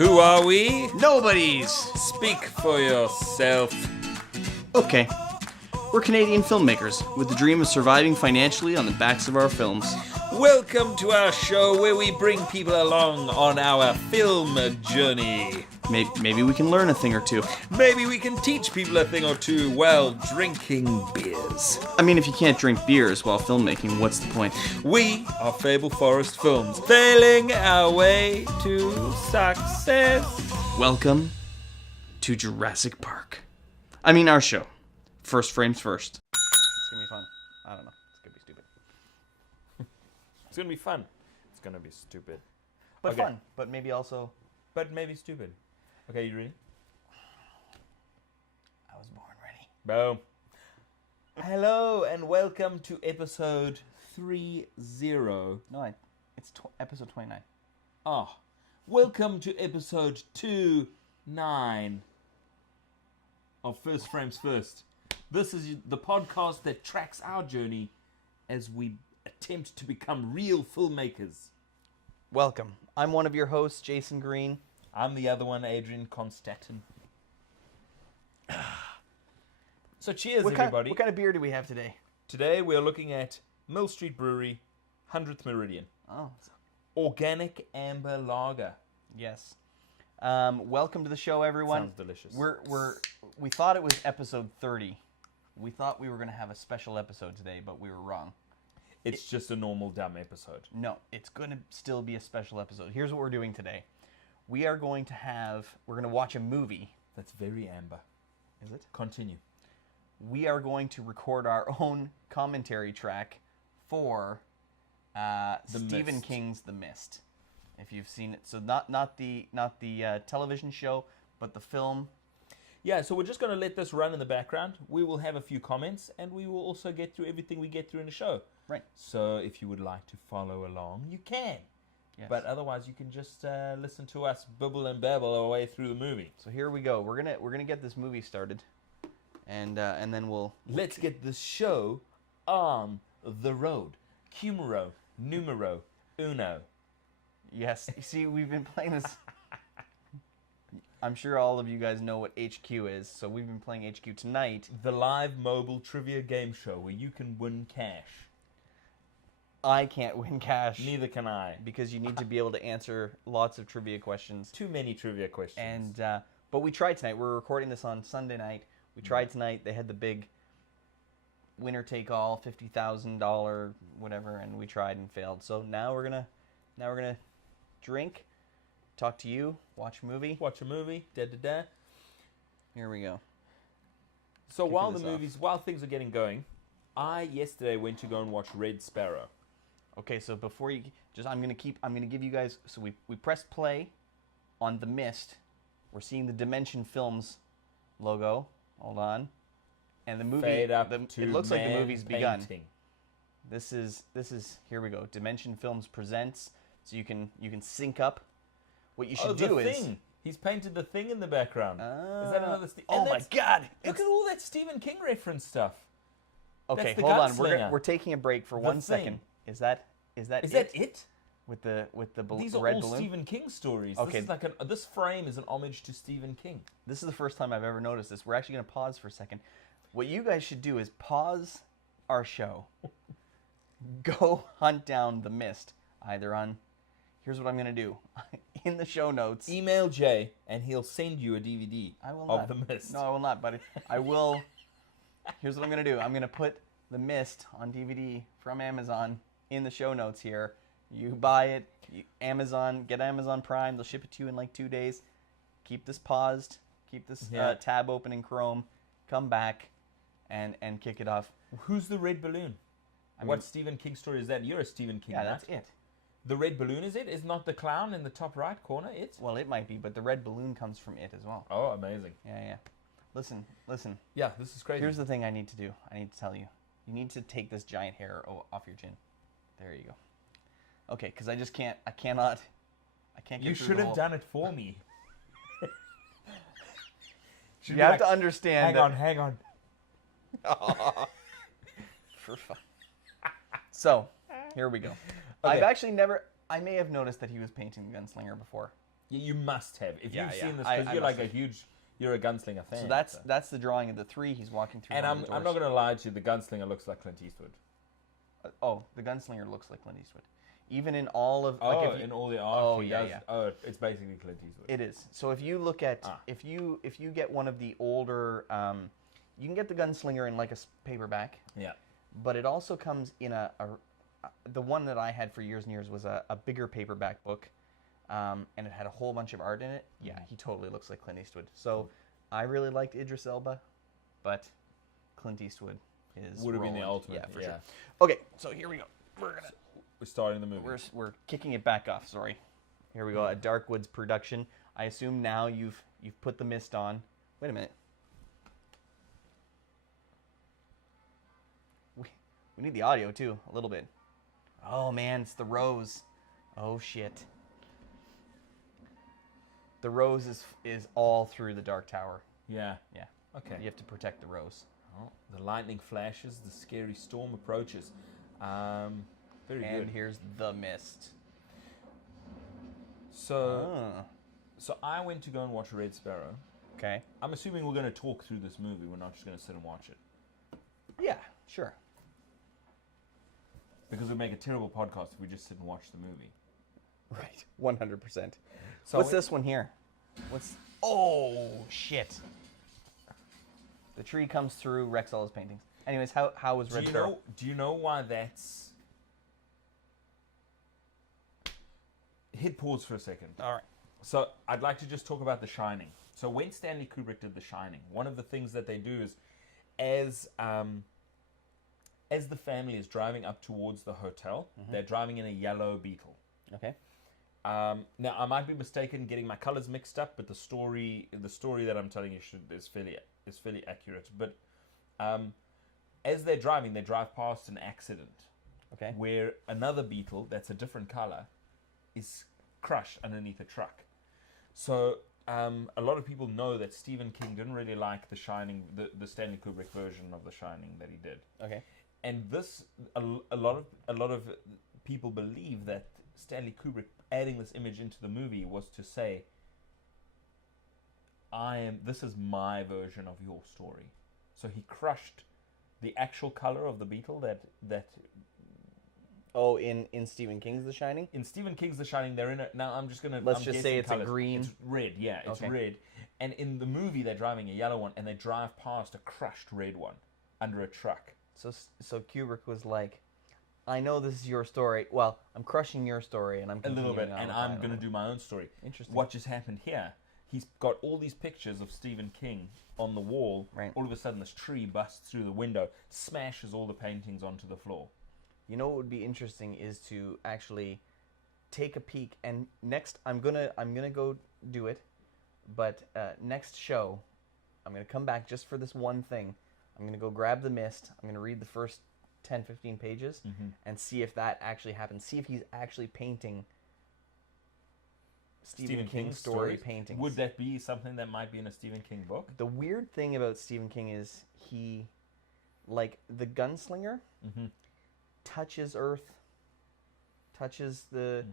Who are we? Nobodies! Speak for yourself. Okay. We're Canadian filmmakers with the dream of surviving financially on the backs of our films. Welcome to our show where we bring people along on our film journey. Maybe we can learn a thing or two. Maybe we can teach people a thing or two while drinking beers. I mean, if you can't drink beers while filmmaking, what's the point? We are Fable Forest Films, failing our way to success. Welcome to Jurassic Park. I mean, our show. First frames first. It's gonna be fun. I don't know. It's gonna be stupid. It's gonna be fun. It's gonna be stupid. But Okay. fun. But maybe also... But maybe stupid. Okay, you ready? I was born ready. Boom. Hello and welcome to episode 30. No, it's episode 29. Ah, welcome to episode 29 of First Frames First. This is the podcast that tracks our journey as we attempt to become real filmmakers. Welcome. I'm one of your hosts, Jason Green. I'm the other one, Adrian Constantin. So cheers, everybody. What kind of beer do we have today? Today we're looking at Mill Street Brewery, 100th Meridian. Oh. Organic Amber Lager. Yes. Welcome to the show, everyone. Sounds delicious. We thought it was episode 30. We thought we were going to have a special episode today, but we were wrong. It's just a normal dumb episode. No, it's going to still be a special episode. Here's what we're doing today. We're going to watch a movie. That's very amber. Is it? Continue. We are going to record our own commentary track for Stephen Mist. King's The Mist. If you've seen it, so not the television show, but the film. Yeah, so we're just going to let this run in the background. We will have a few comments, and we will also get through everything we get through in the show. Right. So if you would like to follow along, you can. Yes. But otherwise, you can just listen to us bibble and babble our way through the movie. So here we go. We're gonna get this movie started, and then we'll Let's get the show on the road. Numero uno. Yes. You see, we've been playing this. I'm sure all of you guys know what HQ is, so we've been playing HQ tonight. The live mobile trivia game show where you can win cash. I can't win cash. Neither can I. Because you need to be able to answer lots of trivia questions. Too many trivia questions. And but we tried tonight. We're recording this on Sunday night. We tried tonight. They had the big winner take all $50,000 whatever, and we tried and failed. So now we're gonna drink, talk to you, watch a movie. Watch a movie. Da-da-da. Here we go. So while things are getting going, I yesterday went to go and watch Red Sparrow. Okay, so before you I'm gonna give you guys. So we pressed play on The Mist. We're seeing the Dimension Films logo. Hold on, and the movie. Fade up it looks like the movie's painting. begun. This is here we go. Dimension Films presents. So you can sync up. What you should do is. Thing. He's painted the thing in the background. Is that another? Oh my God! Look at all that Stephen King reference stuff. Okay, the hold on. Gunslinger. We're taking a break for The 1 Thing. second. Is that it? With the These are red all balloon? Stephen King stories. Okay. This is like this frame is an homage to Stephen King. This is the first time I've ever noticed this. We're actually going to pause for a second. What you guys should do is pause our show. Go hunt down The Mist. Either on... Here's what I'm going to do. In the show notes... Email Jay, and he'll send you a DVD of The Mist. No, I will not, but I will... Here's what I'm going to do. I'm going to put The Mist on DVD from Amazon in the show notes here. You buy it, get Amazon Prime. They'll ship it to you in like 2 days. Keep this paused. Keep this tab open in Chrome. Come back and kick it off. Who's the red balloon? What Stephen King story is that? You're a Stephen King Yeah, nut. that's it. The red balloon is it? Is not the clown in the top right corner it? Well, it might be, but the red balloon comes from it as well. Oh, amazing. Yeah. Listen. Yeah, this is crazy. Here's the thing I need to do. I need to tell you. You need to take this giant hair off your chin. There you go. Okay, because I can't get You through should the have whole... done it for me. You have to understand Hang on. For fun. So, here we go. Okay. I've actually never... I may have noticed that he was painting the gunslinger before. You must have. If Yeah, you've yeah. seen this, I because you're must like you're a gunslinger fan. So that's the drawing of the three. He's walking through. And one of the I'm doors. not going to lie to you, the gunslinger looks like Clint Eastwood. The gunslinger looks like Clint Eastwood. Even in all of In all the art, it's basically Clint Eastwood. It is. So if you look at if you get one of the older, you can get the gunslinger in like a paperback. Yeah. But it also comes in the one that I had for years and years was a bigger paperback book, and it had a whole bunch of art in it. Yeah, he totally looks like Clint Eastwood. So I really liked Idris Elba, but Clint Eastwood would have been the ultimate. Yeah, for sure. Okay, so here we go. We're starting the movie. We're kicking it back off. Sorry. Here we go. A Darkwoods production. I assume now you've put the mist on. Wait a minute. We need the audio too, a little bit. Oh man, it's the rose. Oh shit. The rose is all through the Dark Tower. Yeah. Yeah. Okay. You have to protect the rose. Oh, the lightning flashes, the scary storm approaches. Very good. And here's the mist. So I went to go and watch Red Sparrow. Okay. I'm assuming we're going to talk through this movie. We're not just going to sit and watch it. Yeah, sure. Because we'd make a terrible podcast if we just sit and watch the movie. Right. 100%. So what's this one here? Oh, shit. The tree comes through, wrecks all his paintings. Anyways, how was Red Sparrow? Do you know why that's... Hit pause for a second. All right. So I'd like to just talk about The Shining. So when Stanley Kubrick did The Shining, one of the things that they do is as the family is driving up towards the hotel, they're driving in a yellow Beetle. Okay. Now I might be mistaken, getting my colors mixed up, but the story that I'm telling you is fairly accurate. But as they're driving, they drive past an accident, Okay. where another Beetle that's a different color is crushed underneath a truck. So a lot of people know that Stephen King didn't really like The Shining, the Stanley Kubrick version of The Shining that he did. Okay. And this, a lot of people believe that Stanley Kubrick adding this image into the movie was to say, this is my version of your story. So he crushed the actual color of the Beetle that Oh, in Stephen King's The Shining? in Stephen King's The Shining, they're in it. Now I'm just gonna. Let's I'm just say guessing it's a colours. green. It's red, yeah, it's Okay. red. And in the movie, they're driving a yellow one, and they drive past a crushed red one under a truck. So Kubrick was like, I know this is your story. Well, I'm crushing your story, and I'm A little bit, continuing on and with I'm mine. gonna do my own story. Interesting. What just happened here? He's got all these pictures of Stephen King on the wall. Right. All of a sudden, this tree busts through the window, smashes all the paintings onto the floor. You know what would be interesting is to actually take a peek. And next, I'm gonna go do it. But next show, I'm gonna come back just for this one thing. I'm gonna go grab the mist. I'm gonna read the first 10, 15 pages and see if that actually happens. See if he's actually painting Stephen King's story paintings. Would that be something that might be in a Stephen King book? The weird thing about Stephen King is he, like the gunslinger, touches Earth, touches the,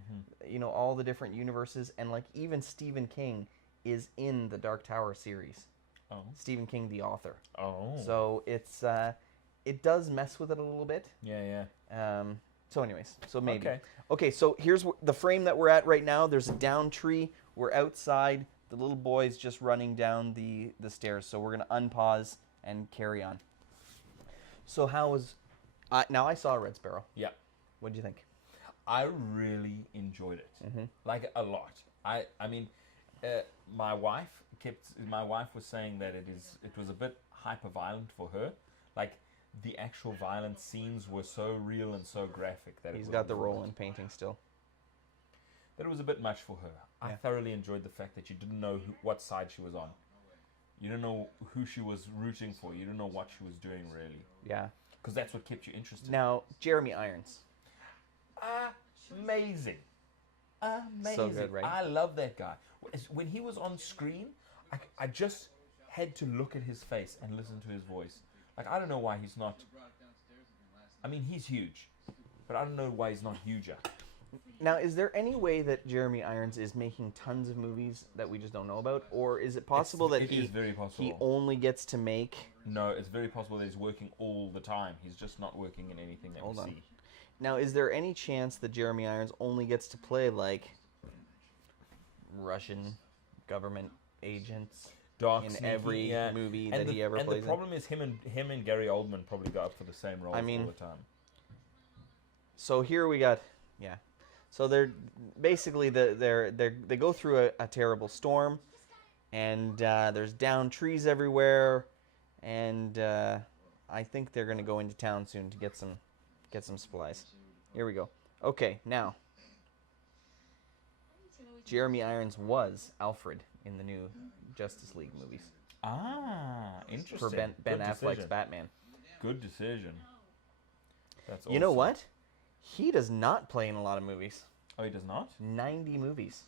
all the different universes, and like even Stephen King is in the Dark Tower series. Oh. Stephen King, the author. Oh. So it's it does mess with it a little bit. Yeah. So anyways, so maybe. Okay. Okay, so here's the frame that we're at right now. There's a down tree. We're outside. The little boy's just running down the stairs. So we're going to unpause and carry on. So how was... now I saw Red Sparrow. Yeah. What did you think? I really enjoyed it. Like a lot. I mean, my wife was saying that it was a bit hyper violent for her. Like the actual violent scenes were so real and so graphic that He's got the Roland painting still. That it was a bit much for her. I thoroughly enjoyed the fact that you didn't know what side she was on. You didn't know who she was rooting for. You didn't know what she was doing really. Yeah. Because that's what kept you interested. Now, Jeremy Irons. Amazing. So good, right? I love that guy. When he was on screen, I just had to look at his face and listen to his voice. Like, I don't know why he's not... I mean, he's huge. But I don't know why he's not huger. Now, is there any way that Jeremy Irons is making tons of movies that we just don't know about, or is it possible that It is very possible. he only gets to make? No, it's very possible that he's working all the time. He's just not working in anything that Hold we on. see. Now, is there any chance that Jeremy Irons only gets to play like Russian government agents Dark, in sneaky, every yeah. movie And that he ever and plays the problem is him and Gary Oldman probably go up for the same roles I mean- all the time. So here we got, yeah. So they're basically they go through a terrible storm, and there's downed trees everywhere, and I think they're gonna go into town soon to get some supplies. Here we go. Okay, now Jeremy Irons was Alfred in the new Justice League movies Ah, interesting. for Ben Good Affleck's decision. Batman. Good decision. That's awesome. You know what? He does not play in a lot of movies. Oh, he does not? 90 movies.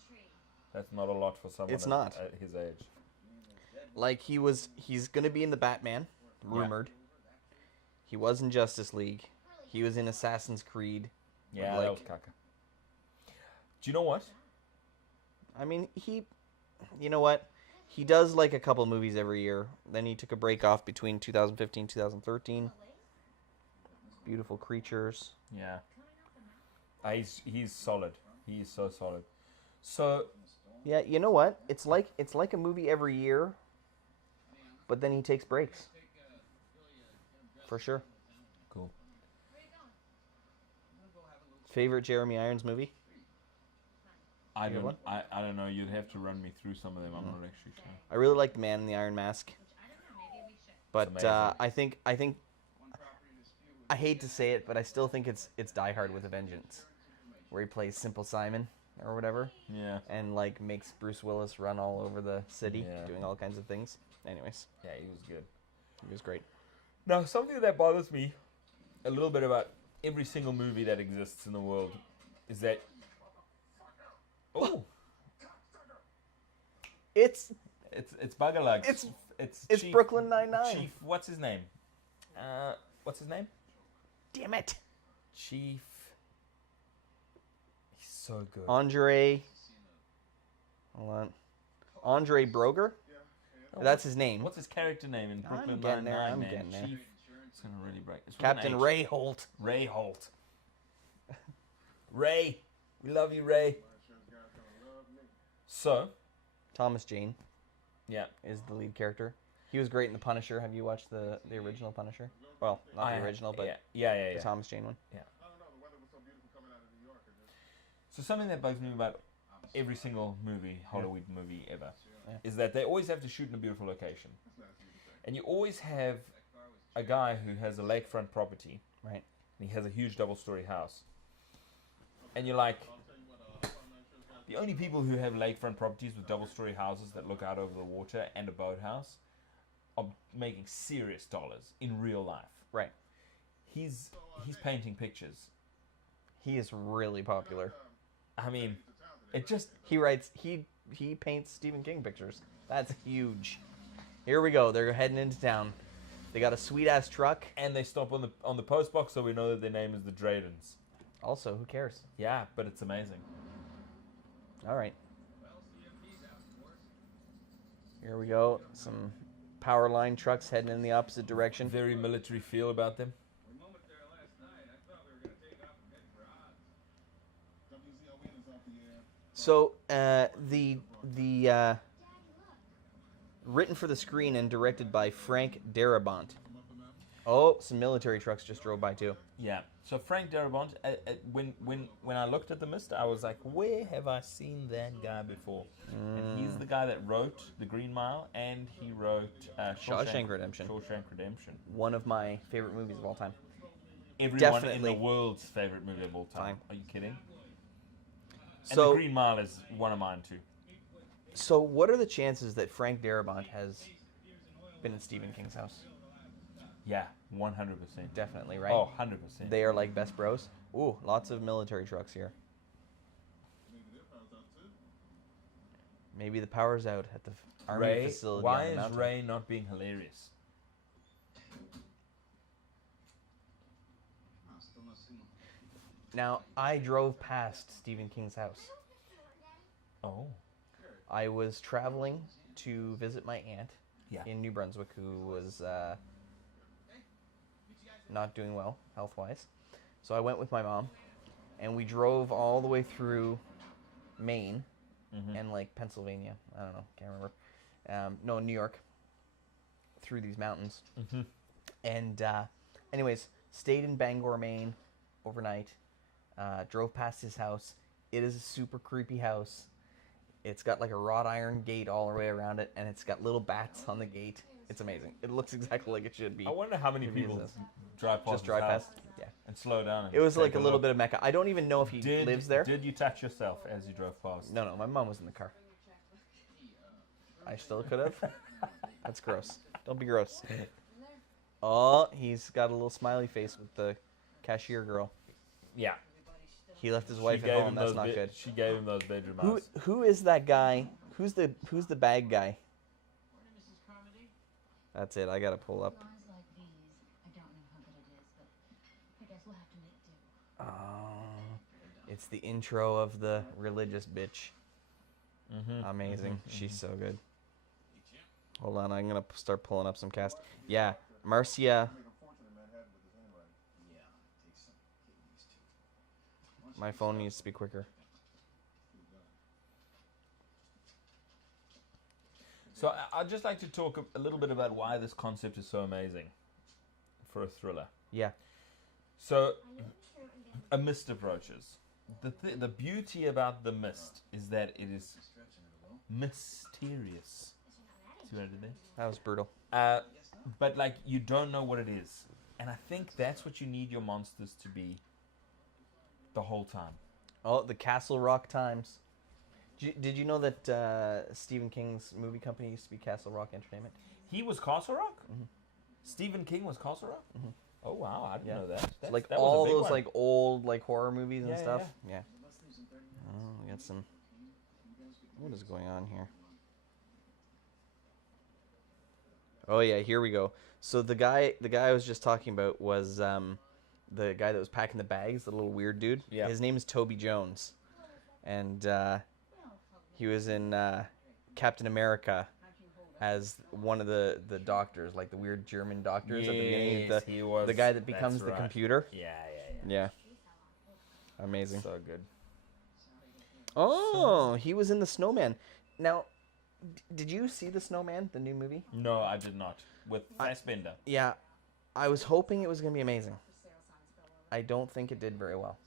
That's not a lot for someone It's not. at his age. Like he's gonna be in the Batman, rumored. He was in Justice League. He was in Assassin's Creed. Yeah, Like- that was caca. Do you know what? I mean, you know what? He does like a couple movies every year. Then he took a break off between 2015 2013. Beautiful Creatures. Yeah. He's solid. He is so solid. So Yeah, you know what? It's like a movie every year, but then he takes breaks. For sure. cool. Favorite Jeremy Irons movie? I You have don't. I don't know. You'd have to run me through some of them. I'm not actually sure. I really like The Man in the Iron Mask. But amazing. I think I hate to say it, but I still think it's Die Hard with a Vengeance, where he plays Simple Simon or whatever, Yeah. and like makes Bruce Willis run all over the city, Yeah. doing all kinds of things. Anyways, Yeah, he was good. he was great. Now, something that bothers me a little bit about every single movie that exists in the world is that. Oh, It's it's Buggerlugs. It's Chief, Brooklyn Nine-Nine. Chief, what's his name? What's his name? Damn it, Chief. He's so good. Andre. Hold on, Andre Broger. Oh, That's his name. What's his character name in Brooklyn I'm getting there, Nine-Nine, I'm man? getting there. Chief. It's gonna really break. It's with Captain an H. Ray Holt. Ray Holt. Ray, we love you, Ray. So, Thomas Jane yeah, is the lead character. He was great in The Punisher. Have you watched the original Punisher? Well, not the original, but yeah. the Thomas Jane one. So something that bugs me about every single movie, Hollywood movie ever, Yeah. is that they always have to shoot in a beautiful location, and you always have a guy who has a lakefront property, Right. and he has a huge double-story house, and you're like, the only people who have lakefront properties with double-story houses that look out over the water and a boathouse are making serious dollars in real life. Right. He's painting pictures. He is really popular. I mean, it just He paints Stephen King pictures. That's huge. Here we go. They're heading into town. They got a sweet ass truck. and they stop on the post box, so we know that their name is the Dradens. Also, who cares? Yeah, but it's amazing. All right. Here we go. Some power line trucks heading in the opposite direction. Very military feel about them. So the written for the screen and directed by Frank Darabont. Oh, some military trucks just drove by too. Yeah. So Frank Darabont, when I looked at the list, I was like, where have I seen that guy before? And he's the guy that wrote The Green Mile, and he wrote Shawshank Redemption. Shawshank Redemption. One of my favorite movies of all time. Everyone in Definitely. the world's favorite movie of all time. Fine. Are you kidding? And So, The Green Mile is one of mine too. so what are the chances that Frank Darabont has been in Stephen King's house? Yeah, 100%. Definitely, right? Oh, 100%. They are like best bros. Ooh, lots of military trucks here. Maybe the power's out at the army Ray, facility. why on the is mountain. Ray not being hilarious? Now, I drove past Stephen King's house. Oh. I was traveling to visit my aunt Yeah. in New Brunswick, who was not doing well health-wise. So I went with my mom, and we drove all the way through Maine and like Pennsylvania. I don't know, can't remember. No, New York. Through these mountains. And anyways, stayed in Bangor, Maine overnight. Drove past his house. It is a super creepy house. It's got like a wrought iron gate all the way around it, and it's got little bats on the gate. It's amazing. It looks exactly like it should be. I wonder how many Maybe people it's drive past Just drive his house past. Yeah. and slow down. And It was take like a little look. bit of Mecca. I don't even know if he lives there. Did you touch yourself as you drove past? No, my mom was in the car. I still could have. That's gross. Don't be gross. Oh, he's got a little smiley face with the cashier girl. Yeah. He left his wife at home. That's not good. She gave him those bedroom eyes. Who is that guy? Who's the bag guy? That's it. I gotta pull up. Oh, it's the intro of the religious bitch. Amazing. She's so good. Hold on, I'm gonna start pulling up some cast. Yeah, Marcia. My phone needs to be quicker. So I'd just like to talk a little bit about why this concept is so amazing for a thriller. Yeah. So, a mist approaches. The beauty about the mist is that it is mysterious. See what I did there? That was brutal. But like you don't know what it is, and I think that's what you need your monsters to be. The whole time. Oh, the Castle Rock Times. Did you know that Stephen King's movie company used to be Castle Rock Entertainment? He was Castle Rock? Stephen King was Castle Rock? Oh wow, I didn't know that. So like that all was a big those one. like old like horror movies and Yeah, stuff. Yeah. Oh, we got some. What is going on here? Oh yeah, here we go. So the guy I was just talking about was the guy that was packing the bags, the little weird dude. Yeah. His name is Toby Jones, and he was in Captain America as one of the doctors, like the weird German doctors at the beginning. Yes, he was. The guy that becomes That's the right. computer. Yeah. Yeah. Amazing. So good. Oh, he was in The Snowman. Now, did you see The Snowman, the new movie? No, I did not. With Fassbender. Yeah. I was hoping it was going to be amazing. I don't think it did very well.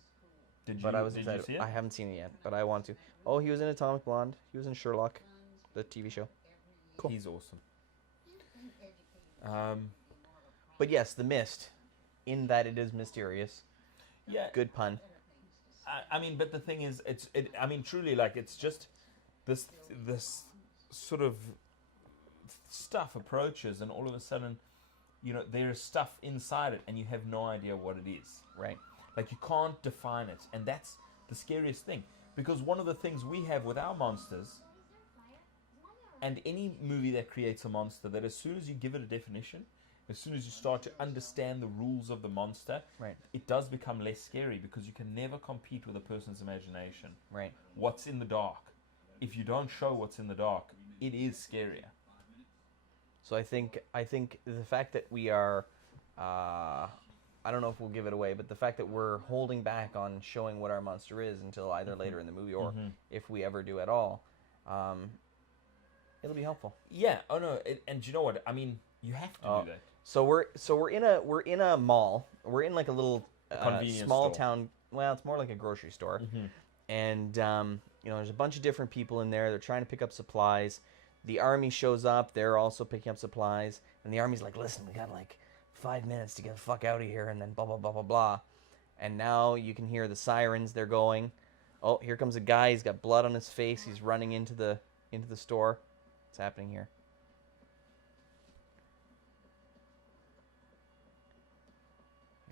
Did you? But I was did excited. you see it? I haven't seen it yet, but I want to. Oh, he was in Atomic Blonde. He was in Sherlock, the TV show. Cool. He's awesome. But yes, The Mist, in that it is mysterious. Yeah. Good pun. I mean, but the thing is, I mean, truly, like, it's just this sort of stuff approaches, and all of a sudden, you know, there is stuff inside it, and you have no idea what it is. Right. Like, you can't define it, and that's the scariest thing. Because one of the things we have with our monsters, and any movie that creates a monster, that as soon as you give it a definition, as soon as you start to understand the rules of the monster, Right. it does become less scary, because you can never compete with a person's imagination. Right. What's in the dark? If you don't show what's in the dark, it is scarier. So I think the fact that we are, I don't know if we'll give it away, but the fact that we're holding back on showing what our monster is until either later in the movie or if we ever do at all, it'll be helpful. Yeah. Oh no. And you know what? I mean, you have to do that. So we're in a mall. We're in like a little Convenience small store. town. Well, it's more like a grocery store, and you know, there's a bunch of different people in there. They're trying to pick up supplies. The army shows up. They're also picking up supplies, and the army's like, "Listen, we got like 5 minutes to get the fuck out of here," and then blah blah blah blah blah. And now you can hear the sirens. They're going. Oh, here comes a guy. He's got blood on his face. He's running into the store. What's happening here?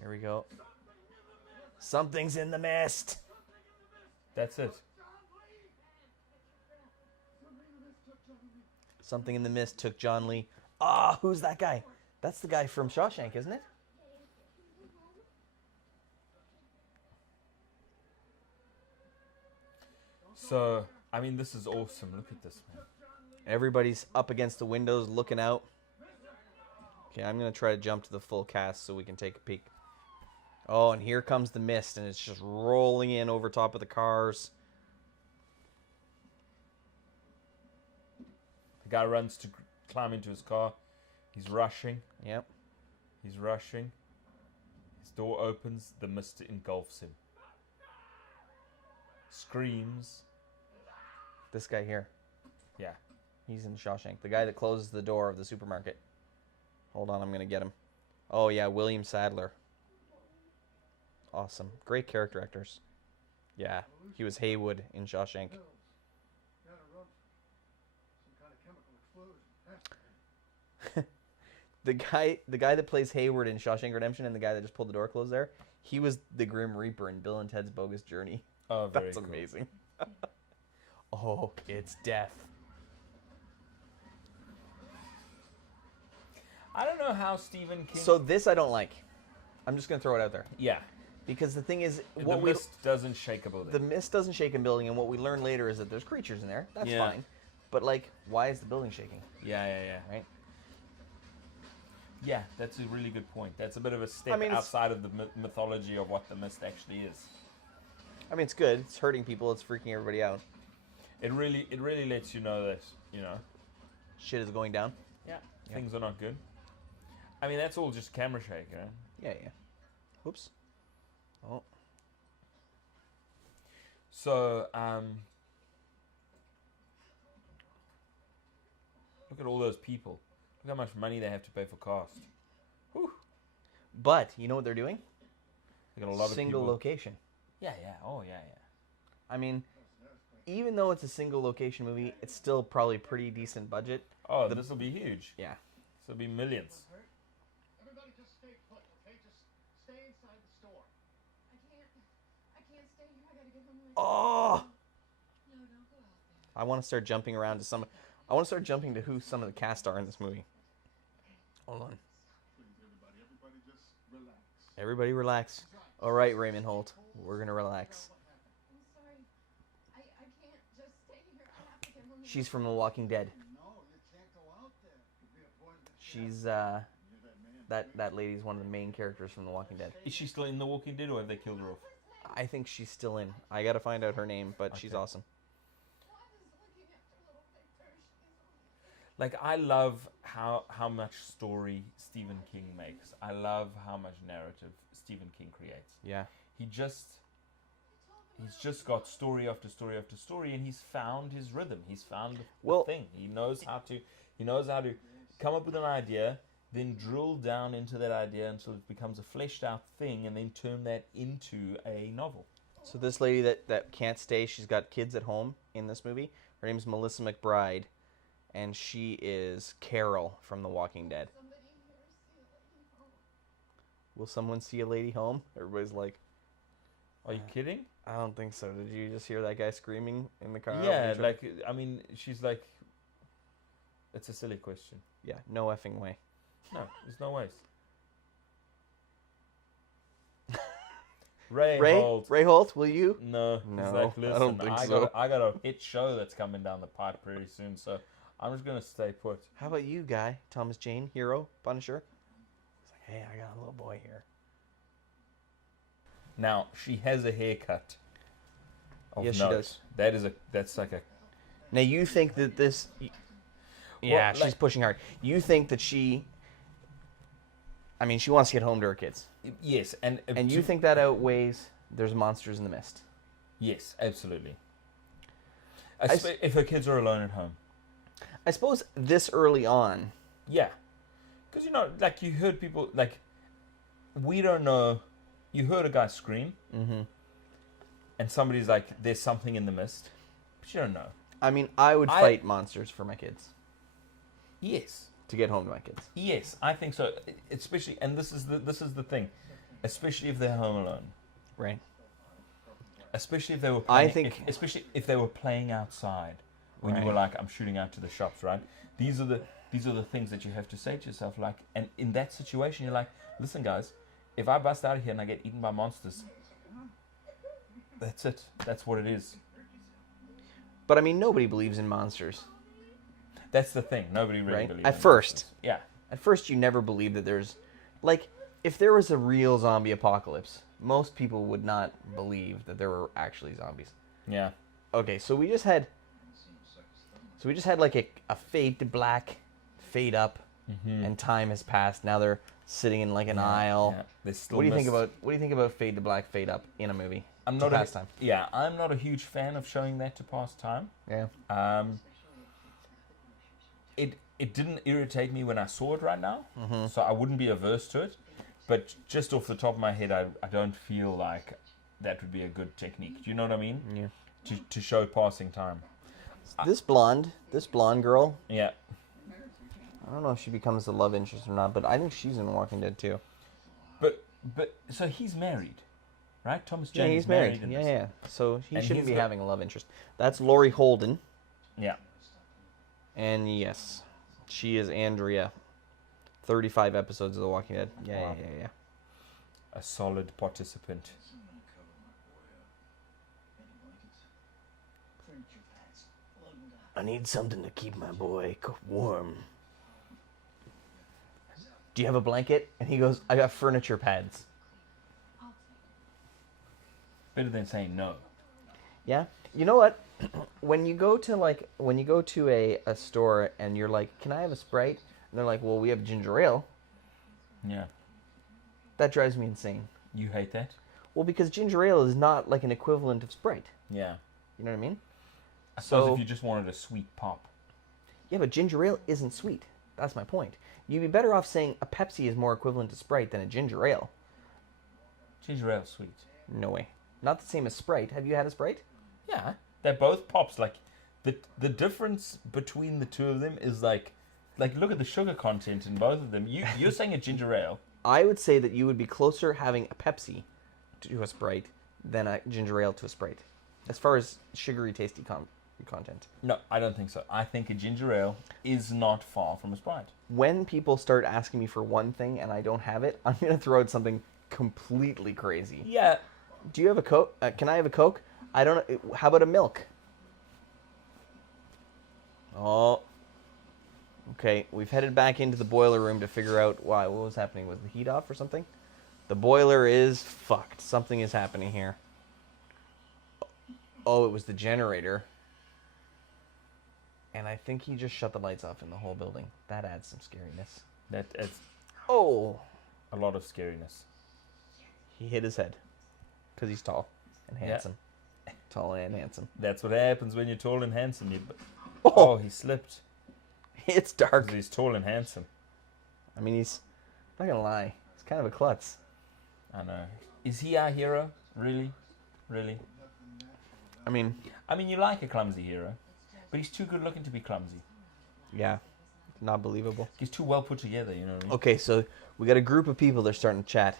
Here we go. Something's in the mist. That's it. Something in the mist took John Lee. Ah, who's that guy? That's the guy from Shawshank, isn't it? So, I mean, this is awesome. Look at this, man. Everybody's up against the windows looking out. Okay, I'm going to try to jump to the full cast so we can take a peek. Oh, and here comes the mist, and it's just rolling in over top of the cars. The guy runs to climb into his car. He's rushing. Yep. He's rushing. His door opens. The mist engulfs him. Screams. This guy here. Yeah. He's in Shawshank. The guy that closes the door of the supermarket. Hold on, I'm going to get him. Oh, yeah, William Sadler. Awesome. Great character actors. Yeah, he was Haywood in Shawshank. the guy that plays Hayward in Shawshank Redemption and the guy that just pulled the door closed there, he was the Grim Reaper in Bill and Ted's Bogus Journey. Oh, very That's cool. amazing. Oh, it's death. I don't know how Stephen King... So this I don't like. I'm just going to throw it out there. Yeah. Because the thing is... The mist doesn't shake a building. The mist doesn't shake a building, and what we learn later is that there's creatures in there. That's Yeah. fine. But, like, why is the building shaking? Yeah. Right? Yeah, that's a really good point. That's a bit of a step outside of the mythology of what the mist actually is. I mean, it's good. It's hurting people. It's freaking everybody out. It really lets you know that, Shit is going down. Yeah. Things are not good. I mean, that's all just camera shake, Yeah. Oops. Oh. So, look at all those people. Look how much money they have to pay for cast. Whew. But, you know what they're doing? They got a lot of Single people. location. Yeah. Oh, yeah. I mean, even though it's a single location movie, it's still probably pretty decent budget. Oh, this will be huge. Yeah. This will be millions. Everybody just stay put, okay? Just stay inside the store. I can't stay here. I gotta get home. Oh! No, don't go out there. I want to start jumping around to some... I want to start jumping to who some of the cast are in this movie. Hold on. Please, everybody just relax. Everybody relax. All right, Raymond Holt. We're going to relax. I'm sorry. I can't just stay here. I have to get home. She's from The Walking Dead. No, you can't go out there. Could be a poison. She's, that lady's one of the main characters from The Walking Dead. Is she still in The Walking Dead, or have they killed her off? I think she's still in. I got to find out her name, but she's Okay. awesome. Like, I love how much story Stephen King makes. I love how much narrative Stephen King creates. Yeah. He's just got story after story after story, and he's found his rhythm. He's found the thing. He knows how to come up with an idea, then drill down into that idea until it becomes a fleshed out thing, and then turn that into a novel. So this lady that can't stay, she's got kids at home in this movie. Her name's Melissa McBride, and she is Carol from The Walking Dead. Will someone see a lady home? Everybody's like, Are you kidding? I don't think so. Did you just hear that guy screaming in the car? Yeah, like, I mean, she's like, it's a silly question. Yeah, no effing way. No, there's no ways. Ray Holt, will you? No, No, he's like, listen, I don't think so. I got a hit show that's coming down the pipe pretty soon, so I'm just gonna stay put. How about you, guy? Thomas Jane, hero, Punisher. He's like, hey, I got a little boy here. Now she has a haircut. Yes, she note. does. That's like a. Now you think that this? Yeah, Well, she's pushing hard. You think that she? I mean, she wants to get home to her kids. Yes, and You think that outweighs there's monsters in the mist? Yes, absolutely. If her kids are alone at home. I suppose this early on. Yeah, because like you heard people like, we don't know. You heard a guy scream, and somebody's like, "There's something in the mist," but you don't know. I mean, I would fight monsters for my kids. Yes. To get home to my kids. Yes, I think so. Especially, and this is the thing, especially if they're home alone. Right. Especially if they were. Playing, I think. especially if they were playing outside, when you Right. were like, "I'm shooting out to the shops," right? These are the things that you have to say to yourself, like, and in that situation, you're like, "Listen, guys, if I bust out of here and I get eaten by monsters, that's it. That's what it is." But I mean, nobody believes in monsters, That's the thing. Nobody really right? believes At in first. monsters. Yeah. At first, you never believe that there's, like, if there was a real zombie apocalypse, most people would not believe that there were actually zombies. Yeah. Okay, so we just had like a fade to black, fade up, and time has passed. Now they're sitting in like an aisle. Yeah. There's still What do you think mist. about fade to black, fade up in a movie? I'm to not pass time. Yeah, I'm not a huge fan of showing that to pass time. Yeah. It didn't irritate me when I saw it right now, so I wouldn't be averse to it. But just off the top of my head, I don't feel like that would be a good technique. Do you know what I mean? Yeah. To show passing time. This blonde girl, Yeah. I don't know if she becomes the love interest or not, but I think she's in Walking Dead too. But so he's married, right? Thomas Yeah, Jane he's is married. in Yeah, this. yeah. So he And shouldn't he's be got- having a love interest. That's Laurie Holden, Yeah. and yes, she is Andrea. 35 episodes of The Walking Dead. Yeah, Wow. yeah. A solid participant. I need something to keep my boy warm. Do you have a blanket? And he goes, I got furniture pads. Better than saying no. Yeah. You know what? When you go to a store and you're like, can I have a Sprite? And they're like, well, we have ginger ale. Yeah. That drives me insane. You hate that? Well, because ginger ale is not like an equivalent of Sprite. Yeah. You know what I mean? I suppose So- if you just wanted a sweet pop. Yeah, but ginger ale isn't sweet. That's my point. You'd be better off saying a Pepsi is more equivalent to Sprite than a ginger ale. Ginger ale sweet. No way. Not the same as Sprite. Have you had a Sprite? Yeah. They're both pops. Like the difference between the two of them is like look at the sugar content in both of them. You're saying a ginger ale. I would say that you would be closer having a Pepsi to a Sprite than a ginger ale to a Sprite. As far as sugary, tasty content. No, I don't think so. I think a ginger ale is not far from a Sprite. When people start asking me for one thing and I don't have it, I'm going to throw out something completely crazy. Yeah. Do you have a Coke? Can I have a Coke? I don't know. How about a milk? Oh. Okay, we've headed back into the boiler room to figure out why. What was happening? Was the heat off or something? The boiler is fucked. Something is happening here. Oh, it was the generator. And I think he just shut the lights off in the whole building. That adds some scariness. That adds Oh! a lot of scariness. He hit his head. Because he's tall and Yeah. handsome. Tall and handsome. That's what happens when you're tall and handsome. Oh! Oh, he slipped. It's dark. 'Cause he's tall and handsome. I mean, he's not gonna lie. He's kind of a klutz. I know. Is he our hero? Really? Really? I mean, You like a clumsy hero, but he's too good looking to be clumsy. yeah, not believable. He's too well put together, you know what I mean? Okay, so we got a group of people. They're starting to chat.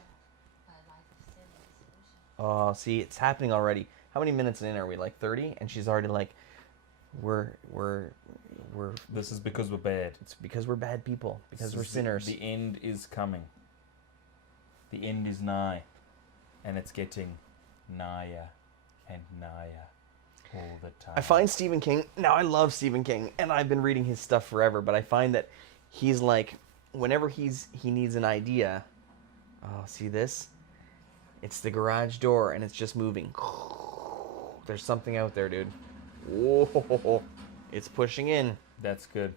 Oh, see, it's happening already. How many minutes in are we? Like 30? And she's already like, we're. This is because we're bad. It's because we're bad people. Because This we're is sinners. The end is coming. The end is nigh. And it's getting nigher and nigher all the time. I find Stephen King. Now, I love Stephen King, and I've been reading his stuff forever. But I find that he's like, whenever he needs an idea. Oh, see this? It's the garage door, and it's just moving. There's something out there, dude. Whoa! It's pushing in. That's good.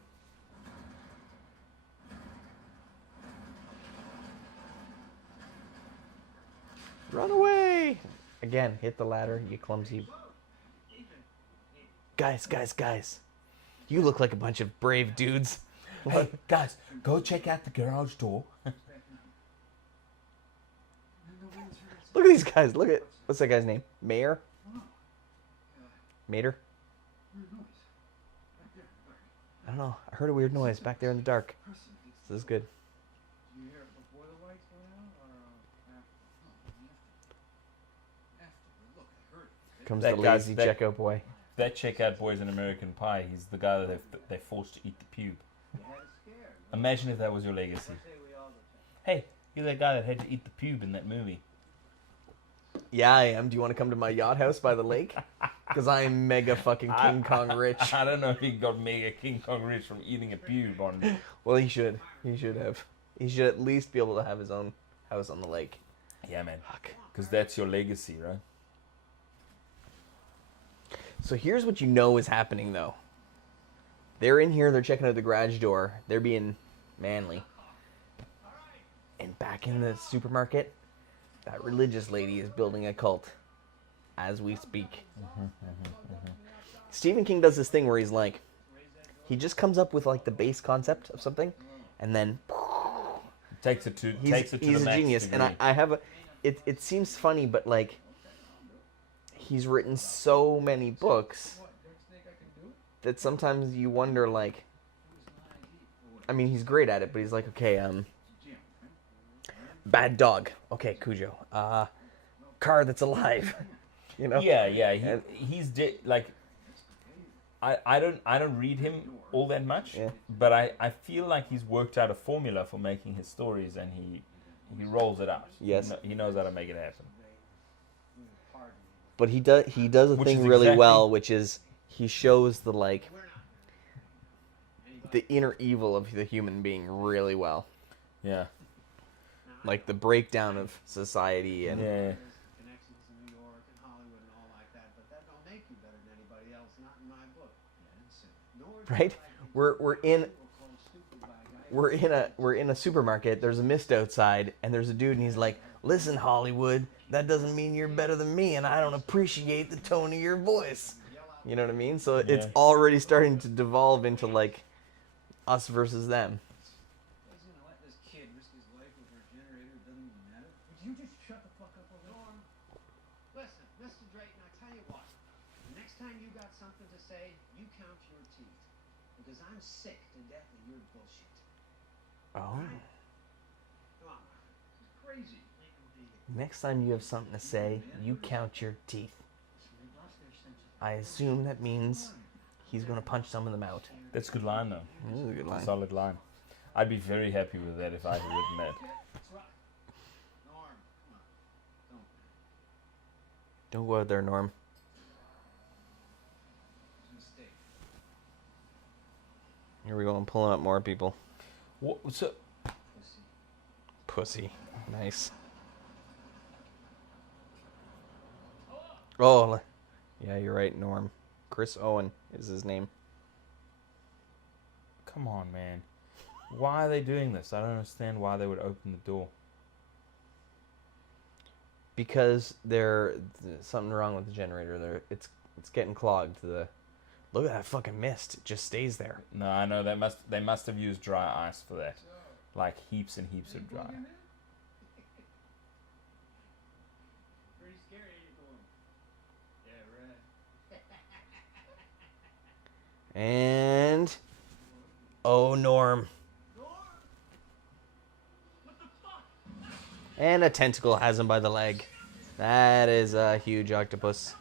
Run away! Again, hit the ladder, you clumsy. Guys. You look like a bunch of brave dudes. Hey, guys, go check out the garage door. Look at these guys. Look at, what's that guy's name? Mayor? Mater? I don't know. I heard a weird noise back there in the dark. This is good. Do you hear the boiler lights going out or after? Look, I heard it. Comes That the guy's- lazy that- checkout boy. That checkout boy's an American Pie. He's the guy that they're forced to eat the pube. You had it scared. Imagine if that was your legacy. Say we all the time. Hey, you're that guy that had to eat the pube in that movie. Yeah, I am. Do you want to come to my yacht house by the lake? Because I'm mega fucking King Kong rich. I don't know if he got mega King Kong rich from eating a pube on. Well, he should. He should have. He should at least be able to have his own house on the lake. Yeah, man. Fuck. Because that's your legacy, right? So here's what you know is happening, though. They're in here. They're checking out the garage door. They're being manly. And back in the supermarket, that religious lady is building a cult as we speak. Stephen King does this thing where he's like, he just comes up with like the base concept of something, and then Takes it to he's the a max genius. degree. And I have a, it seems funny, but like, he's written so many books that sometimes you wonder, like, I mean, he's great at it, but he's like, okay, bad dog. Okay, Cujo. Car that's alive. You know? Yeah. Like, I don't read him all that much, Yeah. but I feel like he's worked out a formula for making his stories, and he rolls it out. Yes. He knows how to make it happen. But he does a Which thing is really exactly- well, which is he shows the like the inner evil of the human being really well, Yeah. like the breakdown of society and Yeah. Connections in New York and Hollywood and all like that, but that don't make you better than anybody else, not in my book. Nor do right. I call stupid by a guy. We're in a supermarket. There's a mist outside, and there's a dude, and he's like, "Listen, Hollywood, that doesn't mean you're better than me, and I don't appreciate the tone of your voice." You know what I mean? So it's Yeah. already starting to devolve into like us versus them. He's gonna let this kid risk his life over a generator that doesn't even matter? Would you just shut the fuck up over Norm? Listen, Mr. Drayton, I tell you what. The next time you got something to say, you count your teeth. Because I'm sick to death of your bullshit. Oh. Come on, Mark. This is crazy. Next time you have something to say, you count your teeth. I assume that means he's gonna punch some of them out. That's a good line, though. This is a good line. Solid line. I'd be very happy with that if I had written that. That's right. Norm, come on. Don't go out there, Norm. It's a mistake. Here we go. I'm pulling up more people. What, so, Pussy. Nice. Oh, yeah, you're right, Norm. Chris Owen is his name. come on, man. Why are they doing this? I don't understand why they would open the door. Because there's something wrong with the generator. There, it's getting clogged. Look at that fucking mist. It just stays there. No, I know they must have used dry ice for that. Like heaps and heaps of dry. Pretty scary, ain't it, Norm? Yeah, right. And oh, Norm. Norm! What the fuck? And a tentacle has him by the leg. That is a huge octopus.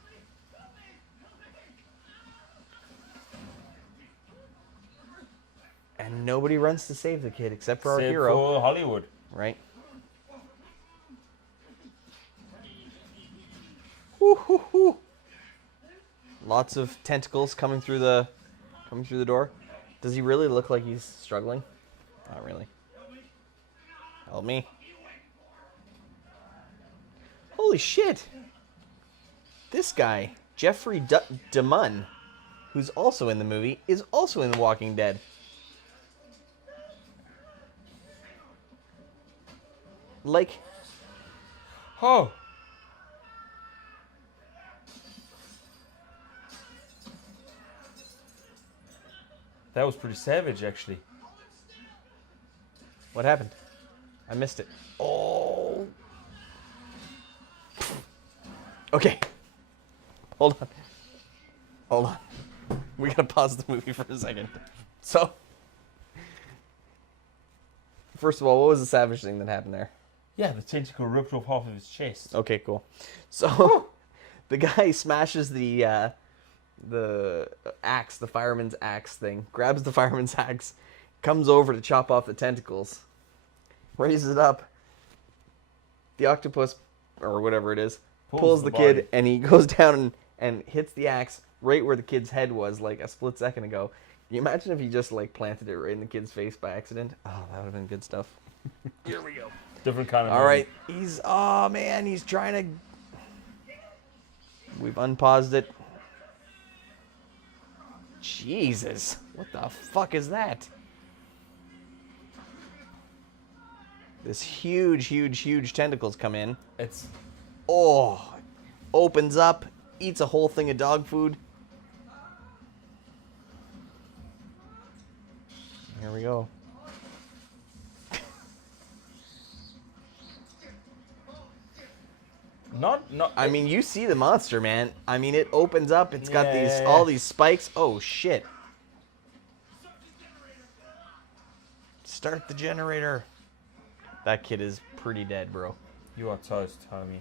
And nobody runs to save the kid except for our Except hero, for Hollywood. right? Woo, hoo, hoo. Lots of tentacles coming through the door. Does he really look like he's struggling? Not really. Help me. Holy shit. This guy, Jeffrey DeMunn, who's also in the movie, is also in The Walking Dead. Like, Oh. That was pretty savage, actually. what happened? I missed it. Oh. Okay. Hold on. We gotta pause the movie for a second. So, first of all, what was the savage thing that happened there? Yeah, the tentacle ripped off half of his chest. Okay, cool. So, the guy smashes the axe, the fireman's axe thing, grabs the fireman's axe, comes over to chop off the tentacles, raises it up. The octopus, or whatever it is, pulls the body. kid, and he goes down and hits the axe right where the kid's head was, like a split second ago. Can you imagine if he just like planted it right in the kid's face by accident? Oh, that would have been good stuff. Here we go. Different kind of All movie. right, oh man, he's trying to. We've unpaused it. Jesus, what the fuck is that? This huge tentacles come in. It's Oh, opens up, eats a whole thing of dog food. Here we go. not. I mean, you see the monster, man. I mean, it opens up. It's got Yeah. all these spikes. Oh shit! Start the generator. That kid is pretty dead, bro. You are toast, homie.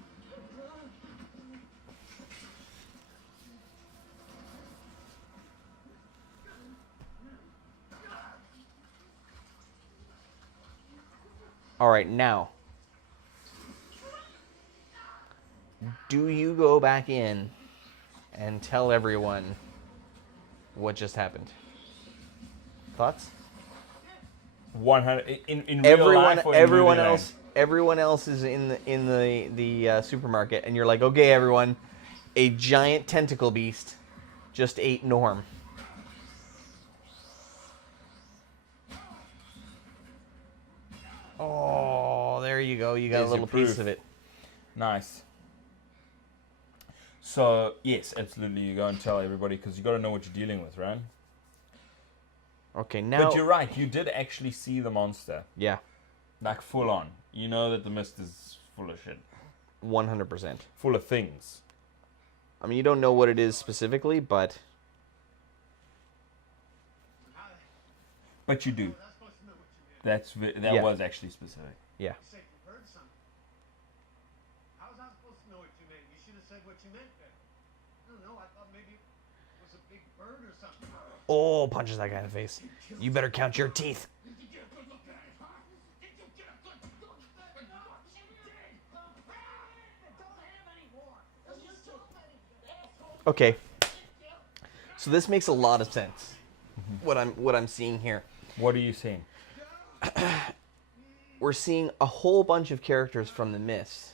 All right, now, do you go back in and tell everyone what just happened? Thoughts? 100 in real life or in everyone movie else, land? everyone else is in the supermarket, and you're like, okay, everyone, a giant tentacle beast just ate Norm. Oh, there you go. You got There's a your little piece proof. of it. Nice. So yes, absolutely. You go and tell everybody because you got to know what you're dealing with, right? Okay, now. But you're right. You did actually see the monster, Yeah, like full on. You know that the mist is full of shit, 100%. full of things. I mean, you don't know what it is specifically, but But you do. That's supposed to know what you meant. That Yeah. was actually specific. yeah. You said you heard something. How was I supposed to know what you meant? You should have said what you meant then. I don't know. I thought maybe it was a big bird or something. Oh, punches that guy in the face. You better count your teeth. Did you get a good look at it, huh? Did you get a good look at it? No, she did. Don't have any more. You too many assholes. Okay. So this makes a lot of sense. What I'm seeing here. What are you seeing? We're seeing a whole bunch of characters from The Mist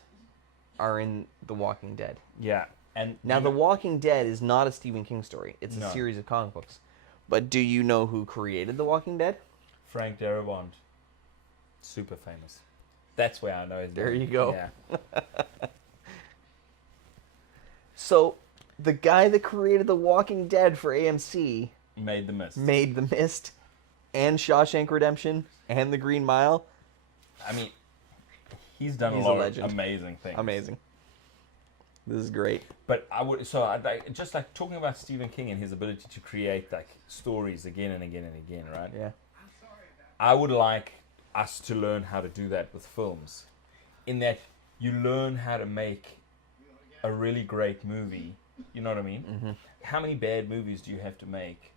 are in The Walking Dead. Yeah, and Now, The Walking Dead is not a Stephen King story. It's a No. series of comic books. But do you know who created The Walking Dead? Frank Darabont, super famous. That's where I know his There name. you go. Yeah. So, the guy that created The Walking Dead for AMC Made the mist. made The Mist and Shawshank Redemption and The Green Mile. I mean, he's done He's a a lot legend. of amazing things. Amazing. This is great. But I would I'd like just like talking about Stephen King and his ability to create like stories again and again and again, right? Yeah. I would like us to learn how to do that with films, in that you learn how to make a really great movie. You know what I mean? Mm-hmm. How many bad movies do you have to make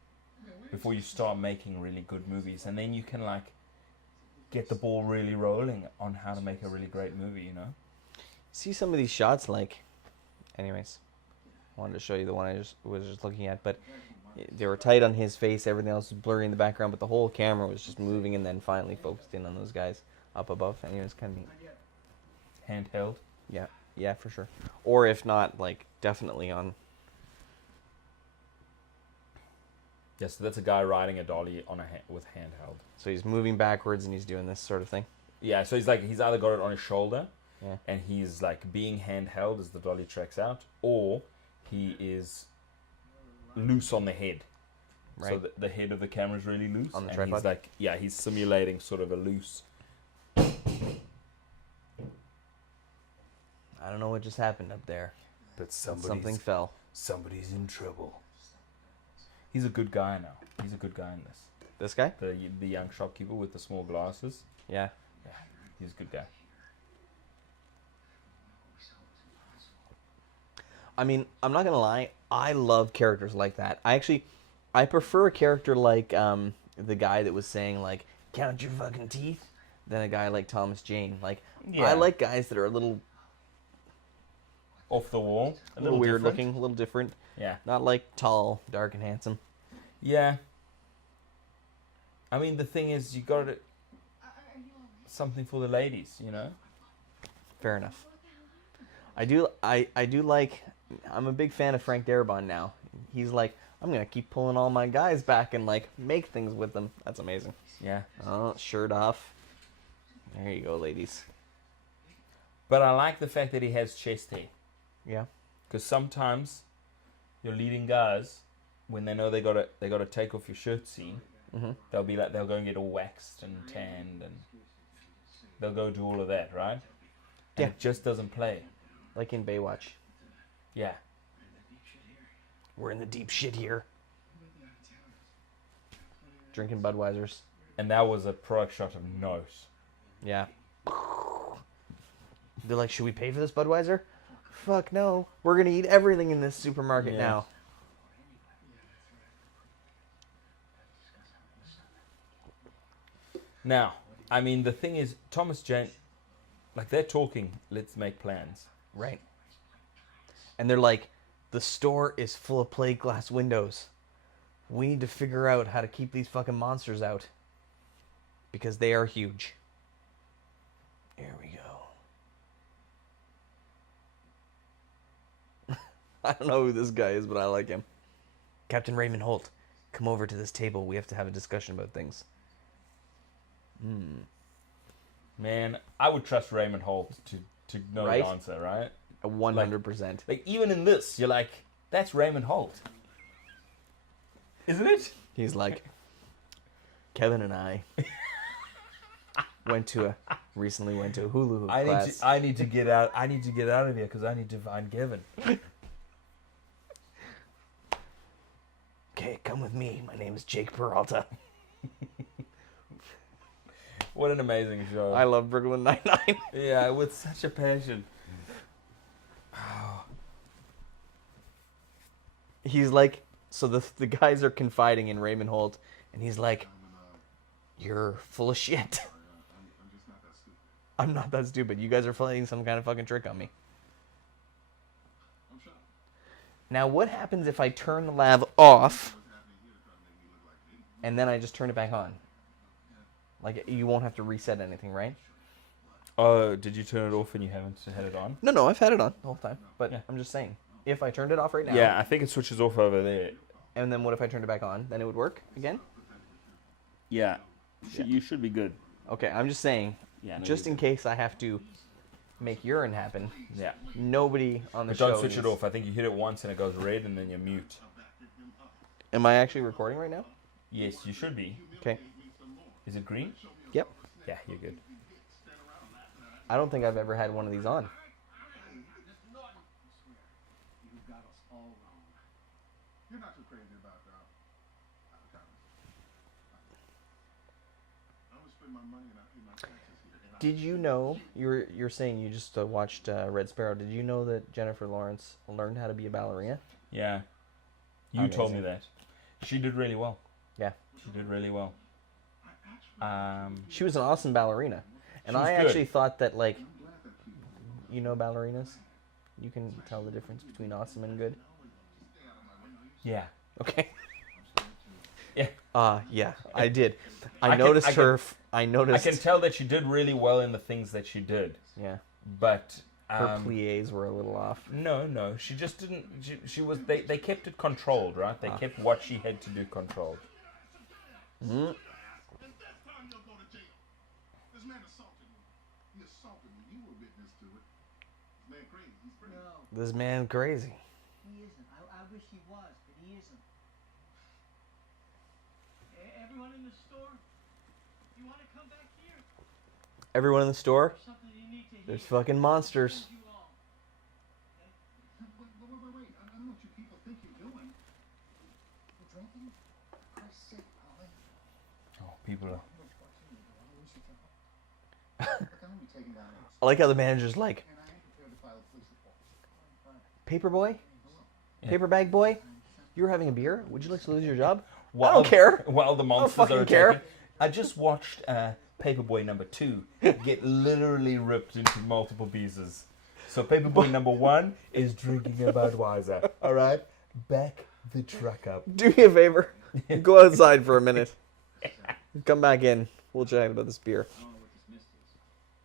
before you start making really good movies, and then you can like get the ball really rolling on how to make a really great movie? You know? See some of these shots, like, anyways, I wanted to show you the one I was just looking at, but they were tight on his face. Everything else was blurry in the background, but the whole camera was just moving and then finally focused in on those guys up above. And it was kind of neat. Handheld. Yeah, for sure. Or if not, like, definitely on. Yeah, so that's a guy riding a dolly on with handheld. So he's moving backwards and he's doing this sort of thing. Yeah, so he's either got it on his shoulder, Yeah. and he's like being handheld as the dolly tracks out, or he is loose on the head. So Right. the head of the camera is really loose, On the and tripod? he's like, yeah, he's simulating sort of a loose. I don't know what just happened up there. But Something fell. somebody's in trouble. He's a good guy now. He's a good guy in this. This guy? The young shopkeeper with the small glasses. Yeah. Yeah, he's a good guy. I mean, I'm not gonna lie. I love characters like that. I prefer a character like the guy that was saying like, "Count your fucking teeth," than a guy like Thomas Jane. Like, Yeah. I like guys that are a little off the wall. A little weird different. looking, a little different. Yeah. Not like tall, dark, and handsome. Yeah. I mean, the thing is, you got it. Something for the ladies, you know. Fair enough. I do like. I'm a big fan of Frank Darabont now. He's like, I'm gonna keep pulling all my guys back and like make things with them. That's amazing. Yeah. Oh, shirt off. There you go, ladies. But I like the fact that he has chest hair. Yeah. Because sometimes your leading guys, when they know they gotta take off your shirt scene, they'll be like, they'll go and get all waxed and tanned, and they'll go do all of that, right? And Yeah. it just doesn't play. Like in Baywatch. Yeah. We're in the deep shit here. Drinking Budweisers. And that was a product shot of note. Yeah. They're like, should we pay for this Budweiser? Fuck no. We're gonna eat everything in this supermarket Yeah. now. Now, I mean, the thing is, Thomas Jane, like, they're talking, let's make plans. Right. And they're like, the store is full of plate glass windows. We need to figure out how to keep these fucking monsters out. Because they are huge. Here we go. I don't know who this guy is, but I like him. Captain Raymond Holt, come over to this table. We have to have a discussion about things. Man, I would trust Raymond Holt to know Right? the answer, right? 100%. Like, even in this, you're like, that's Raymond Holt. Isn't it? He's like, Kevin and I recently went to a hula hoop class. I need to get out. I need to get out of here because I need to find Kevin. Okay, come with me. My name is Jake Peralta. What an amazing show! I love Brooklyn Nine-Nine. Yeah, with such a passion. He's like, so the guys are confiding in Raymond Holt, and he's like, you're full of shit. I'm not that stupid. You guys are playing some kind of fucking trick on me. Now, what happens if I turn the lav off, and then I just turn it back on? Like, you won't have to reset anything, right? Oh, did you turn it off and you haven't had it on? No, I've had it on the whole time. But Yeah. I'm just saying, if I turned it off right now, Yeah, I think it switches off over there. and then what if I turned it back on? Then it would work again? Yeah, you should be good. Okay, I'm just saying, Yeah, no, just you're in case I have to make urine happen, Yeah, nobody on the but show don't switch it needs- off. I think you hit it once and it goes red, and then you mute. Am I actually recording right now? Yes, you should be. Okay. Is it green? Yep. Yeah, you're good. I don't think I've ever had one of these on. You've got us all wrong. You're not too crazy about I always spend my money and I pay my taxes here. Did you know, you're saying you just watched Red Sparrow, did you know that Jennifer Lawrence learned how to be a ballerina? Yeah, you told me Amazing. that. She did really well. Yeah. She did really well. She was an awesome ballerina. And She was I good. actually thought that, like, you know ballerinas? You can tell the difference between awesome and good. Yeah. Okay. Yeah. Yeah, I did. I noticed can- her. I I noticed. can tell that she did really well in the things that she did, Yeah, but her plies were a little off. no, she just didn't. She was. They kept it controlled, right? They kept what she had to do controlled. This time you'll go to jail. This man assaulted me. He assaulted me. You were witness to it. This man crazy. He's crazy. No, This man crazy. he isn't. I wish he was, but he isn't. Everyone in the store, you want to come back here? Everyone in the store. There's something you need to hear. There's fucking monsters. You all. Wait. I don't know what you people think you're doing. You're drinking? For Christ's sake, Ollie. Oh, people are. Look, I'm gonna be taken down. I like how the manager's like, And I am prepared to file a police report. paper boy, Yeah. paper bag boy, you were having a beer. Would you like to lose your job? I While- don't care. While the monsters fucking are care. attacking. I just watched Paperboy number 2 get literally ripped into multiple pieces. So paperboy number 1 is drinking a Budweiser. All right, back the truck up. Do me a favor. Go outside for a minute. Come back in. We'll chat about this beer.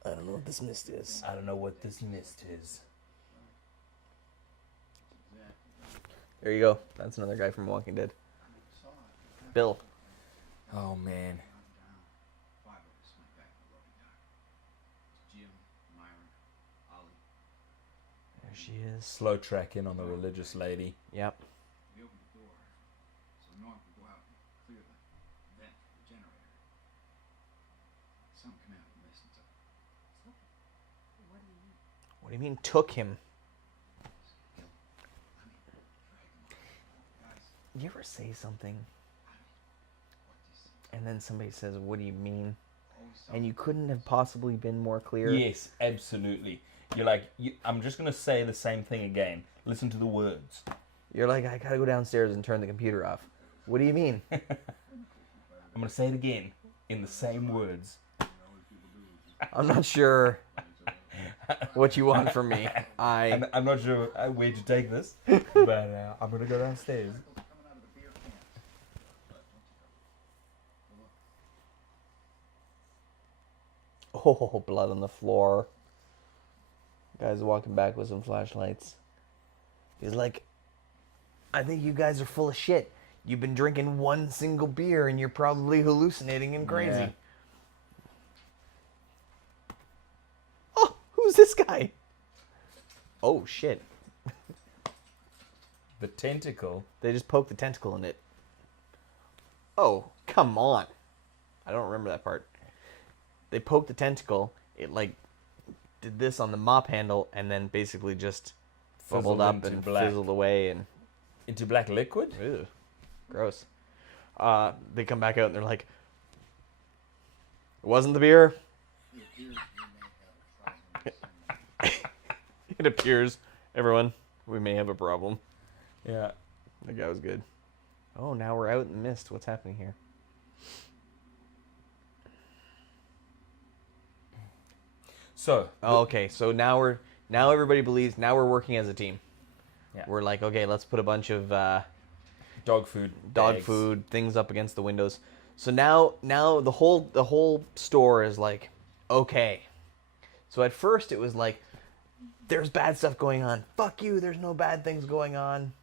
I don't know what this mist is. I don't know what this mist is. There you go. That's another guy from Walking Dead. Bill. Oh man. Five of us went back to the loading dock. Jim, Myron, Ollie. There she is. Slow track in on the religious lady. Yep. We opened the door so Norm could go out and clear the vent for the generator. Something came out of the mist and took What do you mean? What do you mean took him? You ever say something and then somebody says, what do you mean? And you couldn't have possibly been more clear? Yes, absolutely. You're like, I'm just going to say the same thing again. Listen to the words. You're like, I gotta go downstairs and turn the computer off. What do you mean? I'm going to say it again in the same words. I'm not sure what you want from me. I'm not sure where to take this, but I'm going to go downstairs. Coming out of the beer can. Oh, blood on the floor. Guy's walking back with some flashlights. He's like, I think you guys are full of shit. You've been drinking one single beer and you're probably hallucinating and crazy. Yeah. Oh, who's this guy? Oh, shit. The tentacle. They just poked the tentacle in it. Oh, come on. I don't remember that part. They poked the tentacle. It, like, did this on the mop handle and then basically just bubbled Fizzled up into and black. fizzled away. And Into black liquid? ew, gross. They come back out and they're like, it wasn't the beer. It appears, everyone, we may have a problem. Yeah. The guy was good. Oh, now we're out in the mist. What's happening here? So, Oh, okay. So now everybody believes. Now we're working as a team. Yeah. We're like, okay, let's put a bunch of dog food. dog bags. food things up against the windows. So now the whole store is like, okay. So at first it was like, there's bad stuff going on. Fuck you. There's no bad things going on.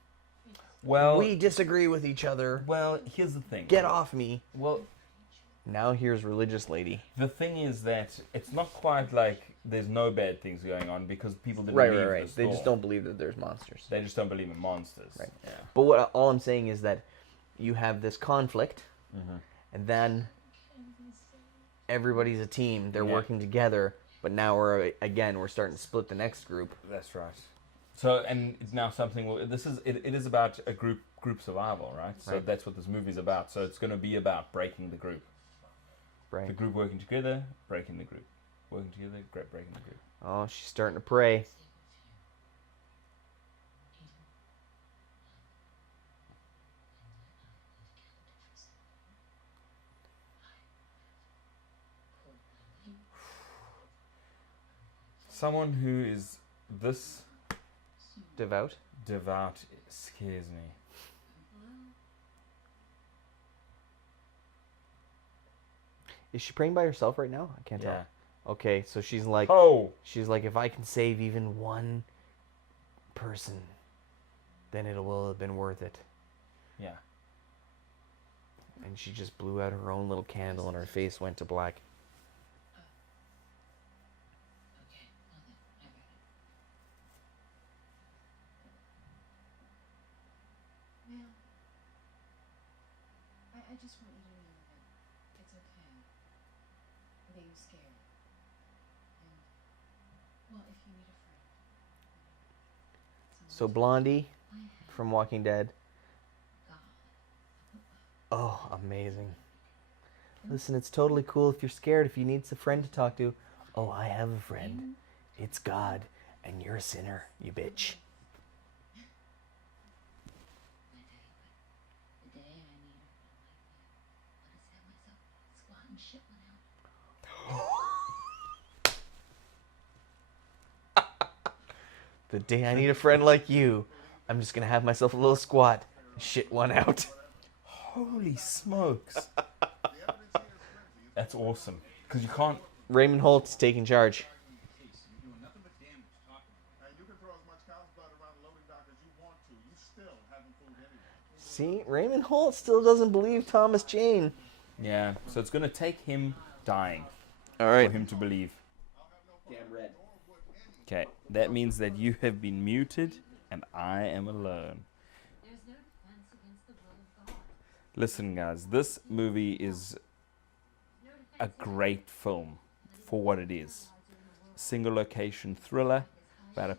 Well, We disagree with each other. well, here's the thing. Get off me. Well, Now here's religious lady. the thing is that it's not quite like there's no bad things going on because people didn't Right. leave the They store. just don't believe that there's monsters. They just don't believe in monsters. Right. Yeah. But what all I'm saying is that you have this conflict, and then everybody's a team. They're Yeah. working together. But now we're starting to split the next group. That's right. So, and it's now something. It is about a group survival, right? So Right. that's what this movie's about. So it's going to be about breaking the group. Right. The group working together, breaking the group. Working together, breaking the group. Oh, she's starting to pray. Someone who is this Devout. devout scares me. Is she praying by herself right now? I can't Yeah. tell. Okay, so she's like, Oh, if I can save even one person, then it will have been worth it. yeah. And she just blew out her own little candle, and her face went to black. Okay, well then, I got it. Well, I just want you to know that it's okay being scared. And, well, if you need a friend. So Blondie I have from Walking Dead. God. Oh, amazing. Listen, it's totally cool if you're scared, if you need a friend to talk to. Oh, I have a friend. It's God, and you're a sinner, you bitch. I tell you what, the day I need a friend like that, I'll just have myself squat and shit one out. The day I need a friend like you, I'm just gonna have myself a little squat, shit one out. Holy smokes. That's awesome. Because you can't... Raymond Holt's taking charge. And you can throw as much cow's blood around the loading dock as you want to. You still haven't fooled anyone. See, Raymond Holt still doesn't believe Thomas Jane. Yeah, so it's going to take him dying All for right. him to believe. Damn red. Okay, that means that you have been muted and I am alone. There's no defense against the will of God. Listen, guys, this movie is a great film for what it is. Single location thriller about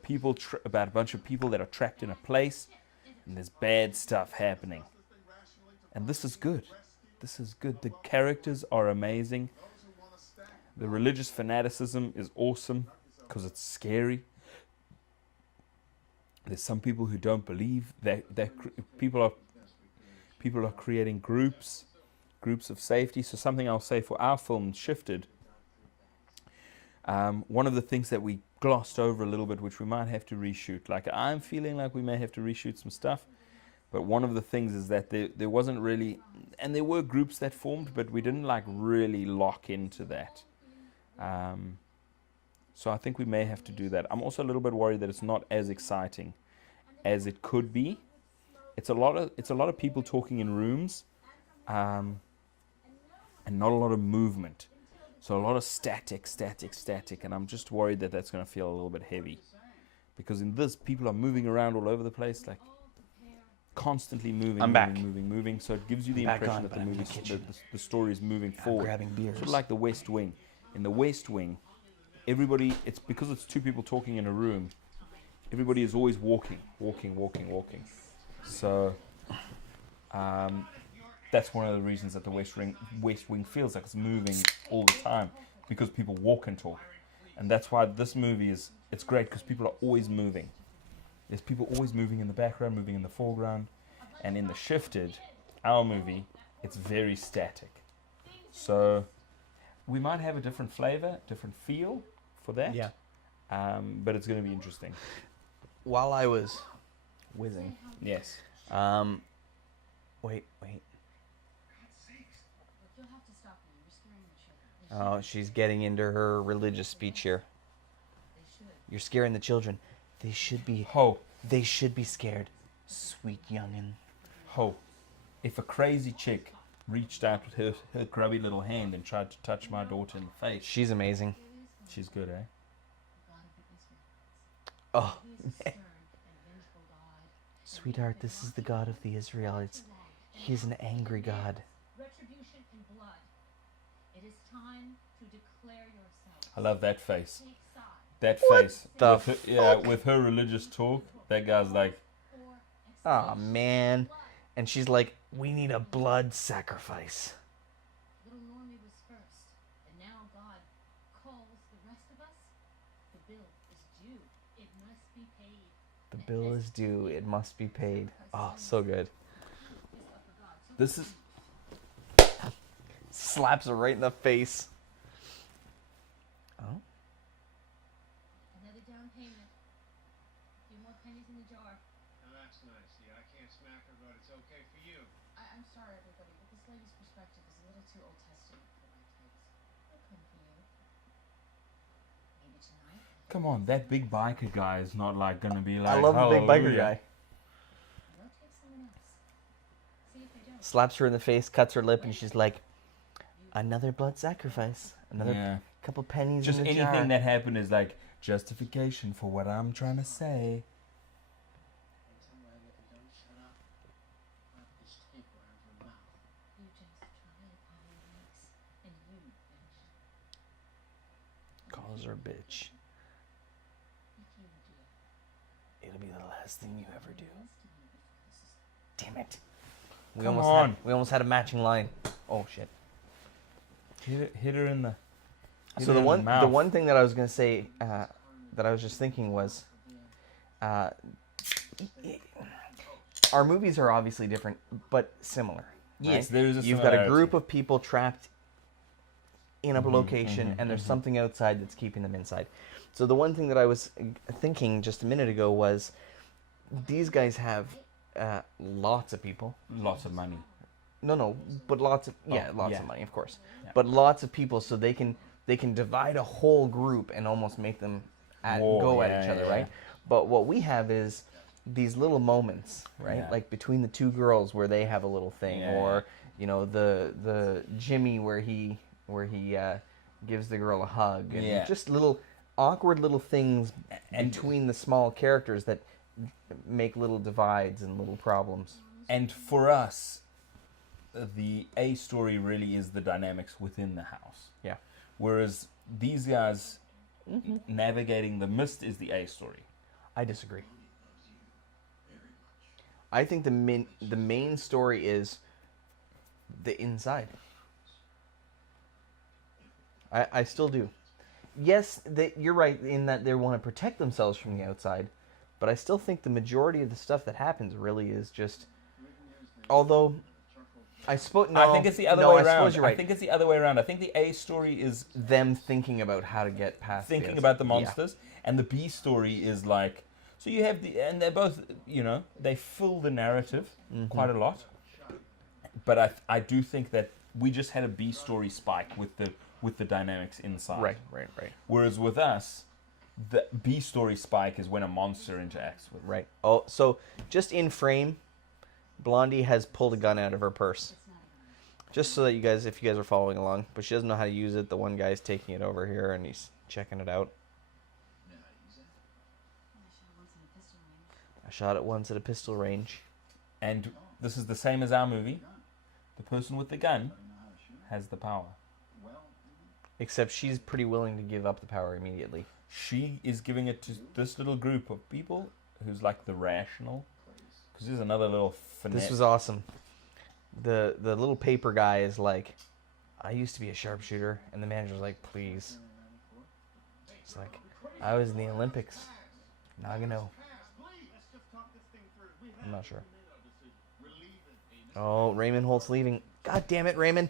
about a bunch of people that are trapped in a place and there's bad stuff happening. And this is good. This is good. The characters are amazing. The religious fanaticism is awesome because it's scary. There's some people who don't believe that people are creating groups of safety. So something I'll say for our film, Shifted, one of the things that we glossed over a little bit, which we might have to reshoot, like I'm feeling like we may have to reshoot some stuff, but one of the things is that there wasn't really, and there were groups that formed, but we didn't like really lock into that. So I think we may have to do that. I'm also a little bit worried that it's not as exciting as it could be. It's a lot of people talking in rooms, and not a lot of movement. So a lot of static, and I'm just worried that that's going to feel a little bit heavy. Because in this, people are moving around all over the place, like constantly moving, I'm back. moving. So it gives you the Back impression on, that but I'm in the kitchen. the story is moving I'm forward. grabbing beers. Sort of like the West Wing. In the West Wing, everybody, it's because it's two people talking in a room, everybody is always walking. So that's one of the reasons that the West Wing feels like it's moving all the time, because people walk and talk. And that's why this movie it's great, because people are always moving. There's people always moving in the background, moving in the foreground. And in the Shifted, our movie, it's very static. So we might have a different flavor, different feel for that. Yeah. But it's going to be interesting. While I was whizzing, Yes. wait. Look, you'll have to stop me. You're scaring the children. Oh, she's getting into her religious speech here. They should. You're scaring the children. They should be scared. Sweet youngin. Ho. If a crazy chick reached out with her grubby little hand and tried to touch my daughter in the face, She's amazing. she's good, eh? The God of the Israelites. Oh, He is a stern and vengeful God. sweetheart, this is the God of the Israelites. He is an angry God. Retribution and blood. It is time to declare yourself. I love that face. Take side That What face. the With her, with her religious talk, that guy's like, or Oh man. And she's like, we need a blood sacrifice. little Normie was first, and now God calls the rest of us. The bill is due. It must be paid. The bill is due. It must be paid. Oh, so good. this is... Slaps her right in the face. Oh. Another down payment. A few more pennies in the jar. Now that's nice. Yeah, I can't smack her, but it's okay for you. I'm sorry, everybody, but this lady's perspective is a little too Old Testament for my taste. I'll come for you. Maybe tonight. Come on, that big biker guy is not like going to be like, I love the big biker "Hallelujah." guy. Go take someone else. See if they don't. Slaps her in the face, cuts her lip, and she's like, another blood sacrifice. Another Yeah. couple pennies Just in the anything jar. that happened is like justification for what I'm trying to say. And somebody that don't shut up. I'll put this tape around her mouth. You just try it how it works, and you bitch. Calls her bitch. If you do, It'll be the last thing you ever do. rest of you before this is Damn it. Come on. We almost had a matching line. Oh shit. Hit her in the... hit So her the in one mouth. thing that I was gonna say that I was just thinking was, our movies are obviously different but similar. Yes, right? there is a You've got a similarity. group of people trapped in a location, and there's something outside that's keeping them inside. So the one thing that I was thinking just a minute ago was, these guys have lots of people. Lots of money. No, but lots of yeah. of money, of course. Yeah. But lots of people, so they can divide a whole group and almost make them go at each other, right? But what we have is these little moments, right? Yeah. Like between the two girls where they have a little thing, or you know, the Jimmy where he gives the girl a hug, and just little awkward little things between the small characters that make little divides and little problems. And for us, the A story really is the dynamics within the house. Yeah. Whereas these guys navigating the mist is the A story. I disagree. I think the main story is the inside. I still do. Yes, you're right in that they want to protect themselves from the outside, but I still think the majority of the stuff that happens really is just. Although, I suppose no. I think it's the other way I around. suppose you're right. I think it's the other way around. I think the A story is them thinking about how to get past. Thinking about the monsters, and the B story is like. So you have and they're both, you know, they fill the narrative quite a lot. But I do think that we just had a B story spike with the dynamics inside. Right. Whereas with us, the B story spike is when a monster interacts with. Right. Oh, so just in frame, Blondie has pulled a gun out of her purse. Just so that if you guys are following along, but she doesn't know how to use it. The one guy's taking it over here and he's checking it out. I shot it once at a pistol range. And this is the same as our movie. The person with the gun has the power. Except she's pretty willing to give up the power immediately. She is giving it to this little group of people who's like the rational. Because there's another little finesse. This was awesome. The little paper guy is like, I used to be a sharpshooter. And the manager's like, please. It's like, I was in the Olympics. Nagano. I'm not sure. Oh, Raymond Holt's leaving. God damn it, Raymond.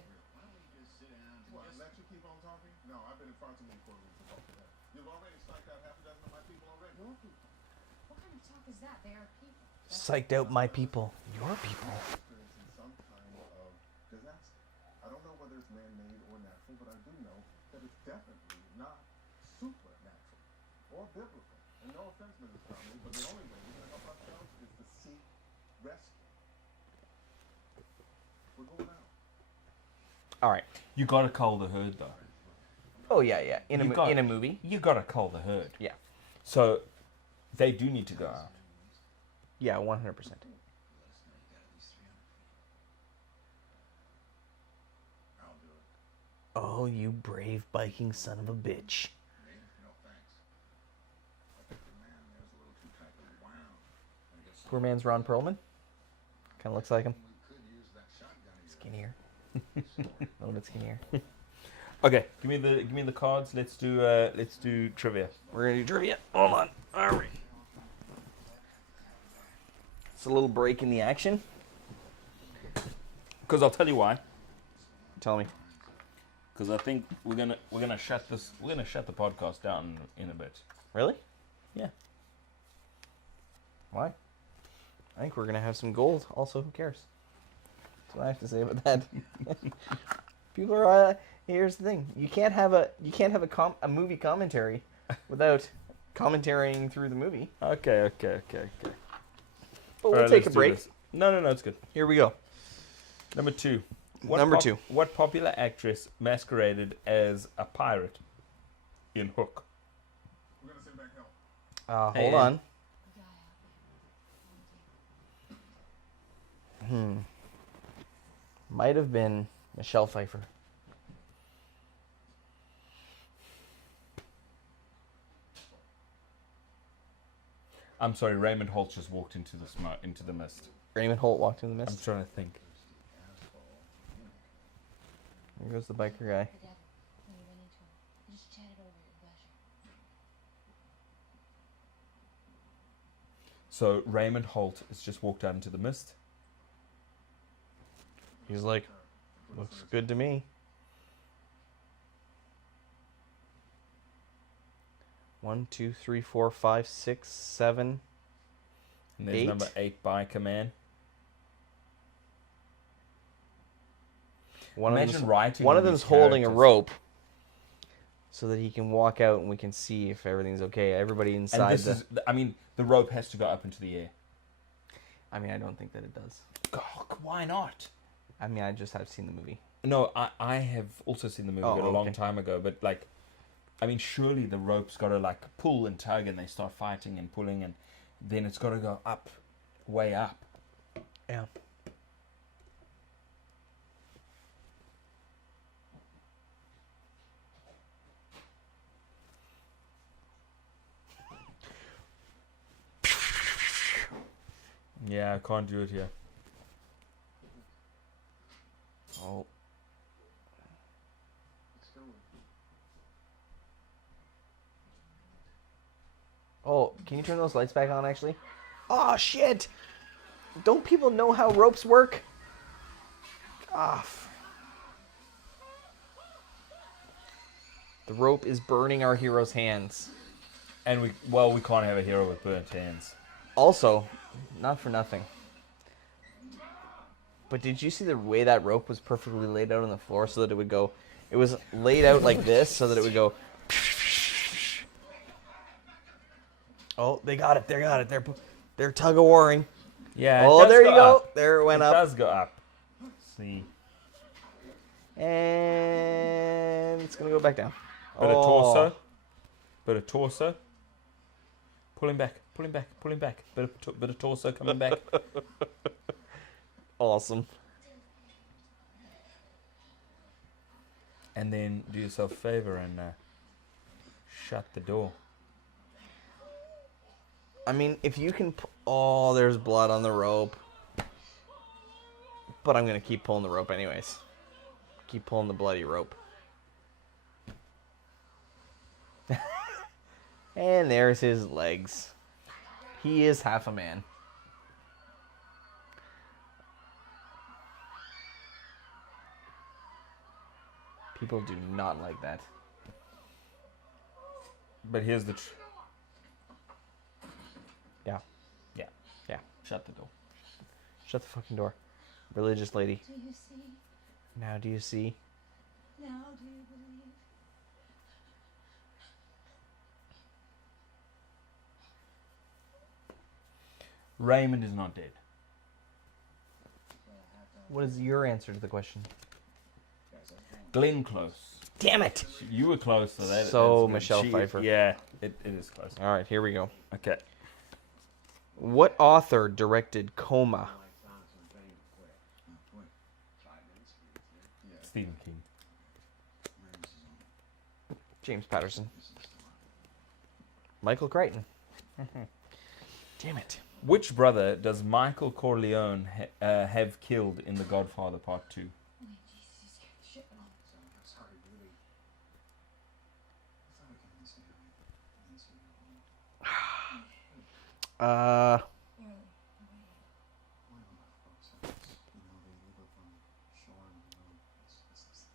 What kind of talk is that? They are people. Psyched out my people. Your people. I don't know whether it's man-made or natural, but I do know that it's definitely not supernatural or biblical. And no offense, Mrs. Conley, but the only way we're going to help ourselves is to seek rescue. We're going out. All right. You gotta cull the herd though. Oh, yeah. In a movie. You gotta cull the herd. Yeah. So they do need to go out. Yeah, 100%. Oh, you brave biking son of a bitch. Poor man's Ron Perlman. Kind of looks like him. Skinnier. A little bit skinnier. Okay, give me the cards. Let's do trivia. We're gonna do trivia. Hold on. All right. It's a little break in the action. Because I'll tell you why. Tell me. Because I think we're gonna shut the podcast down in a bit. Really? Yeah. Why? I think we're gonna have some gold. Also, who cares? That's what I have to say about that. People are. Here's the thing: you can't have a movie commentary without commentarying through the movie. Okay. But we'll take a break. No, it's good. Here we go. Number 2. Number 2. What popular actress masqueraded as a pirate in Hook? We're going to send back help. Hold on. Might have been Michelle Pfeiffer. I'm sorry, Raymond Holt just walked into the mist. Raymond Holt walked in the I'm mist. trying to think. Here goes the biker guy. The devil. When you run into him, you just chat it over at your pleasure. So Raymond Holt has just walked out into the mist. He's like, looks good to me. 1, 2, 3, 4, 5, 6, 7. And there's 8. number 8 biker man. Imagine writing One all of them's these holding a characters. rope so that he can walk out and we can see if everything's okay. Everybody And inside this is, I mean, the rope has to go up into the air. I mean, I don't think that it does. Oh, why not? I mean, I just have seen the movie. No, I have also seen the movie, Oh, but a long okay. time ago. But like, I mean, surely the rope's got to like pull and tug, and they start fighting and pulling, and then it's got to go up, way up. Yeah. Yeah, I can't do it here. Oh. It's going. Oh, can you turn those lights back on, actually? Oh, shit! Don't people know how ropes work? Ah. The rope is burning our hero's hands. And we can't have a hero with burnt hands. Also, not for nothing, but did you see the way that rope was perfectly laid out on the floor so that it would go... It was laid out like this so that it would go... Oh, they got it. They got it. They're tug-of-warring. Yeah. Oh, there you go. There it went It up. does go up. See. And it's going to go back down. Bit of torso. Bit of torso. Pull him back. Pull him back. Pull him back. Bit of torso coming back. Awesome. And then do yourself a favor and shut the door. I mean, if you can... Oh, there's blood on the rope. But I'm going to keep pulling the rope anyways. Keep pulling the bloody rope. And there's his legs. He is half a man. People do not like that. But here's the... Yeah. Yeah. Yeah. Shut the door. Shut the fucking door. Religious lady. Do you see? Now do you see? Now do you believe? Raymond is not dead. What is your answer to the question? Glenn close. Damn it! You were close, so that. So, that's good. Michelle Pfeiffer. Yeah, it is close. Alright, here we go. Okay. What author directed Coma? Stephen King. James Patterson. Michael Crichton. Damn it. Which brother does Michael Corleone have killed in The Godfather Part 2? Oh, Jesus, you scared the shit out of me. Sorry, really. I thought I could answer you. Answer you. Barely. One of my folks, you know, they live up on shore and you know, it's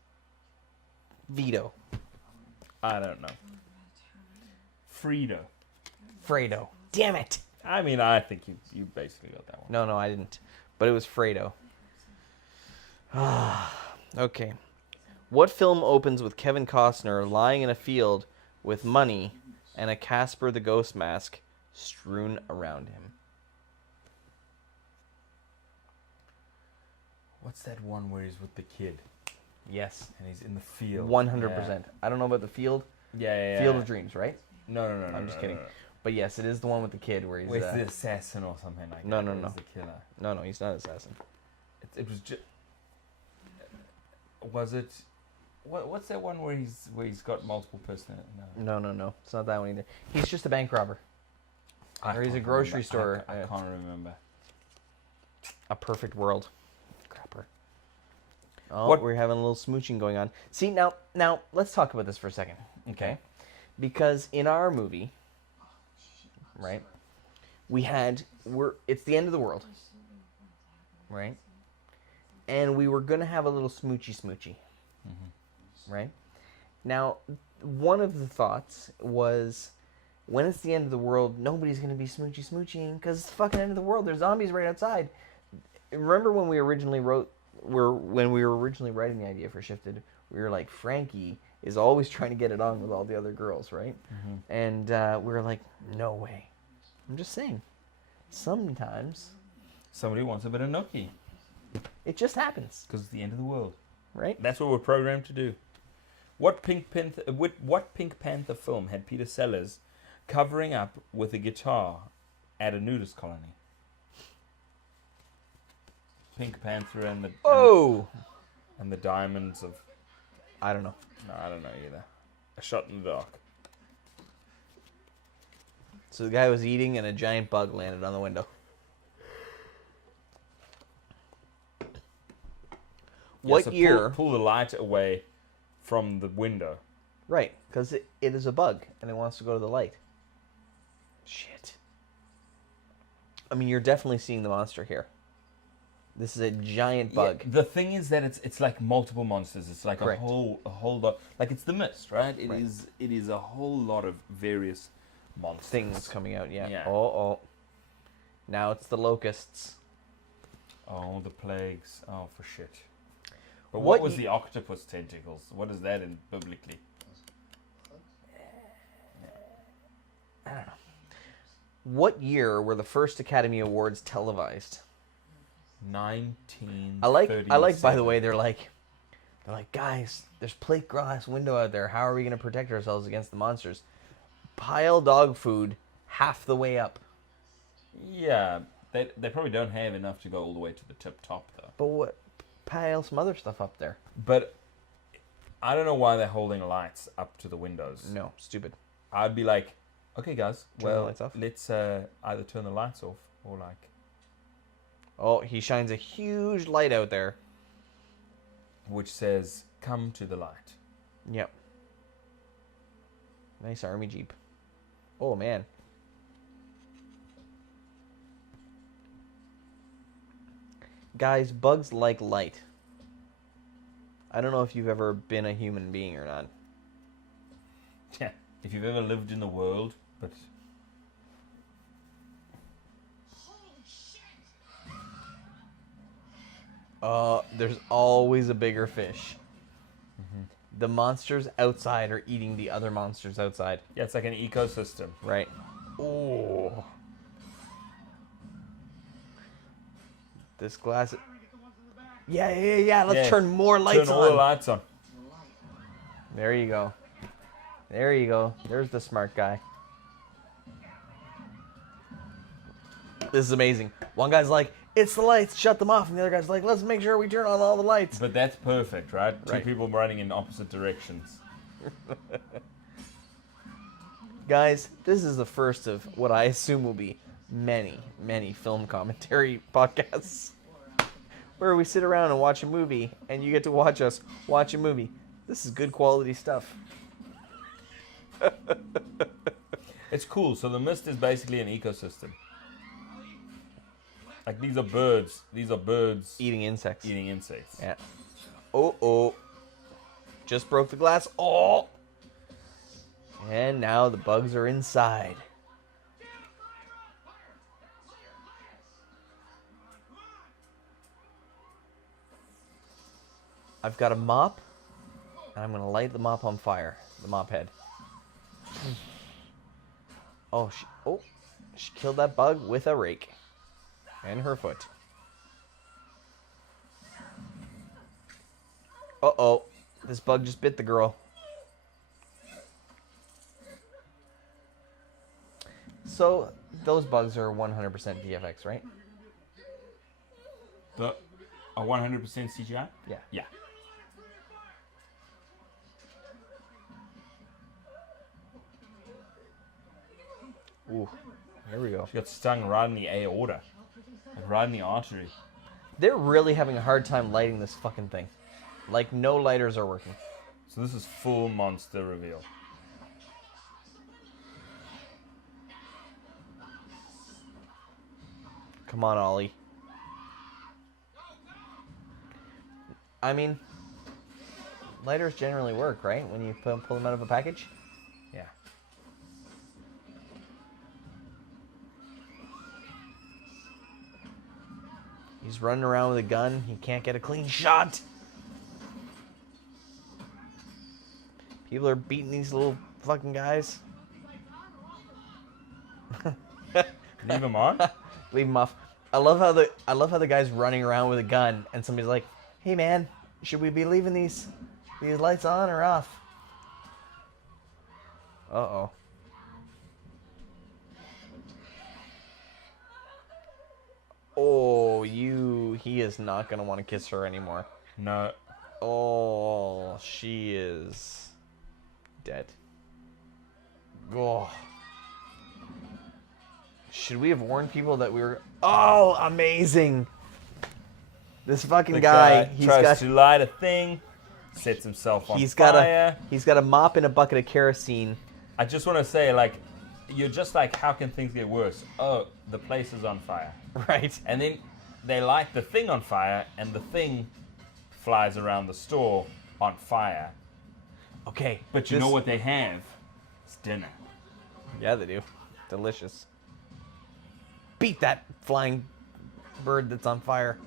Vito. I don't know. Fredo. Fredo. Damn it. I mean, I think you basically got that one. No, I didn't. But it was Fredo. Okay. What film opens with Kevin Costner lying in a field with money and a Casper the Ghost mask strewn around him? What's that one where he's with the kid Yes. and he's in the field? 100%. I don't know about the field. Yeah. Field of Dreams, right? No. I'm just kidding. But yes, it is the one with the kid where he's... Where's the assassin or something like No, that? no, Where's no. the killer? No, he's not an assassin. It was just. Was it? What's that one where he's got multiple personalities? No. No. It's not that one either. He's just a bank robber. Or he's a can't grocery remember. store. I can't remember. A Perfect World. Crapper. Oh, What- we're having a little smooching going on. See, now let's talk about this for a second, okay? Because in our movie, right, it's the end of the world, right? And we were going to have a little smoochy, right? Now, one of the thoughts was when it's the end of the world, nobody's going to be smoochy-smoochying because it's the fucking end of the world. There's zombies right outside. Remember when we originally when we were originally writing the idea for Shifted, we were like, Frankie is always trying to get it on with all the other girls, right? Mm-hmm. And we were like, no way. I'm just saying. Sometimes Somebody wants a bit of nookie. it just happens, Because it's the end of the world. right? That's what we're programmed to do. What Pink Panther film had Peter Sellers covering up with a guitar at a nudist colony? Pink Panther and the Oh! and the diamonds of... I don't know. No, I don't know either. A Shot in the Dark. So the guy was eating and a giant bug landed on the window. What so year? Pull the light away from the window. Right, because it is a bug and it wants to go to the light. Shit. I mean, you're definitely seeing the monster here. This is a giant bug. Yeah, the thing is that it's like multiple monsters. It's like Correct. a whole lot. Like it's the Mist, right? It Right. is a whole lot of various monsters. Things coming out, yeah. Yeah. Oh. Now it's the locusts. Oh, the plagues. Oh, for shit. But What what was ye- the octopus tentacles? What is that in biblically? I don't know. What year were the first Academy Awards televised? 1937. I like. By the way, they're like, guys, there's plate glass window out there. How are we gonna protect ourselves against the monsters? Pile dog food half the way up. Yeah, they probably don't have enough to go all the way to the tip top though. But what? Pile some other stuff up there. But I don't know why they're holding lights up to the windows. No, stupid. I'd be like, okay, guys, Turn the lights off. let's either turn the lights off or like. Oh, he shines a huge light out there. Which says, come to the light. Yep. Nice army jeep. Oh, man. Guys, bugs like light. I don't know if you've ever been a human being or not. Yeah, if you've ever lived in the world, but... There's always a bigger fish. The monsters outside are eating the other monsters outside. Yeah, it's like an ecosystem. Right. Oh. This glass... Yeah. Let's Yeah, turn more lights Turn all the on. lights on. There you go. There's the smart guy. This is amazing. One guy's like, it's the lights, shut them off. And the other guy's like, let's make sure we turn on all the lights. But that's perfect, right? Right. Two people running in opposite directions. Guys, this is the first of what I assume will be many, many film commentary podcasts where we sit around and watch a movie and you get to watch us watch a movie. This is good quality stuff. It's cool. So the Mist is basically an ecosystem. Like these are birds. These are birds Eating insects. eating insects. Yeah. Oh. Just broke the glass. Oh. And now the bugs are inside. I've got a mop, and I'm going to light the mop on fire. The mop head. Oh, she killed that bug with a rake. And her foot. Uh-oh. This bug just bit the girl. So, those bugs are 100% VFX, right? The a 100% CGI? Yeah. Yeah. Ooh. There we go. She got stung right in the aorta. Like right in the artery. They're really having a hard time lighting this fucking thing. Like, no lighters are working. So this is full monster reveal. Come on, Ollie. I mean, lighters generally work, right? When you pull them out of a package? Yeah. He's running around with a gun. He can't get a clean shot. People are beating these little fucking guys. Leave him on. Leave him off. I love how the guy's running around with a gun, and somebody's like, "Hey man, should we be leaving these lights on or off?" Uh-oh. Oh, he is not gonna want to kiss her anymore. No. Oh, she is dead. Oh. Should we have warned people that we were... Oh, amazing! This fucking The guy, guy tries to light a thing, sets himself on fire. He's got a mop and a bucket of kerosene. I just want to say, like, you're just like, how can things get worse? Oh, the place is on fire. Right. And then they light the thing on fire, and the thing flies around the store on fire. Okay. But you know what they have? It's dinner. Yeah, they do. Delicious. Beat that flying bird that's on fire.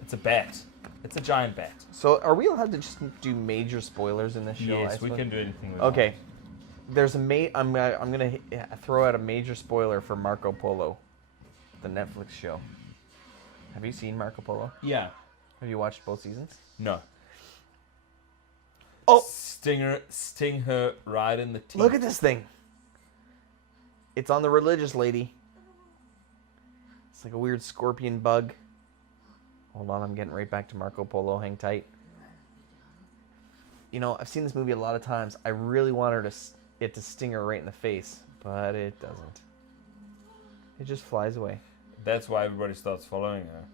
It's a bat. It's a giant bat. So, are we allowed to just do major spoilers in this show? Yes, we can do anything we Okay. want. There's I'm gonna throw out a major spoiler for Marco Polo, the Netflix show. Have you seen Marco Polo? Yeah. Have you watched both seasons? No. Oh! Sting her right in the teeth. Look at this thing. It's on the religious lady. It's like a weird scorpion bug. Hold on, I'm getting right back to Marco Polo. Hang tight. You know, I've seen this movie a lot of times. I really want it to sting her right in the face, but it doesn't. It just flies away. That's why everybody starts following her.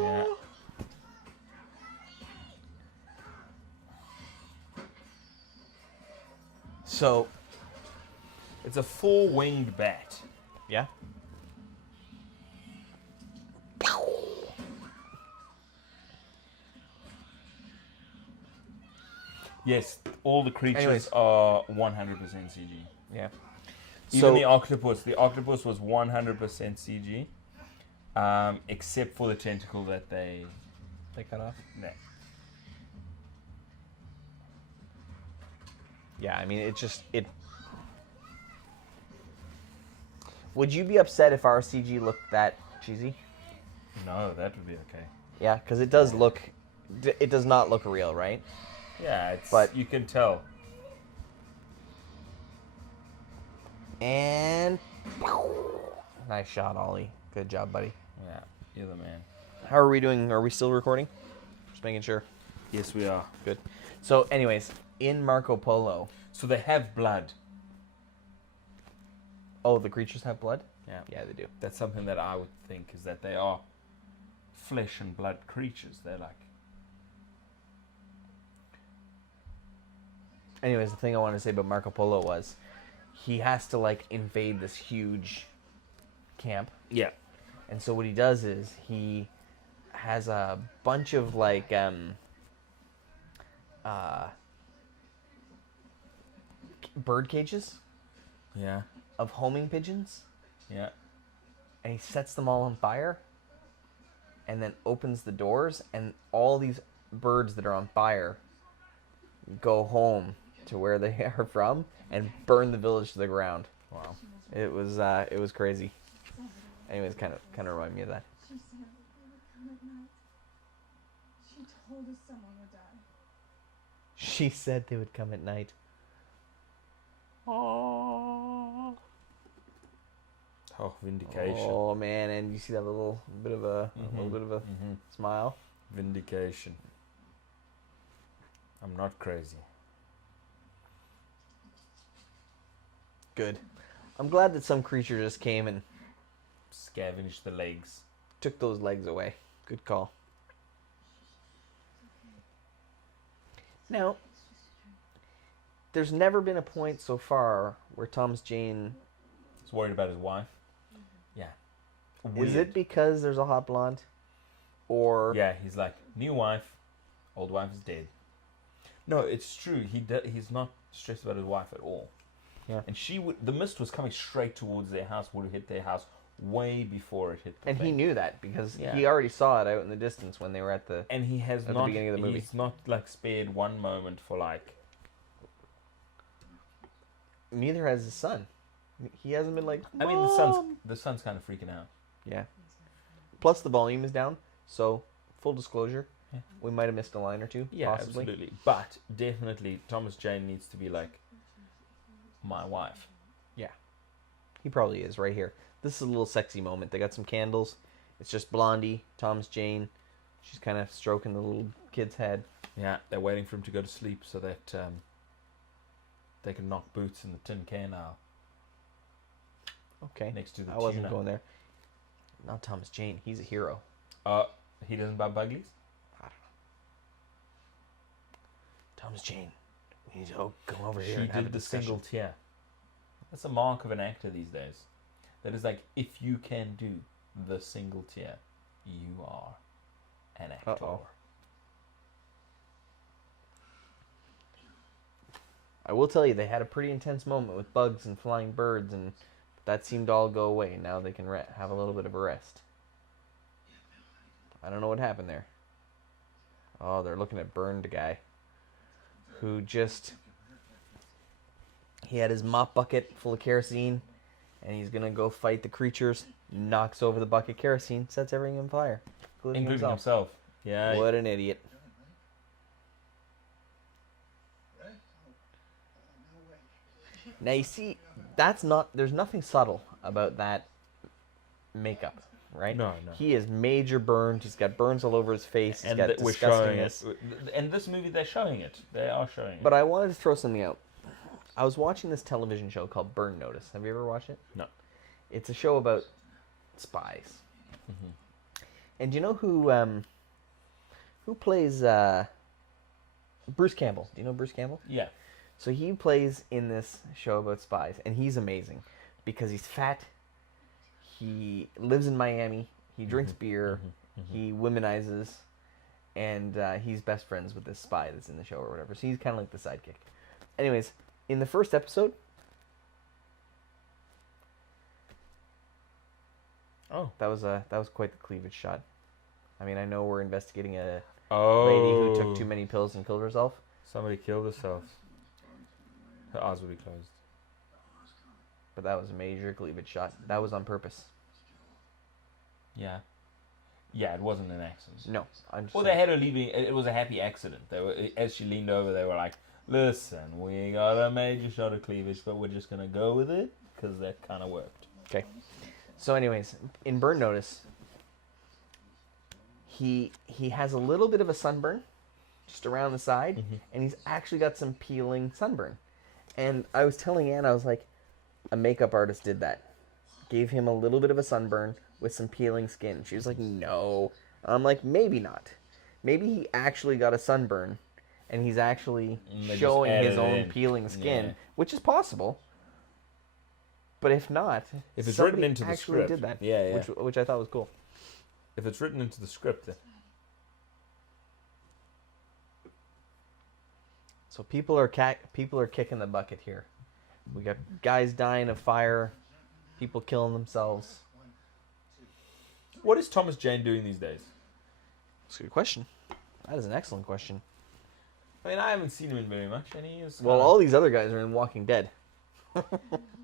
Yeah. So, It's a four-winged bat. yeah. Yes, all the creatures Anyways. are 100% CG. Yeah. Even the octopus. The octopus was 100% CG, except for the tentacle that they cut off. No. Yeah, I mean, it. Would you be upset if our CG looked that cheesy? No, that would be okay. Yeah, because it does look. It does not look real, right? Yeah, it's But- you can tell. And nice shot, Ollie. Good job, buddy. Yeah, you're the man. How are we doing? Are we still recording? Just making sure. Yes, we are. Good. So, anyways, in Marco Polo. So they have blood. Oh, the creatures have blood? Yeah. Yeah, they do. That's something that I would think is that they are flesh and blood creatures. They're like... Anyways, the thing I wanted to say about Marco Polo was he has to, like, invade this huge camp. Yeah. And so what he does is he has a bunch of, like, bird cages Yeah. of homing pigeons. Yeah. And he sets them all on fire and then opens the doors, and all these birds that are on fire go home to where they are from and burn the village to the ground. Wow. It was crazy. Anyways, kind of reminded me of that. She said they would come at night. She told us someone would die. She said they would come at night. Oh, vindication. Oh man, and you see that little bit of a smile. Vindication. I'm not crazy. Good. I'm glad that some creature just came and Scavenge the legs. took those legs away. Good call. Now, there's never been a point so far where Thomas Jane... He's worried about his wife. Yeah. Is Weird. it because there's a hot blonde? Or... Yeah, he's like, new wife, old wife is dead. No, it's true. He's not stressed about his wife at all. Yeah. And the mist was coming straight towards their house, would have hit their house way before it hit the And he thing. knew that because Yeah. he already saw it out in the distance when they were at the. And he has at the not. beginning of the movie. He's not like spared one moment for like. Neither has his son. He hasn't been like. I mean, the son's kind of freaking out. Yeah. Plus the volume is down, so full disclosure, Yeah. we might have missed a line or two. Yeah, possibly. absolutely. But definitely, Thomas Jane needs to be like my wife. He probably is right here. This is a little sexy moment. They got some candles. It's just Blondie, Thomas Jane. She's kind of stroking the little kid's head. Yeah, they're waiting for him to go to sleep so that they can knock boots in the tin can now Okay. next to the I wasn't tuna. going there. Not Thomas Jane. He's a hero. He doesn't buy Buglies? Thomas Jane. We need to come over here She and have a did the discussion. single tear. That's a mark of an actor these days. That is like, if you can do the single tear, you are an actor. Uh-oh. I will tell you, they had a pretty intense moment with bugs and flying birds, and that seemed to all go away. Now they can have a little bit of a rest. I don't know what happened there. Oh, they're looking at Burned guy, who just... He had his mop bucket full of kerosene, and he's gonna go fight the creatures. Knocks over the bucket of kerosene, sets everything on fire, including himself. Yeah. What an idiot! Now you see, there's nothing subtle about that makeup, right? No. He is major burned. He's got burns all over his face. He's got we're showing it. disgustingness. In this movie, they're showing it. They are showing it. But I wanted to throw something out. I was watching this television show called Burn Notice. Have you ever watched it? No. It's a show about spies. Mm-hmm. And do you know who plays Bruce Campbell? Do you know Bruce Campbell? Yeah. So he plays in this show about spies, and he's amazing because he's fat. He lives in Miami. He drinks beer. He womanizes, and he's best friends with this spy that's in the show or whatever. So he's kind of like the sidekick. Anyways, in the first episode, that was quite the cleavage shot. I mean, I know we're investigating a lady who took too many pills and killed herself. Somebody killed herself. Her eyes will be closed. But that was a major cleavage shot. That was on purpose. Yeah. Yeah, it wasn't an accident. No, I'm just Well, saying. they had her leaving. It was a happy accident. They were, as she leaned over, they were like, "Listen, we got a major shot of cleavage, but we're just gonna go with it because that kind of worked." Okay. So, anyways, in Burn Notice, he has a little bit of a sunburn, just around the side, and he's actually got some peeling sunburn. And I was telling Anne, I was like, a makeup artist did that. Gave him a little bit of a sunburn with some peeling skin. She was like, no. I'm like, maybe not. Maybe he actually got a sunburn, and he's actually And they just showing his added own in. peeling skin, Yeah. which is possible. But if not, If it's somebody written into the actually script. did that. Yeah, yeah. Which I thought was cool. If it's written into the script, then So people are kicking the bucket here. We got guys dying of fire, people killing themselves. what is Thomas Jane doing these days? That's a good question. That is an excellent question. I mean, I haven't seen him in very much, and he is. Well, all these other guys are in Walking Dead.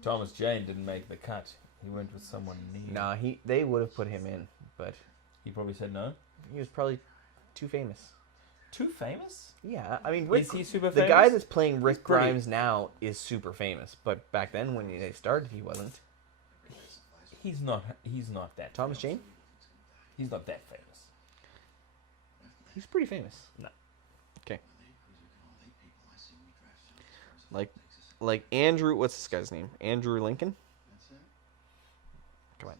Thomas Jane didn't make the cut. He went with someone new. Nah, they would have put him in, but He probably said no. he was probably too famous. Too famous? Yeah, I mean, Is he super the famous? guy that's playing Rick pretty- Grimes now is super famous, but back then when they started, he wasn't. He's not. He's not that. Thomas famous. Jane? He's not that famous. He's pretty famous. No. Okay. Like Andrew, what's this guy's name? Andrew Lincoln? Come on.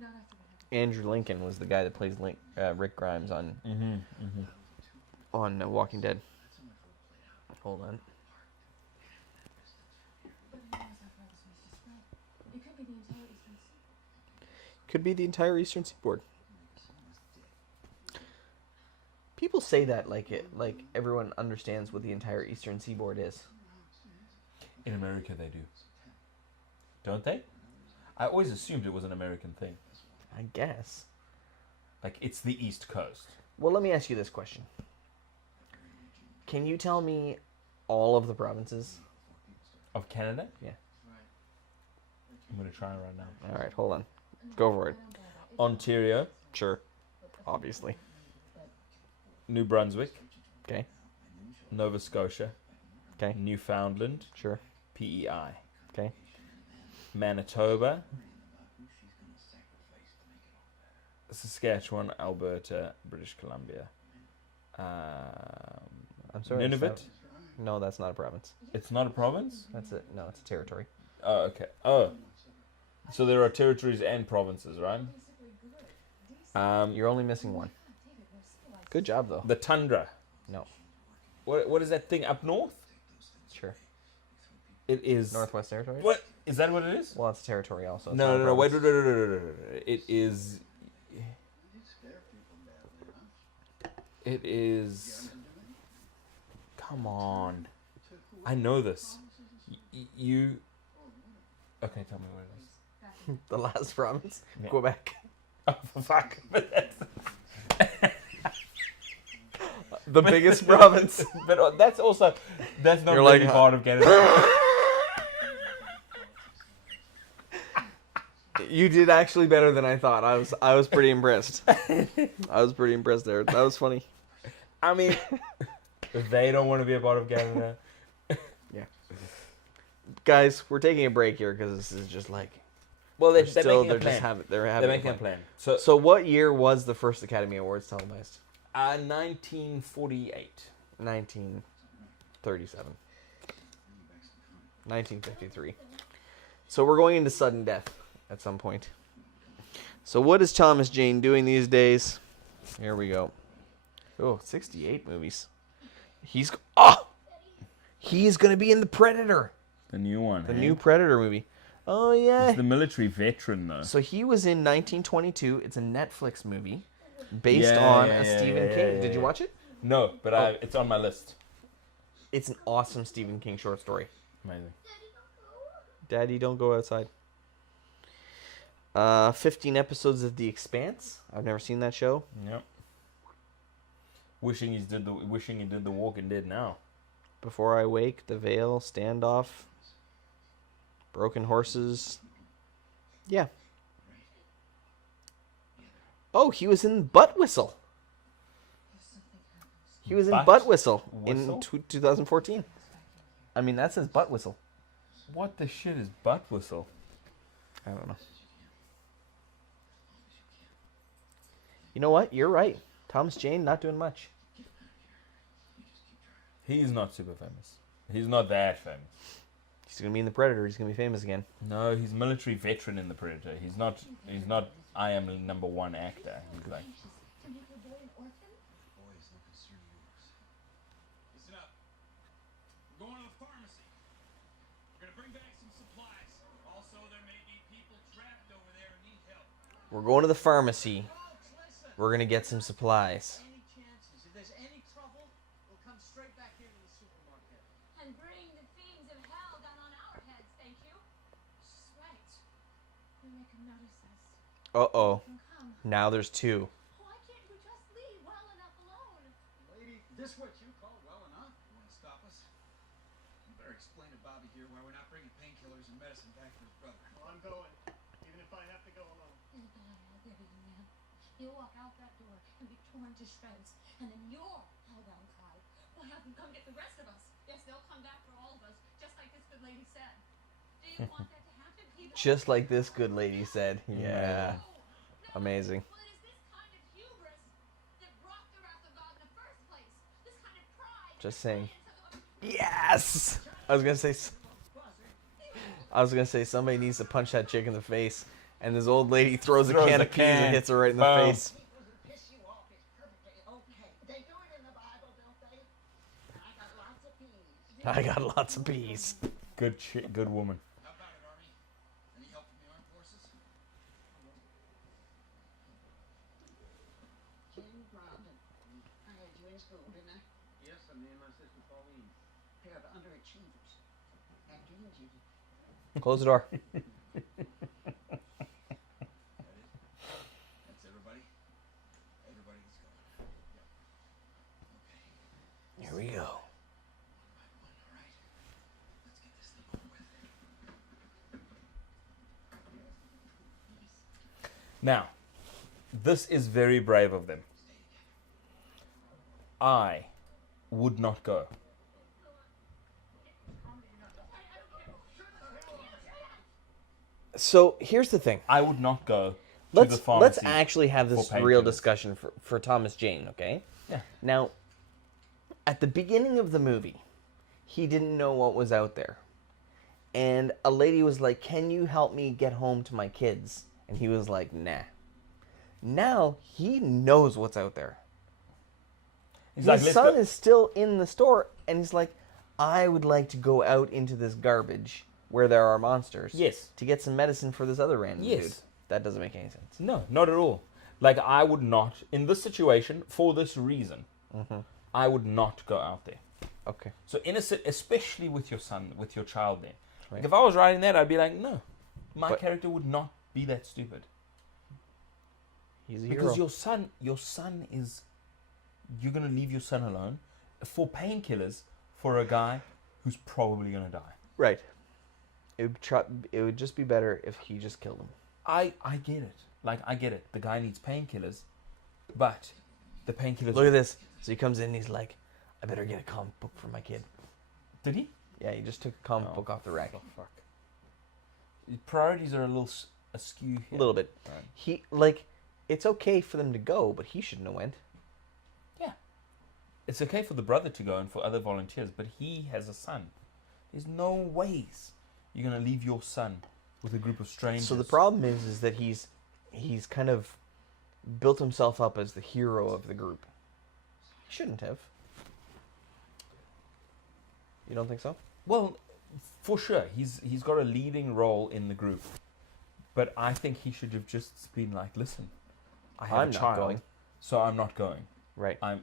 Not after what happened. Andrew Lincoln was the guy that plays Rick Grimes on Walking Dead. Hold on. But who knows how far this news to spread? It could be the entire Eastern Seaboard. Could be the entire Eastern Seaboard. People say that like everyone understands what the entire Eastern Seaboard is. In America, they do. don't they? I always assumed it was an American thing. I guess. Like, it's the East Coast. Well, let me ask you this question. Can you tell me all of the provinces? Of Canada? Yeah. I'm going to try it right now. All right, hold on. Go for it. Ontario, Sure. Obviously. New Brunswick, Okay. Nova Scotia, Okay. Newfoundland, Sure. PEI, Okay. Manitoba, Saskatchewan, Alberta, British Columbia. I'm sorry. Nunavut? No, that's not a province. It's not a province? That's it. No, it's a territory. Oh, okay. Oh. So there are territories and provinces, right? You're only missing one. Good job, though. The tundra. No. What is that thing up north? Sure. It is... Northwest Territories? What? Is that what it is? Well, it's a territory also. It's No, not a no, no. Wait, province. wait. It is... It is... Come on. I know this. You... Okay, tell me what it is. The last province? Yeah. Quebec. Oh, for fuck. But that's... The biggest province. But that's also... That's not You're really like, part of Canada. You did actually better than I thought. I was pretty impressed. I was pretty impressed there. That was funny. I mean... If they don't want to be a part of Canada... Yeah. Guys, we're taking a break here because this is just like... Well, They're they're still, making they're a plan. just having, they're They're having making a a plan. plan. So what year was the first Academy Awards televised? 1948. 1937. 1953. So we're going into sudden death at some point. So what is Thomas Jane doing these days? Here we go. Oh, 68 movies. He's going to be in The Predator. The new one. The new Predator movie. Oh, yeah. He's the military veteran, though. So he was in 1922. It's a Netflix movie based on a Stephen King. Did you watch it? No, but it's on my list. It's an awesome Stephen King short story. Amazing. Daddy, don't go outside. 15 episodes of The Expanse. I've never seen that show. Yep. Wishing he did the Walking Dead now. Before I Wake, The Veil, Standoff, Broken Horses. Yeah. Oh, he was in Butt Whistle. He was in Butt Whistle in 2014. I mean, that says Butt Whistle. What the shit is Butt Whistle? I don't know. You know what? You're right. Thomas Jane not doing much. He's not super famous. He's not that famous. He's gonna be in The Predator. He's gonna be famous again. No, he's military veteran in The Predator. He's not. I am the #1 actor. He's like. To make your boy an orphan? Boy is no concern of yours. Listen up. We're going to the pharmacy. We're going to bring back some supplies. Also, there may be people trapped over there who need help. We're going to the pharmacy. Folks, listen. We're gonna get some supplies. Any chances? If there's any trouble, we'll come straight back here to the supermarket. And bring the fiends of hell down on our heads, thank you. She's right. We make him notice us. Uh-oh. He can come. Now there's two. Why can't we just leave well enough alone? Lady, this what you call well enough? You want to stop us? You better explain to Bobby here why we're not bringing painkillers and medicine back for his brother. Well, I'm going, even if I have to go alone. You'll die already, man. You'll walk out that door and be torn to shreds. And then you're hellbound, Clyde. We'll have them come get the rest of us. Yes, they'll come back for all of us, just like this good lady said. Do you want that to happen? Even Just like this good lady said. Yeah. Amazing. Well, it is this kind of hubris that brought the wrath of God in the first place. This kind of pride. Just saying. Yes! I was gonna say somebody needs to punch that chick in the face, and this old lady throws a can of peas and hits her right in the Boom. face. Piss you off is perfectly okay. They do it in the Bible, don't they? I got lots of peas. I got lots of peas. Good woman. How about it, Army? Any help from the armed forces? Jim Brandon. I had you in school, didn't I? Yes, I'm me and my sister Pauline. Pair of underachievers. Adrian and Jay. Close the door. That's everybody. Everybody is going. Okay. Here we go. All right. Let's get this thing over with. Now, this is very brave of them. I would not go. So here's the thing. I would not go to Let's the pharmacy. let's actually have this for real painkillers. discussion for Thomas Jane, okay? Yeah. Now, at the beginning of the movie, he didn't know what was out there. And a lady was like, "Can you help me get home to my kids?" And he was like, "Nah." Now, he knows what's out there. He's His like, "Let's son go." is still in the store, and he's like, "I would like to go out into this garbage where there are monsters. Yes. To get some medicine for this other random Yes. dude." That doesn't make any sense. No, not at all. Like, I would not, in this situation, for this reason, I would not go out there. Okay. So, especially with your son, with your child there. Right. Like, if I was writing that, I'd be like, no, my But- character would not be that stupid. He's a Because hero. your son is, you're going to leave your son alone for painkillers for a guy who's probably going to die. Right. It would just be better if he just killed him. I get it. Like, I get it. The guy needs painkillers, but the painkillers... Look at this. So he comes in and he's like, "I better get a comic book for my kid." Did he? Yeah, he just took a comic Oh. book off the rack. Oh, fuck. His priorities are a little askew A here. little bit. Right. He, it's okay for them to go, but he shouldn't have went. Yeah. It's okay for the brother to go and for other volunteers, but he has a son. There's no ways you're going to leave your son with a group of strangers. So the problem is that he's kind of built himself up as the hero of the group. He shouldn't have. You don't think so? Well, for sure, he's got a leading role in the group. But I think he should have just been like, listen, I have I'm a not child, going. so I'm not going. Right. I'm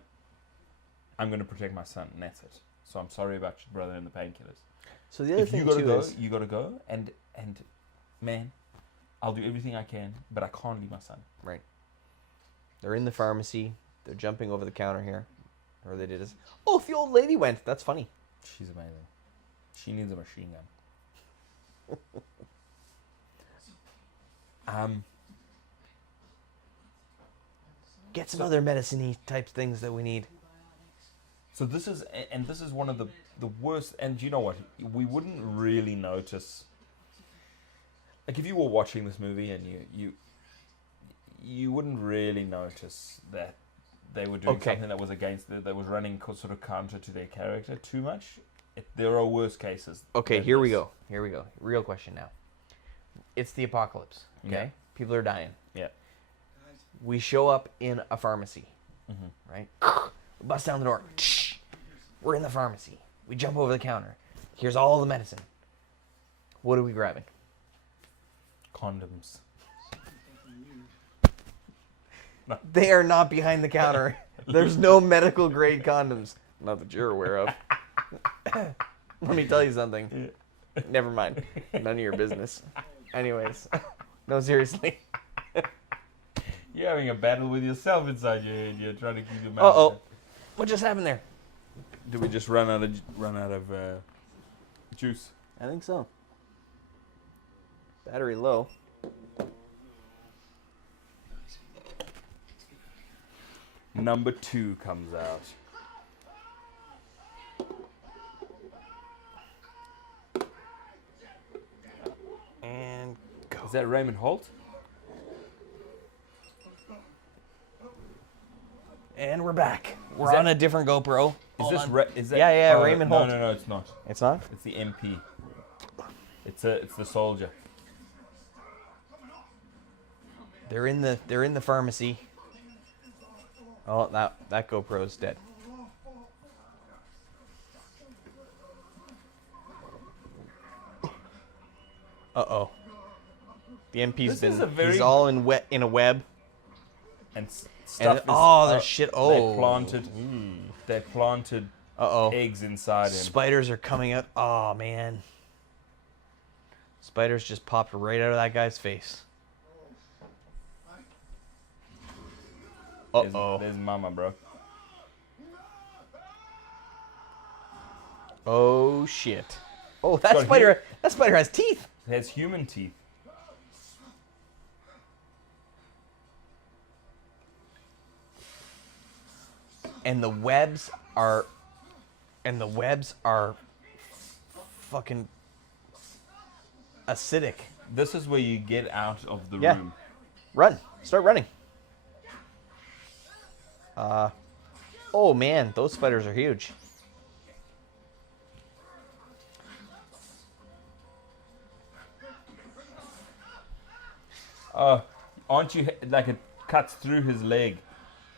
going to protect my son, and that's it. So I'm sorry about your brother and the painkillers. So the other If you thing got to too go, is, you got to go, and man, I'll do everything I can, but I can't leave my son. right. They're in the pharmacy. They're jumping over the counter here. Or they did is, "Oh, if the old lady went, that's funny." She's amazing. She needs a machine gun. Get some other medicine-y type things that we need. So this is one of the worst. And you know what? We wouldn't really notice. Like, if you were watching this movie and you wouldn't really notice that they were doing Okay. something that was that was running sort of counter to their character too much. There are worse cases. Okay, than here we this. go. Here we go. Real question now. It's the apocalypse. Okay, Yeah. people are dying. Yeah. We show up in a pharmacy, Mhm. right? We bust down the door. We're in the pharmacy. We jump over the counter. Here's all the medicine. What are we grabbing? Condoms. They are not behind the counter. There's no medical grade condoms. Not that you're aware of. Let me tell you something. Never mind. None of your business. Anyways. No, seriously. You're having a battle with yourself inside your head. You're trying to keep your mouth. Uh-oh. What just happened there? Did we just run out of juice? I think so. Battery low. Number 2 comes out. And go. Is that Raymond Holt? And we're back. We're that- on a different GoPro. Is Hold this on. is that? Yeah, Raymond no, Holt. No, it's not. It's not? It's the MP. It's the soldier. They're in the pharmacy. Oh, that GoPro's dead. Uh-oh. The MP's This is a very- he's all in a web. And And stuff. there's shit. Oh. They planted Uh-oh. eggs inside him. Spiders are coming out. Oh, man. Spiders just popped right out of that guy's face. Uh-oh. There's Mama, bro. Oh, shit. Oh, got that spider has teeth. It has human teeth. And the webs are fucking acidic. This is where you get out of the Yeah. room. Run. Start running. Oh man, those spiders are huge. Aren't you like it cuts through his leg?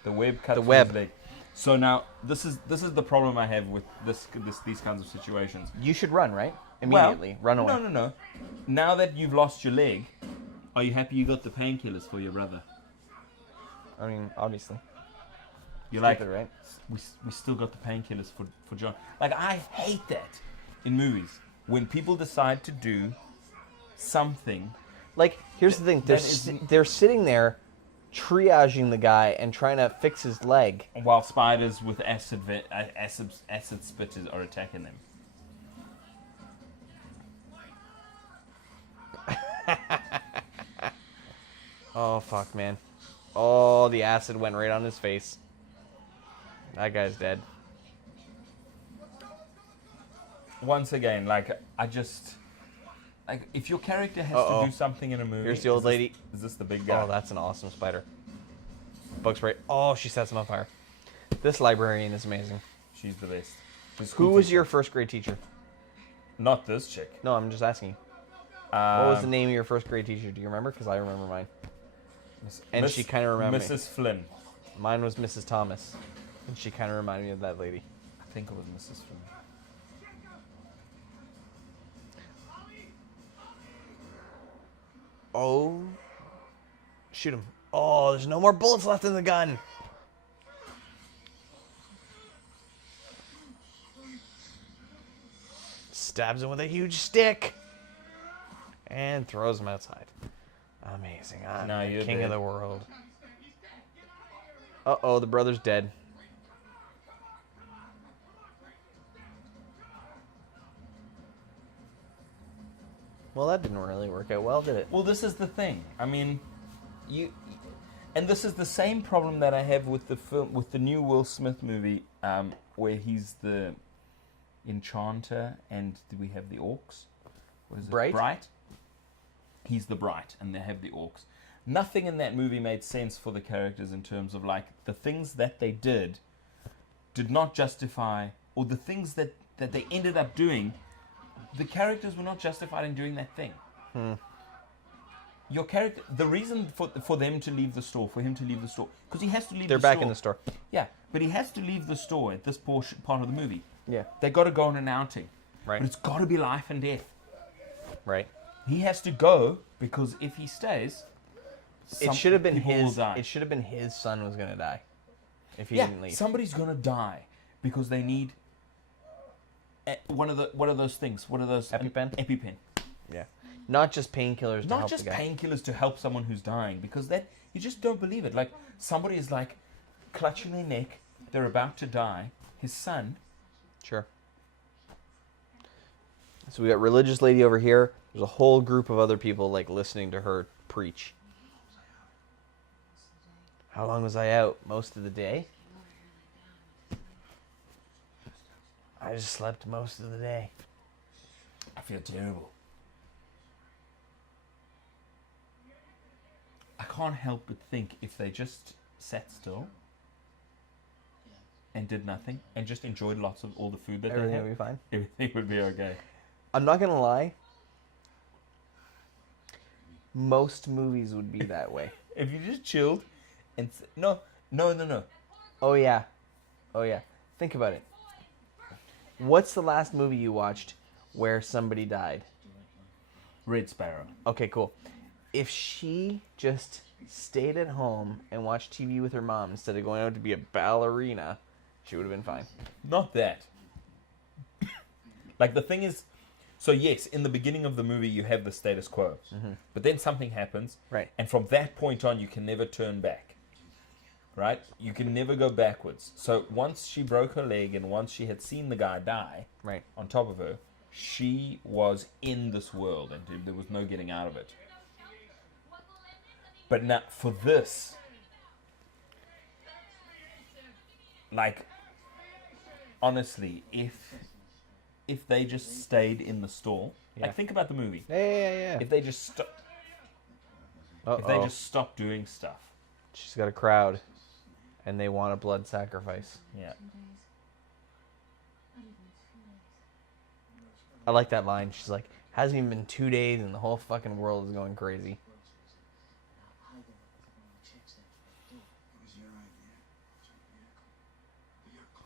The web cuts The through web. his leg. So now this is the problem I have with these kinds of situations. You should run, right? Immediately. Run away. No. Now that you've lost your leg, are you happy you got the painkillers for your brother? I mean, obviously. You're like, Stupid, right? we still got the painkillers for John. Like, I hate that in movies. When people decide to do something. Like, here's the thing. They're sitting there triaging the guy and trying to fix his leg. While spiders with acid spitters are attacking them. Oh, fuck, man. Oh, the acid went right on his face. That guy's dead. Once again, like, if your character has Uh-oh. to do something in a movie... Here's the old lady. Is this the big guy? Oh, that's an awesome spider. Bug spray. Oh, she sets him on fire. This librarian is amazing. She's the best. Who was your first grade teacher? Not this chick. No, I'm just asking you. What was the name of your first grade teacher? Do you remember? Because I remember mine. And she kind of remembered me. Mrs. Flynn. Mine was Mrs. Thomas. And she kind of reminded me of that lady. I think it was Mrs. Flynn. Oh. Shoot him. Oh, there's no more bullets left in the gun. Stabs him with a huge stick. And throws him outside. Amazing. I'm Now the you're king dead. of the world. Uh-oh, the brother's dead. Well, that didn't really work out well, did it? Well, this is the thing. I mean, and this is the same problem that I have with the film, with the new Will Smith movie, where he's the enchanter, and do we have the orcs? What is it? Bright? He's the Bright, and they have the orcs. Nothing in that movie made sense for the characters in terms of, like, the things that they did not justify, or the things that they ended up doing, the characters were not justified in doing that thing. Your character, the reason for them to leave the store, for him to leave the store, because he has to leave They're the store. back in the store. Yeah, but he has to leave the store at this part of the movie. Yeah. They got to go on an outing. Right. But it's got to be life and death. Right. He has to go because if he stays, It should have been people will his. die. It should have been his son was gonna die, if he Yeah, didn't leave. somebody's gonna die because they need what are those things? What are those? EpiPen? EpiPen. Yeah. Not just painkillers to Not help just the guy. painkillers to help someone who's dying, because that you just don't believe it. Like somebody is like clutching their neck, they're about to die. His son. Sure. So we got religious lady over here. There's a whole group of other people like listening to her preach. How long was I out? Most of the day? I just slept most of the day. I feel terrible. I can't help but think if they just sat still and did nothing and just enjoyed lots of all the food that Everything they will had, be fine. everything would be okay. I'm not gonna lie. Most movies would be that way. If you just chilled and no. Oh yeah. Oh yeah. Think about it. What's the last movie you watched where somebody died? Red Sparrow. Okay, cool. If she just stayed at home and watched TV with her mom instead of going out to be a ballerina, she would have been fine. Not that. Like the thing is, So yes, in the beginning of the movie you have the status quo, but then something happens, Right. and from that point on you can never turn back. Right? You can never go backwards. So once she broke her leg and once she had seen the guy die Right. on top of her, she was in this world and there was no getting out of it. But now for this, like, honestly, if they just stayed in the stall, like, think about the movie. Yeah. If they just stopped doing stuff. She's got a crowd, and they want a blood sacrifice. Yeah. I like that line. She's like, hasn't even been 2 days, and the whole fucking world is going crazy.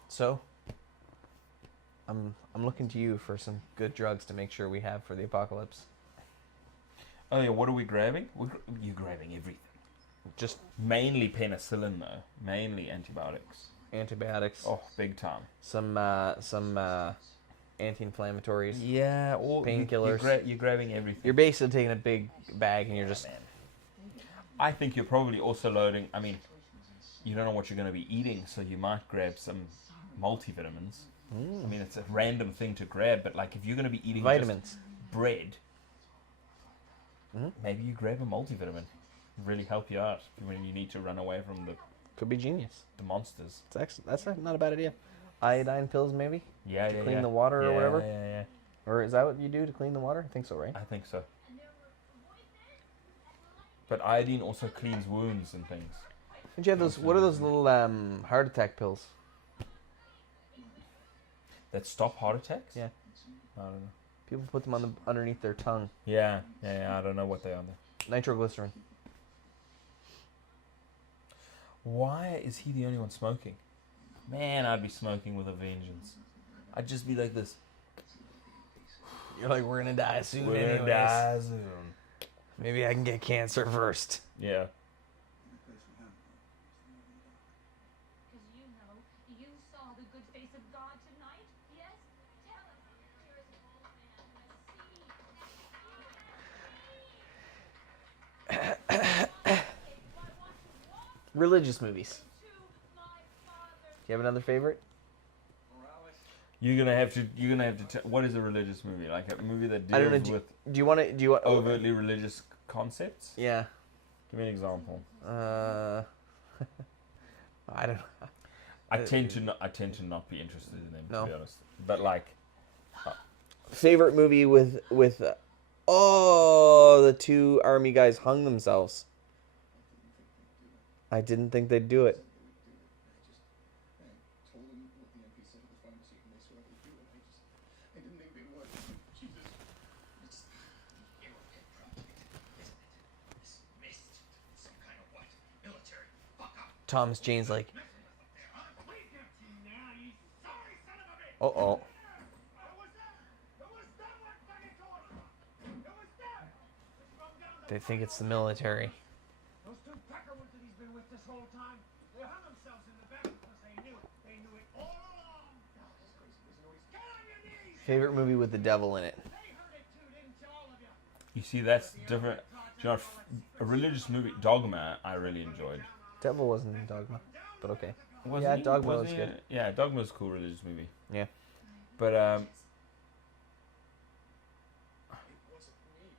So, I'm looking to you for some good drugs to make sure we have for the apocalypse. Oh yeah, what are we grabbing? You're grabbing everything. Just Mainly penicillin though. Mainly antibiotics. antibiotics. Oh, big time. Some anti-inflammatories. Yeah, all Painkillers. You're grabbing everything. You're basically taking a big bag and you're just... I think you're probably also loading. I mean, you don't know what you're going to be eating, so you might grab some multivitamins. I mean, it's a random thing to grab, but like if you're going to be eating Vitamins. just bread, maybe you grab a multivitamin. Really help you out when you need to run away from Could be genius. the monsters. That's not a bad idea. Iodine pills, maybe? Yeah, clean the water or whatever? Yeah. Or is that what you do to clean the water? I think so, right? I think so. But iodine also cleans wounds and things. Don't you have those? What are those little heart attack pills? That stop heart attacks? Yeah. I don't know. People put them on underneath their tongue. Yeah. I don't know what they are. Nitroglycerin. Why is he the only one smoking? Man, I'd be smoking with a vengeance. I'd just be like this. You're like, we're gonna die soon We're anyways. gonna die soon. Maybe I can get cancer first. Yeah. Because you saw the good face of God tonight, yes? Tell us. Here is an old man who has seen. Religious movies. Do you have another favorite? You're gonna have to. What is a religious movie? Like a movie that I don't know. deals with Do you want to? overtly religious concepts? Yeah. Give me an example. I don't know. I tend to not be interested in them, No. to be honest. But like, Favorite movie with the two army guys hung themselves. I didn't think they'd do it. told them what the MP said at the pharmacy, and they said I would do it. I didn't think they would. Jesus. It's the Arrowhead Project, isn't it? This mist. Some kind of what? Military. Fuck up. Thomas Jane's like, Messing with them there, huh? Wake up to now, you sorry son of a bitch! uh-oh. It was them! It was them what fucking told us! It was them! It's from down the They think it's the military. Those two peckerwoods that he's been with this whole time, they hung themselves in the back because they knew it. They knew it all along. Get on your knees! Favorite movie with the devil in it. They heard it too, didn't you, all of you? you see, that's different. Do you know, a religious movie, Dogma, I really enjoyed. Devil wasn't in Dogma, but okay. Was Yeah, he? Dogma was he? good. Yeah, Dogma's a cool religious movie. Yeah. But It wasn't me.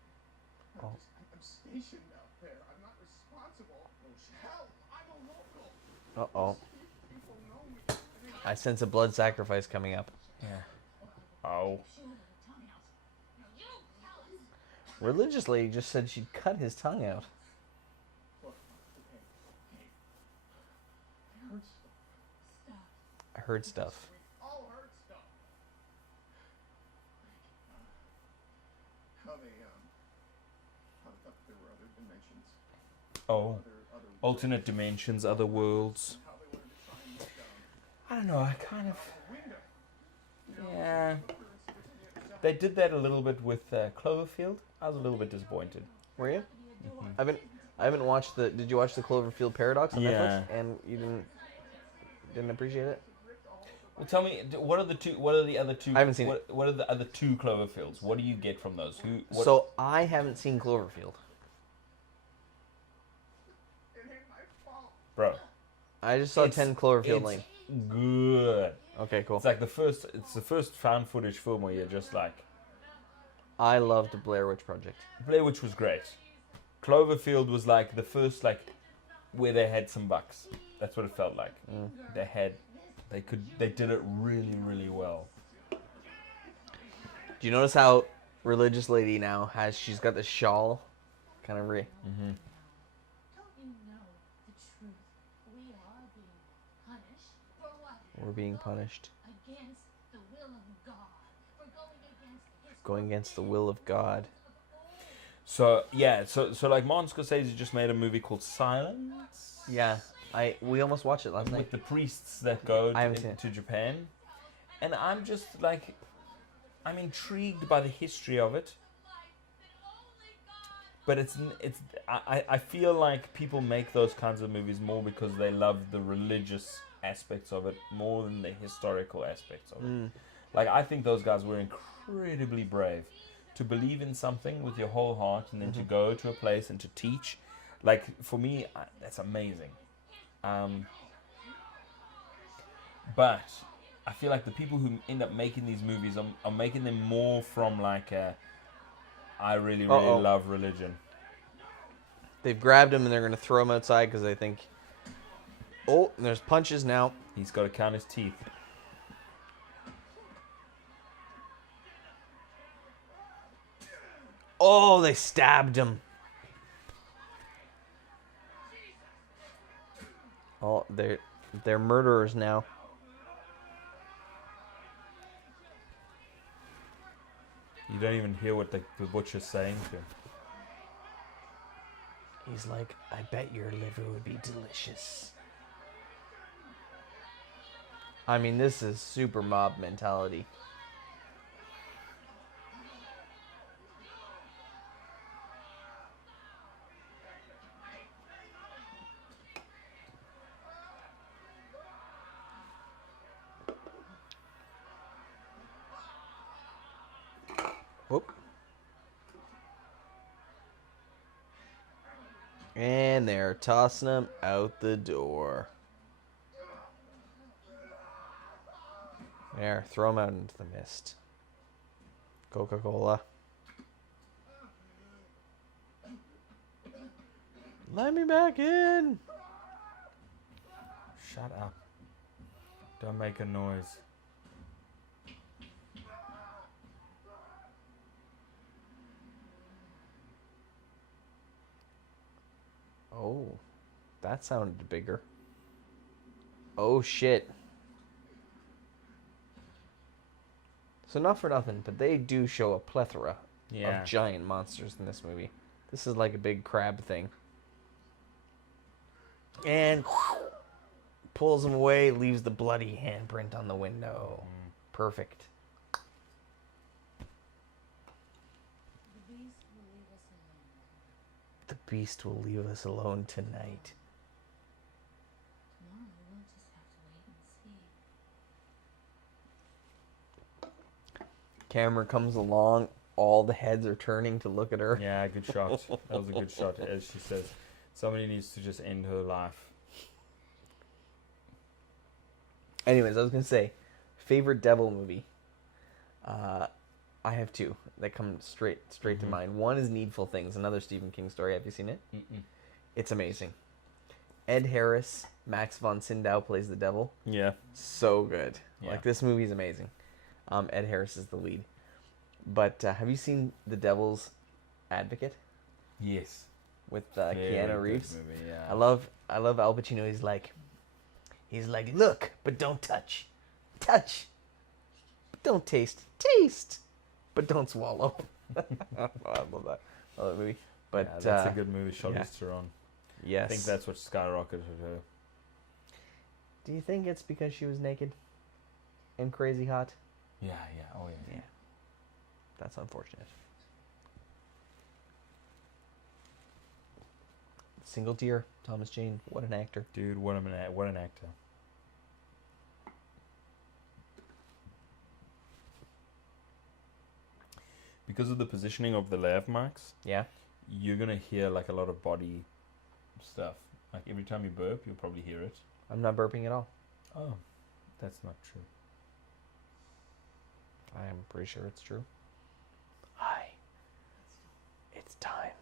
Oh. I'm stationed out there. I'm not responsible. Hell, I'm a local. Uh-oh. People know me. I sense a blood sacrifice coming up. yeah. Oh. Religious lady just said she'd cut his tongue out. Look, hey. I heard stuff. I heard stuff. We all heard stuff. How there were other dimensions. Oh. Other Alternate dimensions, other worlds. how they wanted to try and look down I don't know. I kind of. window. Yeah. They did that a little bit with Cloverfield. I was a little bit disappointed. Were you? I haven't watched the. Did you watch the Cloverfield Paradox on Yeah. Netflix? And you didn't appreciate it? Well, tell me, what are the two? What are the other two? I haven't seen what are the other two Cloverfields? What do you get from those? What, So I haven't seen Cloverfield. It ain't my fault. bro, I just saw 10 Cloverfield it's Lane. good. Okay, cool. It's like the first found footage film where you're just like, I loved Blair Witch Project. Blair Witch was great. Cloverfield was like the first like where they had some bucks. That's what it felt like. They did it really, really well. Do you notice how religious lady now she's got the shawl? Kind of Don't you know the truth? We are being punished for what? We're being punished. Against the will of God. We're Going against the will of God. So yeah, so like Martin Scorsese just made a movie called Silence. Yeah, we almost watched it last night. With the priests that go I haven't seen it. to Japan. And I'm just like, I'm intrigued by the history of it. But I feel like people make those kinds of movies more because they love the religious aspects of it more than the historical aspects of it. Like, I think those guys were incredibly brave to believe in something with your whole heart and then to go to a place and to teach. Like, for me, that's amazing. But I feel like the people who end up making these movies are making them more from like I really love religion. They've grabbed him and they're going to throw him outside because they think... Oh, and there's punches now. He's got to count his teeth. Oh, they stabbed him. Oh, they're murderers now. You don't even hear what the butcher's saying to him. He's like, I bet your liver would be delicious. I mean, this is super mob mentality. Whoop. And they're tossing him out the door. There, throw him out into the mist. Coca-Cola. Let me back in. Shut up. Don't make a noise. Oh, that sounded bigger. Oh, shit. So not for nothing, but they do show a plethora of giant monsters in this movie. This is like a big crab thing. And pulls him away, leaves the bloody handprint on the window. Perfect. The beast will leave us alone tonight. Tomorrow we'll just have to wait and see. Camera comes along, all the heads are turning to look at her. Yeah, good shot. That was a good shot. As she says, somebody needs to just end her life. Anyways, I was gonna say, favorite devil movie. I have two that come straight to mind. One is Needful Things, another Stephen King story. Have you seen it? It's amazing. Ed Harris, Max von Sydow plays the devil. Yeah. So good. Yeah. Like, this movie's amazing. Ed Harris is the lead. But have you seen The Devil's Advocate Yes. with Very Keanu good Reeves? movie, yeah. I love Al Pacino. He's like, look, but don't touch. Touch, but don't taste. Taste, but don't swallow. I love that. I love that movie. But yeah, that's a good movie. Charlize Theron. Yes. I think that's what skyrocketed her. Do you think it's because she was naked and crazy hot? Yeah. Oh yeah. Yeah. That's unfortunate. Single tear, Thomas Jane. What an actor. Dude, what an actor. because of the positioning of the lav mics, Yeah. you're gonna hear like a lot of body stuff. Like every time you burp, you'll probably hear it. I'm not burping at all. Oh, that's not true. I am pretty sure it's true. Hi. It's time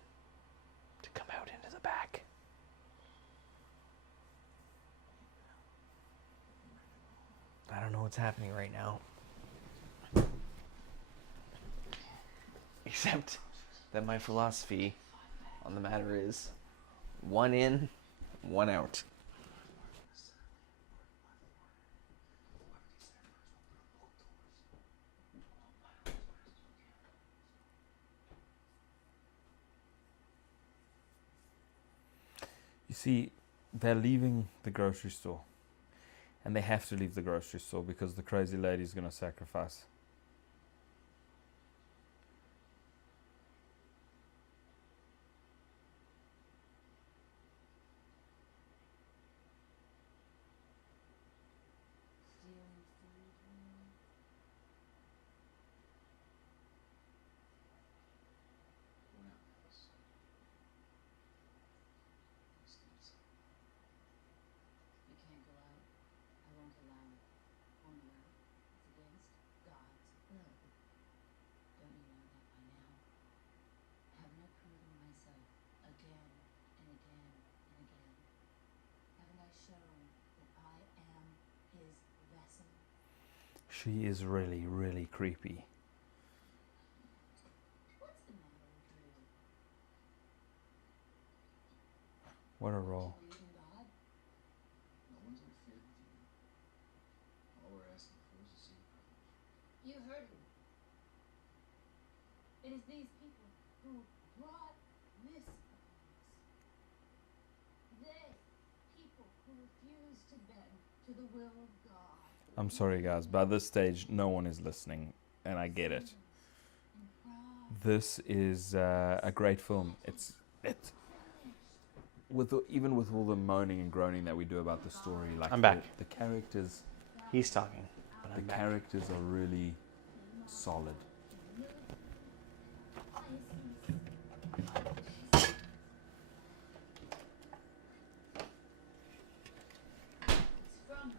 to come out into the back. I don't know what's happening right now. Except that my philosophy on the matter is 1 in, 1 out. You see, they're leaving the grocery store. And they have to leave the grocery store because the crazy lady's going to sacrifice. You can't go out. I won't allow it. Won't allow it. It's against God's will. Don't you know that by now? Haven't I proven myself again and again and again? Haven't I shown that I am his vessel? She is really, really creepy. What's the matter with you? What a role. Believe in God? No one's interfered with you. All we're asking for is to see the problem. You heard him. It is these people who brought this upon us. They, people who refuse to bend to the will of God. I'm sorry, guys. By this stage, no one is listening, and I get it. And pride. This is a great film. It's even with all the moaning and groaning that we do about the story. Like I'm back. The characters, He's talking. But the I'm back. characters are really solid.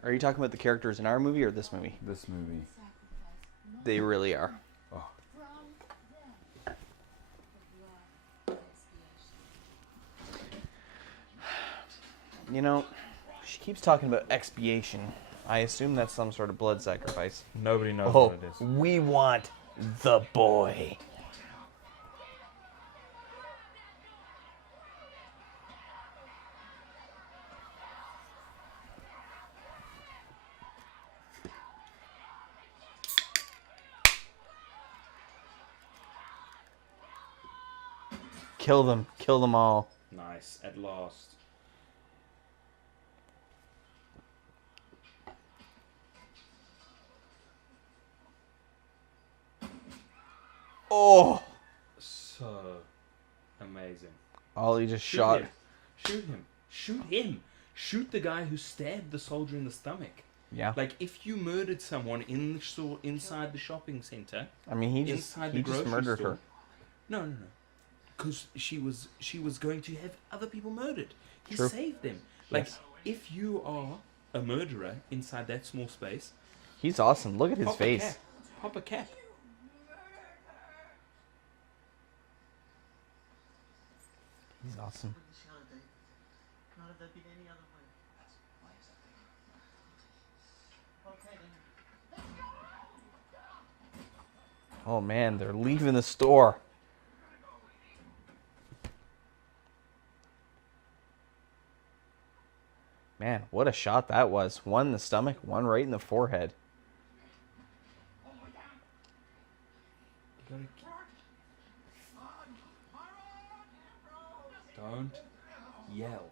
Are you talking about the characters in our movie or this movie? This movie. They really are. Oh, You know, she keeps talking about expiation. I assume that's some sort of blood sacrifice. nobody knows Oh, what it is. we want the boy. Kill them. Kill them all. Nice, at last. Oh! So amazing. Ollie just Shoot shot. him. Shoot him. Shoot him. Shoot the guy who stabbed the soldier in the stomach. Yeah. Like, if you murdered someone inside the shopping center, I mean, he just grocery murdered store. her. No. Because she was going to have other people murdered. He True. saved them. Like, Yes. if you are a murderer inside that small space, He's awesome. Look at his pop face. a cap. Pop a cap. He's awesome. Not if there'd been any other way. Okay then. Oh man, they're leaving the store. Man, what a shot that was. One in the stomach, one right in the forehead. You gotta Don't yell.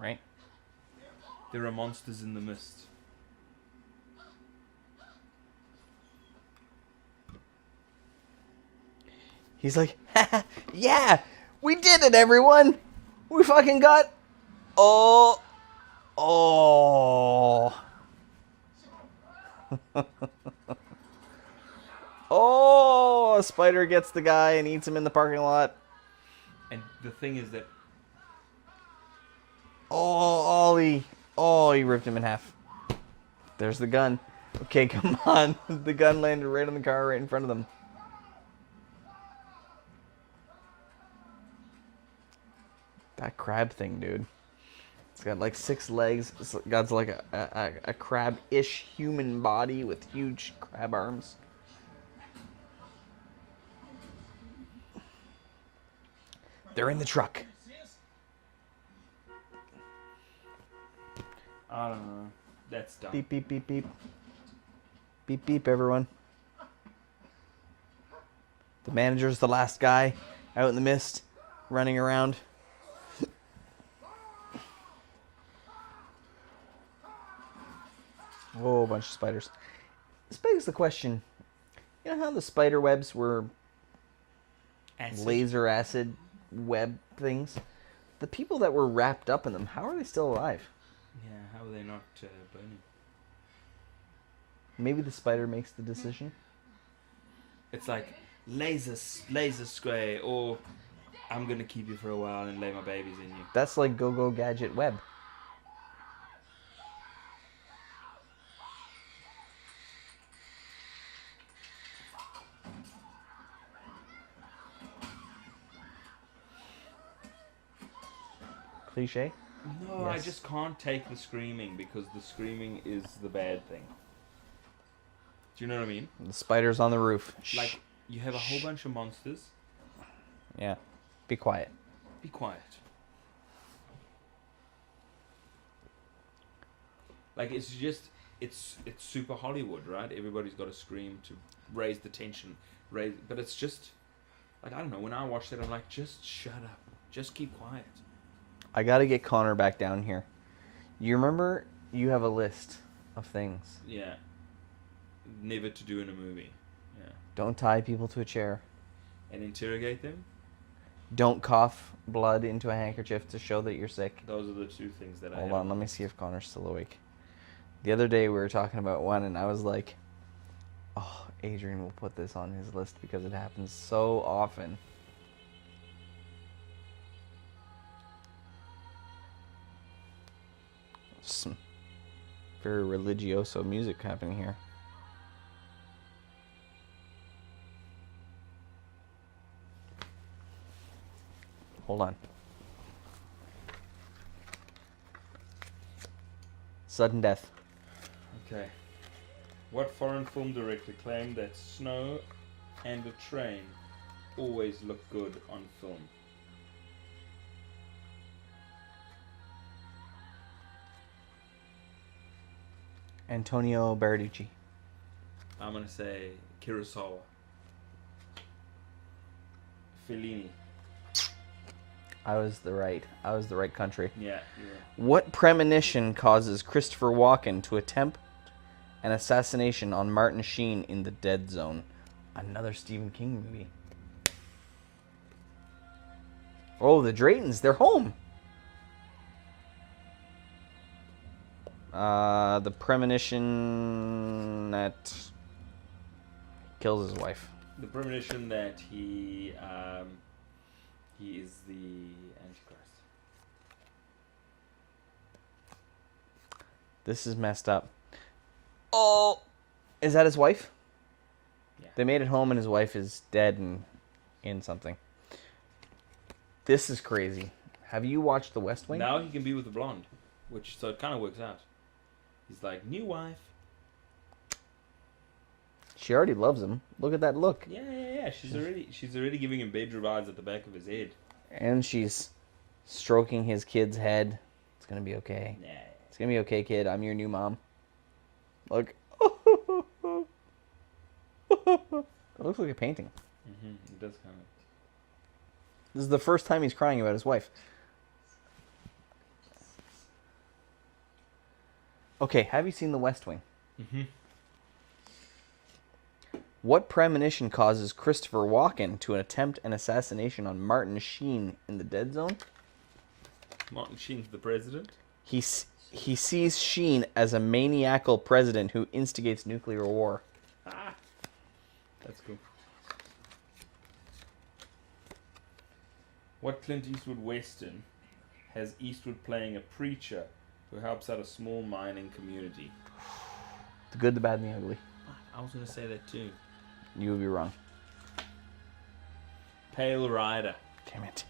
Right? There are monsters in the mist. He's like, yeah, we did it, everyone. We fucking got. Oh. Oh, a spider gets the guy and eats him in the parking lot. And the thing is that Oh, Ollie. Oh, he ripped him in half. There's the gun. Okay, come on. The gun landed right on the car right in front of them. That crab thing, dude. It's got like 6 legs. It's got like a crab-ish human body with huge crab arms. They're in the truck. I don't know. That's dumb. Beep, beep, beep, beep. Beep, beep, everyone. The manager's the last guy out in the mist, running around. Whoa, a bunch of spiders. This begs the question, you know how the spider webs were laser acid web things? The people that were wrapped up in them, how are they still alive? Yeah, how are they not burning? Maybe the spider makes the decision. It's like laser spray, or I'm gonna keep you for a while and lay my babies in you. That's like Go-Go Gadget Web. Cliche? No, I Yes. just can't take the screaming because the screaming is the bad thing. Do you know what I mean? The spider's on the roof. Shh. Like, you have a whole bunch of monsters. Yeah. Be quiet. Be quiet. Like, it's just, it's super Hollywood, right? Everybody's got to scream to raise the tension. But it's just, like, I don't know, when I watch that, I'm like, just shut up. Just keep quiet. I gotta get Connor back down here. You remember you have a list of things. Yeah. Never to do in a movie. Yeah. Don't tie people to a chair. And interrogate them. Don't cough blood into a handkerchief to show that you're sick. Those are the 2 things that I Hold have. on, let me see if Connor's still awake. The other day we were talking about one and I was like, oh, Adrian will put this on his list because it happens so often. Some very religioso music happening here. Hold on. Sudden death. Okay. What foreign film director claimed that snow and a train always look good on film? Antonio Barducci. I'm gonna say Kurosawa. Fellini. I was the right country. Yeah. What premonition causes Christopher Walken to attempt an assassination on Martin Sheen in The Dead Zone? Another Stephen King movie. Oh, the Draytons, they're home. The premonition that kills his wife. The premonition that he is the Antichrist. This is messed up. Oh, is that his wife? Yeah. They made it home and his wife is dead and in something. This is crazy. Have you watched The West Wing? Now he can be with the blonde, so it kind of works out. He's like, new wife. She already loves him. Look at that look. Yeah. She's already giving him bedroom vibes at the back of his head. And she's stroking his kid's head. It's gonna be okay. Nah. It's gonna be okay, kid. I'm your new mom. Look. It looks like a painting. It does kind of. This is the first time he's crying about his wife. Okay, have you seen The West Wing? What premonition causes Christopher Walken to attempt an assassination on Martin Sheen in The Dead Zone? Martin Sheen's the president. He sees Sheen as a maniacal president who instigates nuclear war. That's That's cool. What Clint Eastwood Western has Eastwood playing a preacher who helps out a small mining community? The Good, the Bad, and the Ugly. I was going to say that too. You would be wrong. Pale Rider. Damn it.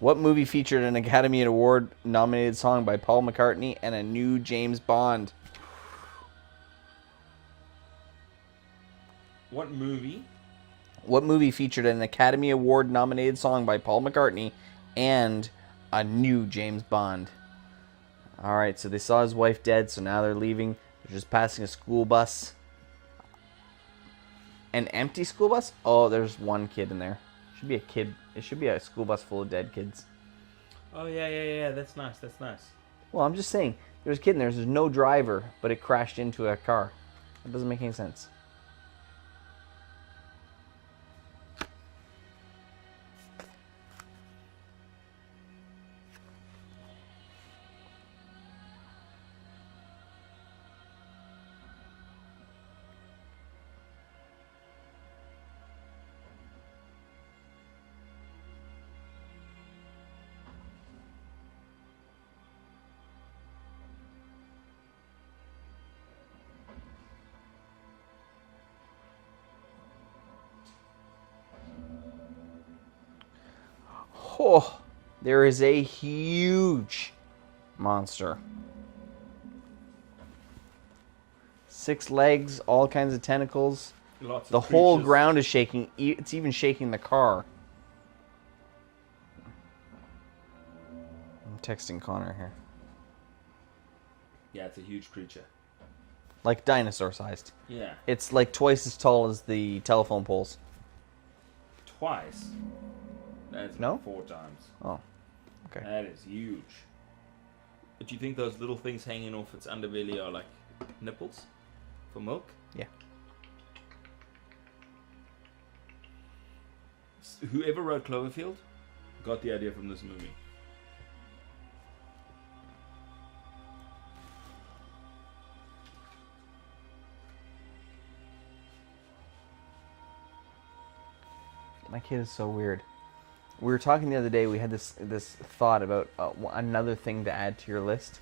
What movie featured an Academy Award nominated song by Paul McCartney and a new James Bond? What movie? What movie featured an Academy Award nominated song by Paul McCartney and a new James Bond? Alright, so they saw his wife dead, so now they're leaving. They're just passing a school bus. An empty school bus? Oh, there's one kid in there. Should be a kid. It should be a school bus full of dead kids. Oh, yeah. That's nice. Well, I'm just saying. There's a kid in there. There's no driver, but it crashed into a car. That doesn't make any sense. Oh, there is a huge monster. 6 legs, all kinds of tentacles. Lots of The whole creatures. ground is shaking. It's even shaking the car. I'm texting Connor here. Yeah, it's a huge creature. Like dinosaur sized. Yeah. It's like twice as tall as the telephone poles. Twice. That's No? like 4 times. Oh, okay. That is huge. But you think those little things hanging off its underbelly are like nipples for milk? Yeah. Whoever wrote Cloverfield got the idea from this movie. My kid is so weird. We were talking the other day. We had this thought about another thing to add to your list,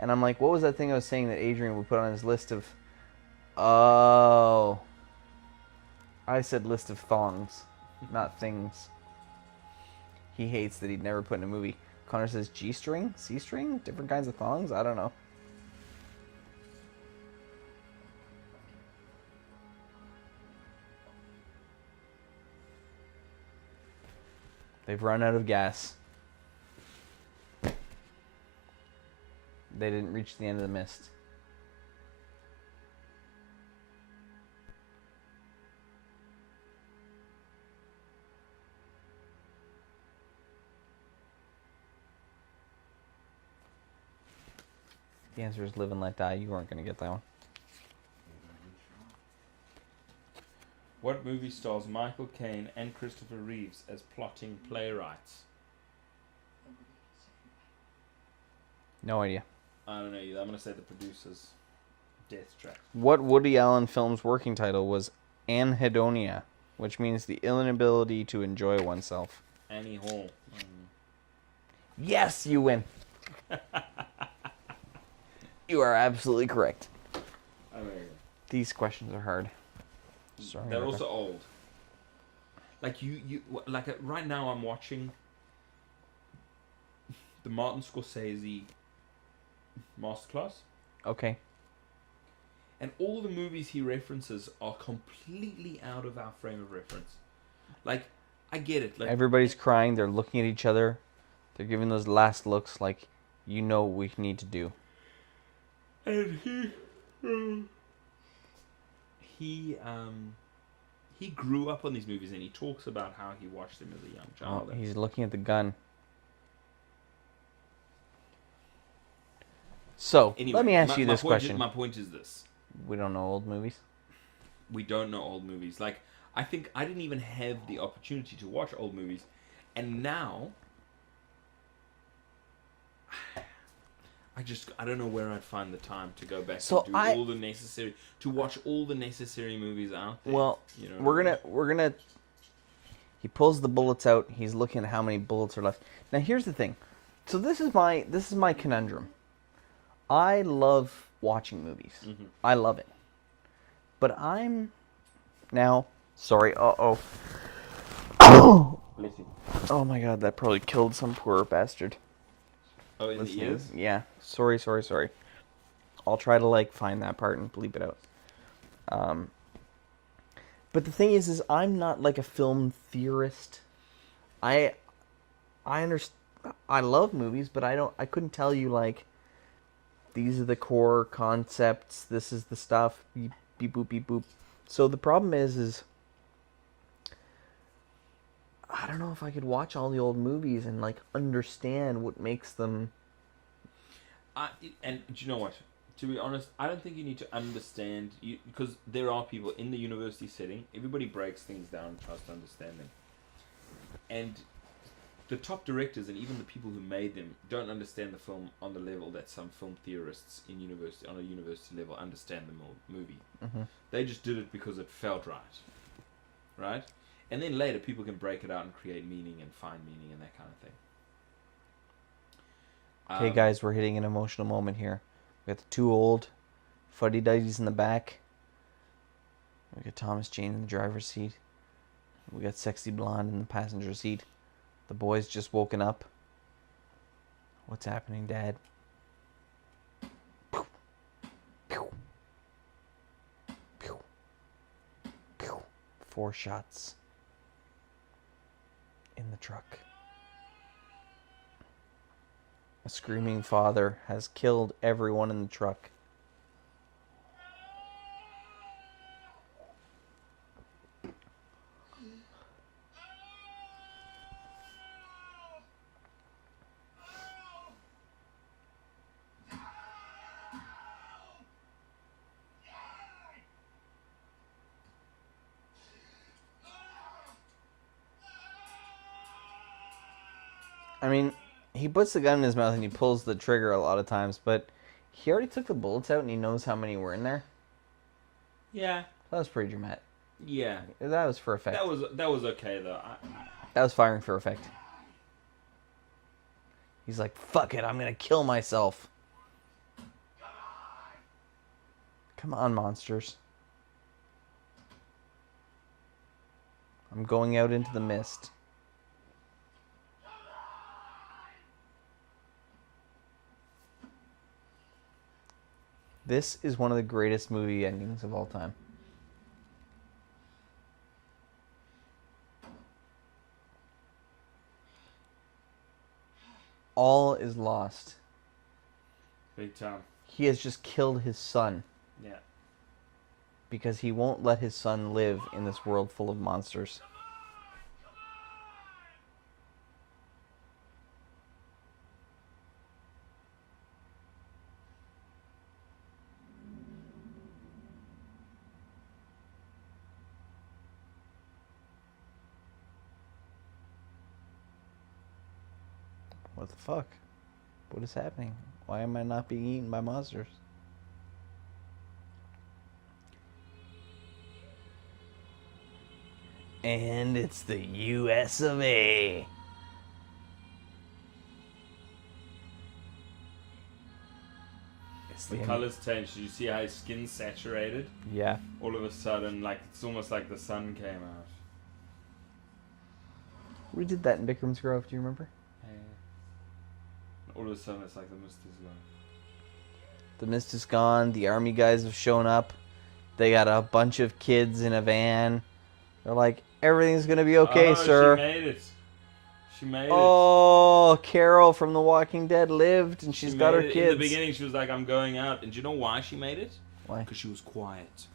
and I'm like, what was that thing I was saying that Adrian would put on his list of? Oh, I said list of thongs, not things. He hates that he'd never put in a movie. Connor says G-string, C-string, different kinds of thongs. I don't know. They've run out of gas. They didn't reach the end of the mist. The answer is live and let die. You weren't going to get that one. What movie stars Michael Caine and Christopher Reeves as plotting playwrights? No idea. I don't know either. I'm going to say the producer's death trap. What Woody Allen film's working title was Anhedonia, which means the inability to enjoy oneself? Annie Hall. Yes, you win. You are absolutely correct. Amazing. These questions are hard. Sorry, They're Rebecca. also old. Like right now I'm watching the Martin Scorsese masterclass, Okay. and all the movies he references are completely out of our frame of reference. Like, I get it. Like, Everybody's crying. They're looking at each other. They're giving those last looks like, you know what we need to do. and he grew up on these movies, and he talks about how he watched them as a young Oh, child. he's looking at the gun. So, Anyway, let me ask you this point question. My point is this. We don't know old movies. We don't know old movies. Like, I think I didn't even have the opportunity to watch old movies. And now, I don't know where I'd find the time to go back So and watch all the necessary movies out there. Well, you know, we're gonna. He pulls the bullets out. He's looking at how many bullets are left. Now here's the thing. So this is my conundrum. I love watching movies. Mm-hmm. I love it. But I'm now sorry. Oh. Bless you. Oh my God! That probably killed some poor bastard. Oh, in the Listening. ears? Yeah. Sorry. I'll try to find that part and bleep it out. But the thing is I'm not like a film theorist. I understand. I love movies, but I couldn't tell you these are the core concepts. This is the stuff. Beep beep boop beep boop. So the problem is I don't know if I could watch all the old movies and understand what makes them. And do you know what? To be honest, I don't think you need to understand because there are people in the university setting. Everybody breaks things down and tries to understand them, and the top directors and even the people who made them don't understand the film on the level that some film theorists on a university level understand the movie. Mm-hmm. They just did it because it felt right? And then later people can break it out and create meaning and find meaning and that kind of thing. Okay, guys, we're hitting an emotional moment here. We got the two old fuddy-duddies in the back. We got Thomas Jane in the driver's seat. We got Sexy Blonde in the passenger seat. The boy's just woken up. What's happening, Dad? Pew. Pew. Pew. Pew. 4 shots in the truck. A screaming father has killed everyone in the truck. I mean, he puts the gun in his mouth and he pulls the trigger a lot of times, but he already took the bullets out and he knows how many were in there. Yeah. That was pretty dramatic. Yeah. That was for effect. That was okay though. That was firing for effect. He's like, fuck it, I'm gonna kill myself. Come on, monsters. I'm going out into the mist. This is one of the greatest movie endings of all time. All is lost. Big time. He has just killed his son. Yeah. Because he won't let his son live in this world full of monsters. What the fuck? What is happening? Why am I not being eaten by monsters? And it's the US of A. It's The colors changed. Did you see how his skin's saturated? Yeah. All of a sudden, it's almost like the sun came out. We did that in Bikram's Grove, do you remember? All of a sudden, it's like the mist is gone. The mist is gone. The army guys have shown up. They got a bunch of kids in a van. They're like, everything's going to be okay, sir. She made it. She made it. Oh, Carol from The Walking Dead lived, and she's got her kids. In the beginning, she was like, I'm going out. And do you know why she made it? Why? Because she was quiet.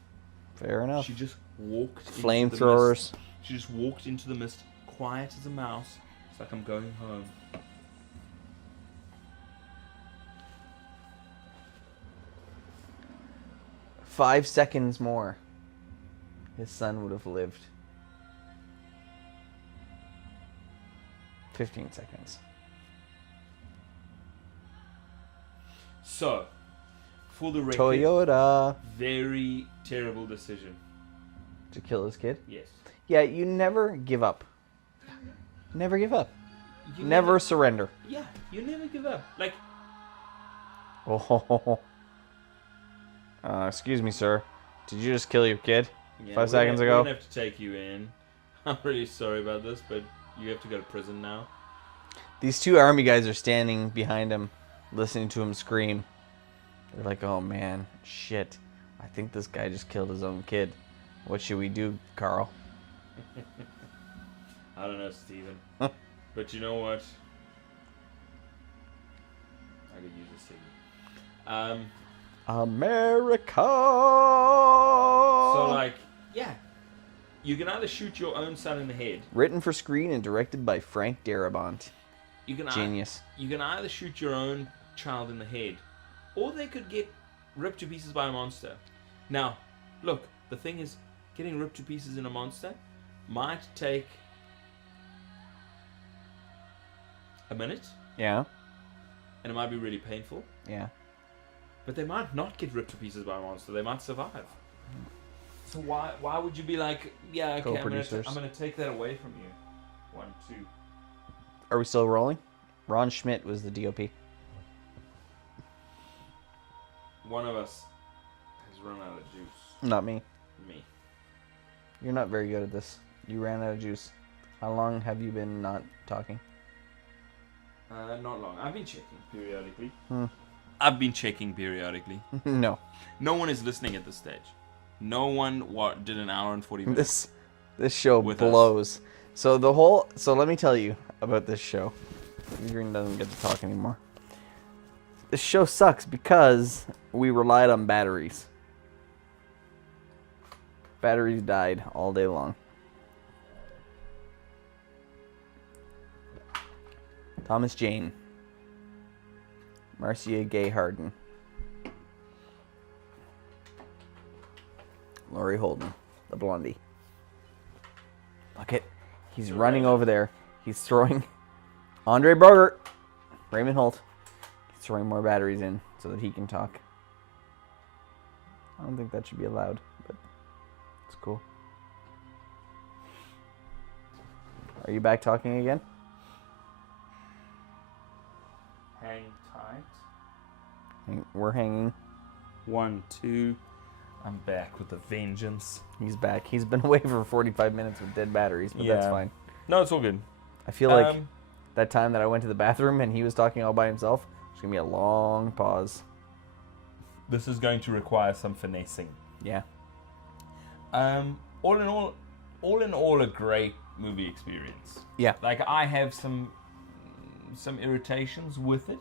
Fair enough. She just walked into Flamethrowers. the mist. She just walked into the mist, quiet as a mouse. It's like, I'm going home. "5 seconds more, his son would have lived. 15 seconds. So, for the record, Toyota. very terrible decision. To kill his kid? Yes. Yeah, you never give up. Never give up. You Never surrender. Yeah, you never give up. Like, Oh. Excuse me, sir. Did you just kill your kid? yeah, 5 seconds ago? We're gonna have to take you in. I'm really sorry about this, but you have to go to prison now. These 2 army guys are standing behind him, listening to him scream. They're like, oh man, shit. I think this guy just killed his own kid. What should we do, Carl? I don't know, Steven. But you know what? I could use a city. America! So, like, yeah. You can either shoot your own son in the head. Written for screen and directed by Frank Darabont. You can Genius. You can either shoot your own child in the head, or they could get ripped to pieces by a monster. Now, look, the thing is, getting ripped to pieces in a monster might take a minute, Yeah? and it might be really painful, Yeah. but they might not get ripped to pieces by a monster. They might survive. So why would you be like, yeah, okay, Co-producers. I'm gonna take that away from you? 1, 2. Are we still rolling? Ron Schmidt was the DOP. One of us has run out of juice. Not me. Me. You're not very good at this. You ran out of juice. How long have you been not talking? Not long. I've been checking periodically. Hmm. I've been checking periodically. No. No one is listening at this stage. No one did an hour and 40 minutes. This show With blows. So let me tell you about this show. Adrian doesn't get to talk anymore. This show sucks because we relied on batteries. Batteries died all day long. Thomas Jane. Marcia Gay Harden. Laurie Holden, the blondie. Look it. He's running over there. He's throwing Andre Bogart, Raymond Holt. He's throwing more batteries in so that he can talk. I don't think that should be allowed, but it's cool. Are you back talking again? Hang tight. We're hanging. 1, 2. I'm back with a vengeance. He's back. He's been away for 45 minutes with dead batteries, but that's Yeah. fine. No, it's all good. I feel like that time that I went to the bathroom and he was talking all by himself, it's going to be a long pause. This is going to require some finessing. Yeah. All in all, a great movie experience. Yeah. Like, I have some irritations with it,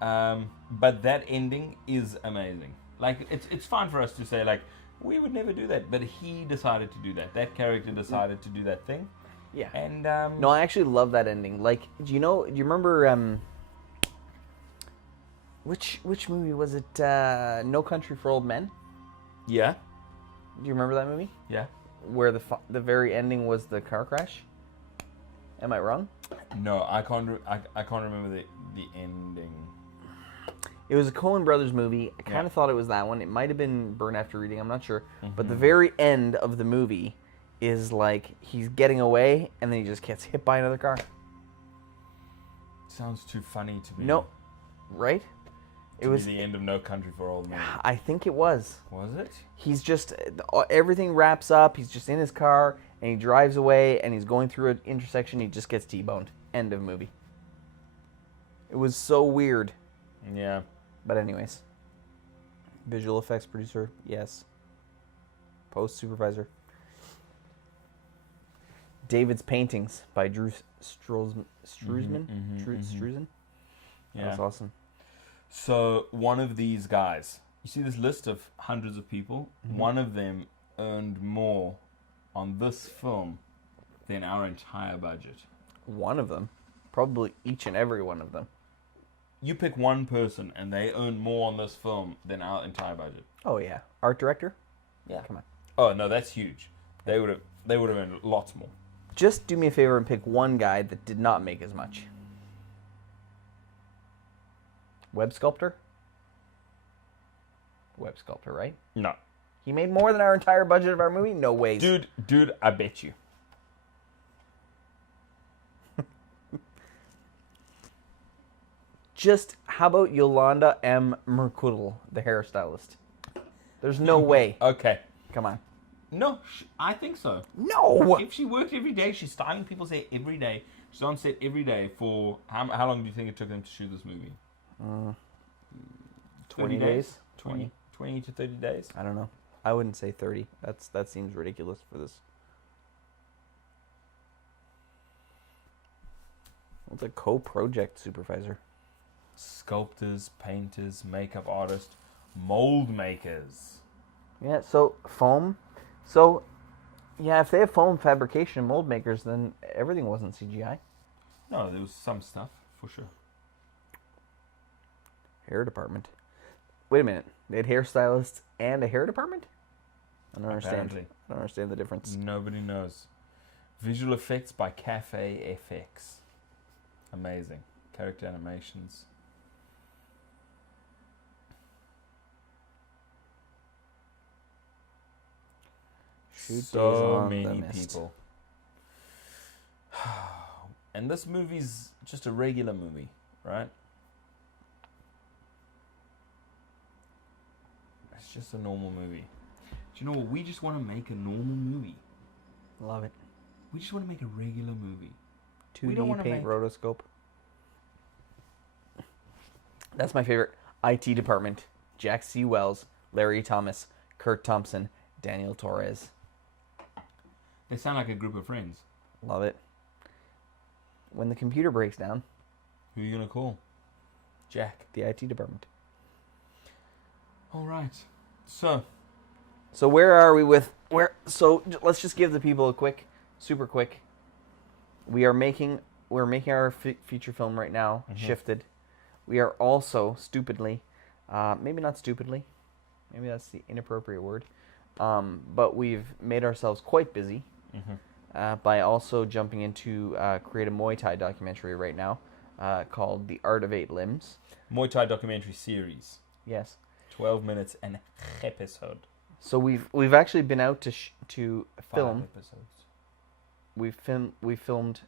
but that ending is amazing. Like, it's fine for us to say, like, we would never do that, but he decided to do that. That character decided to do that thing. Yeah. And No, I actually love that ending. Like, do you remember which movie was it? No Country for Old Men? yeah, Do you remember that movie? yeah. Where the very ending was the car crash? Am I wrong? No, I can't remember the ending. It was a Coen Brothers movie. I kind of thought it was that one. It might have been Burn After Reading. I'm not sure. But the very end of the movie is like he's getting away and then he just gets hit by another car. Sounds too funny to be. No, right? It was the end of No Country for Old Men. I think it was. Was it? He's just everything wraps up. He's just in his car and he drives away and he's going through an intersection. He just gets T-boned. End of movie. It was so weird. Yeah. But anyways, visual effects producer, yes. Post supervisor. David's paintings by Drew Struzman. Struzan. Yeah. That's awesome. So one of these guys, you see this list of hundreds of people. One of them earned more on this film than our entire budget. One of them, probably each and every one of them. You pick one person and they earn more on this film than our entire budget. Oh yeah, art director. Yeah. Come on. Oh no, that's huge. They would have earned lots more. Just do me a favor and pick one guy that did not make as much. Web sculptor? Web sculptor, right? No. He made more than our entire budget of our movie? No ways. Dude, I bet you. Just, how about Yolanda M. Merkudel, the hairstylist? There's no way. Okay. Come on. No, I think so. No! If she worked every day, she's styling people's hair every day. She's on set every day for... How long do you think it took them to shoot this movie? 20 days? 20 to 30 days? I don't know. I wouldn't say 30. That seems ridiculous for this. What's a co-project supervisor? Sculptors, painters, makeup artists, mold makers. Yeah, so foam. So, yeah, if they have foam fabrication and mold makers, then everything wasn't CGI. No, there was some stuff, for sure. Hair department. Wait a minute. They had hairstylists and a hair department? I don't understand. Apparently. I don't understand the difference. Nobody knows. Visual effects by Cafe FX. Amazing. Character animations. Shoot days So on the many mist. people. And this movie's just a regular movie, right? It's just a normal movie. Do you know what? We just want to make a normal movie. Love it. We just want to make a regular movie. We don't 2D wanna paint make- rotoscope. That's my favorite. IT department. Jack C. Wells, Larry Thomas, Kurt Thompson, Daniel Torres. They sound like a group of friends. Love it. When the computer breaks down, Who are you going to call? Jack. the IT department. All right. So, So where are we with let's just give the people a super quick. We're making our feature film right now. Shifted. We are also stupidly, maybe not stupidly, maybe that's the inappropriate word, but we've made ourselves quite busy by also jumping into create a Muay Thai documentary right now called The Art of Eight Limbs. Muay Thai documentary series. Yes. 12 minutes an episode. So we've actually been out to 5 film. episodes. We filmed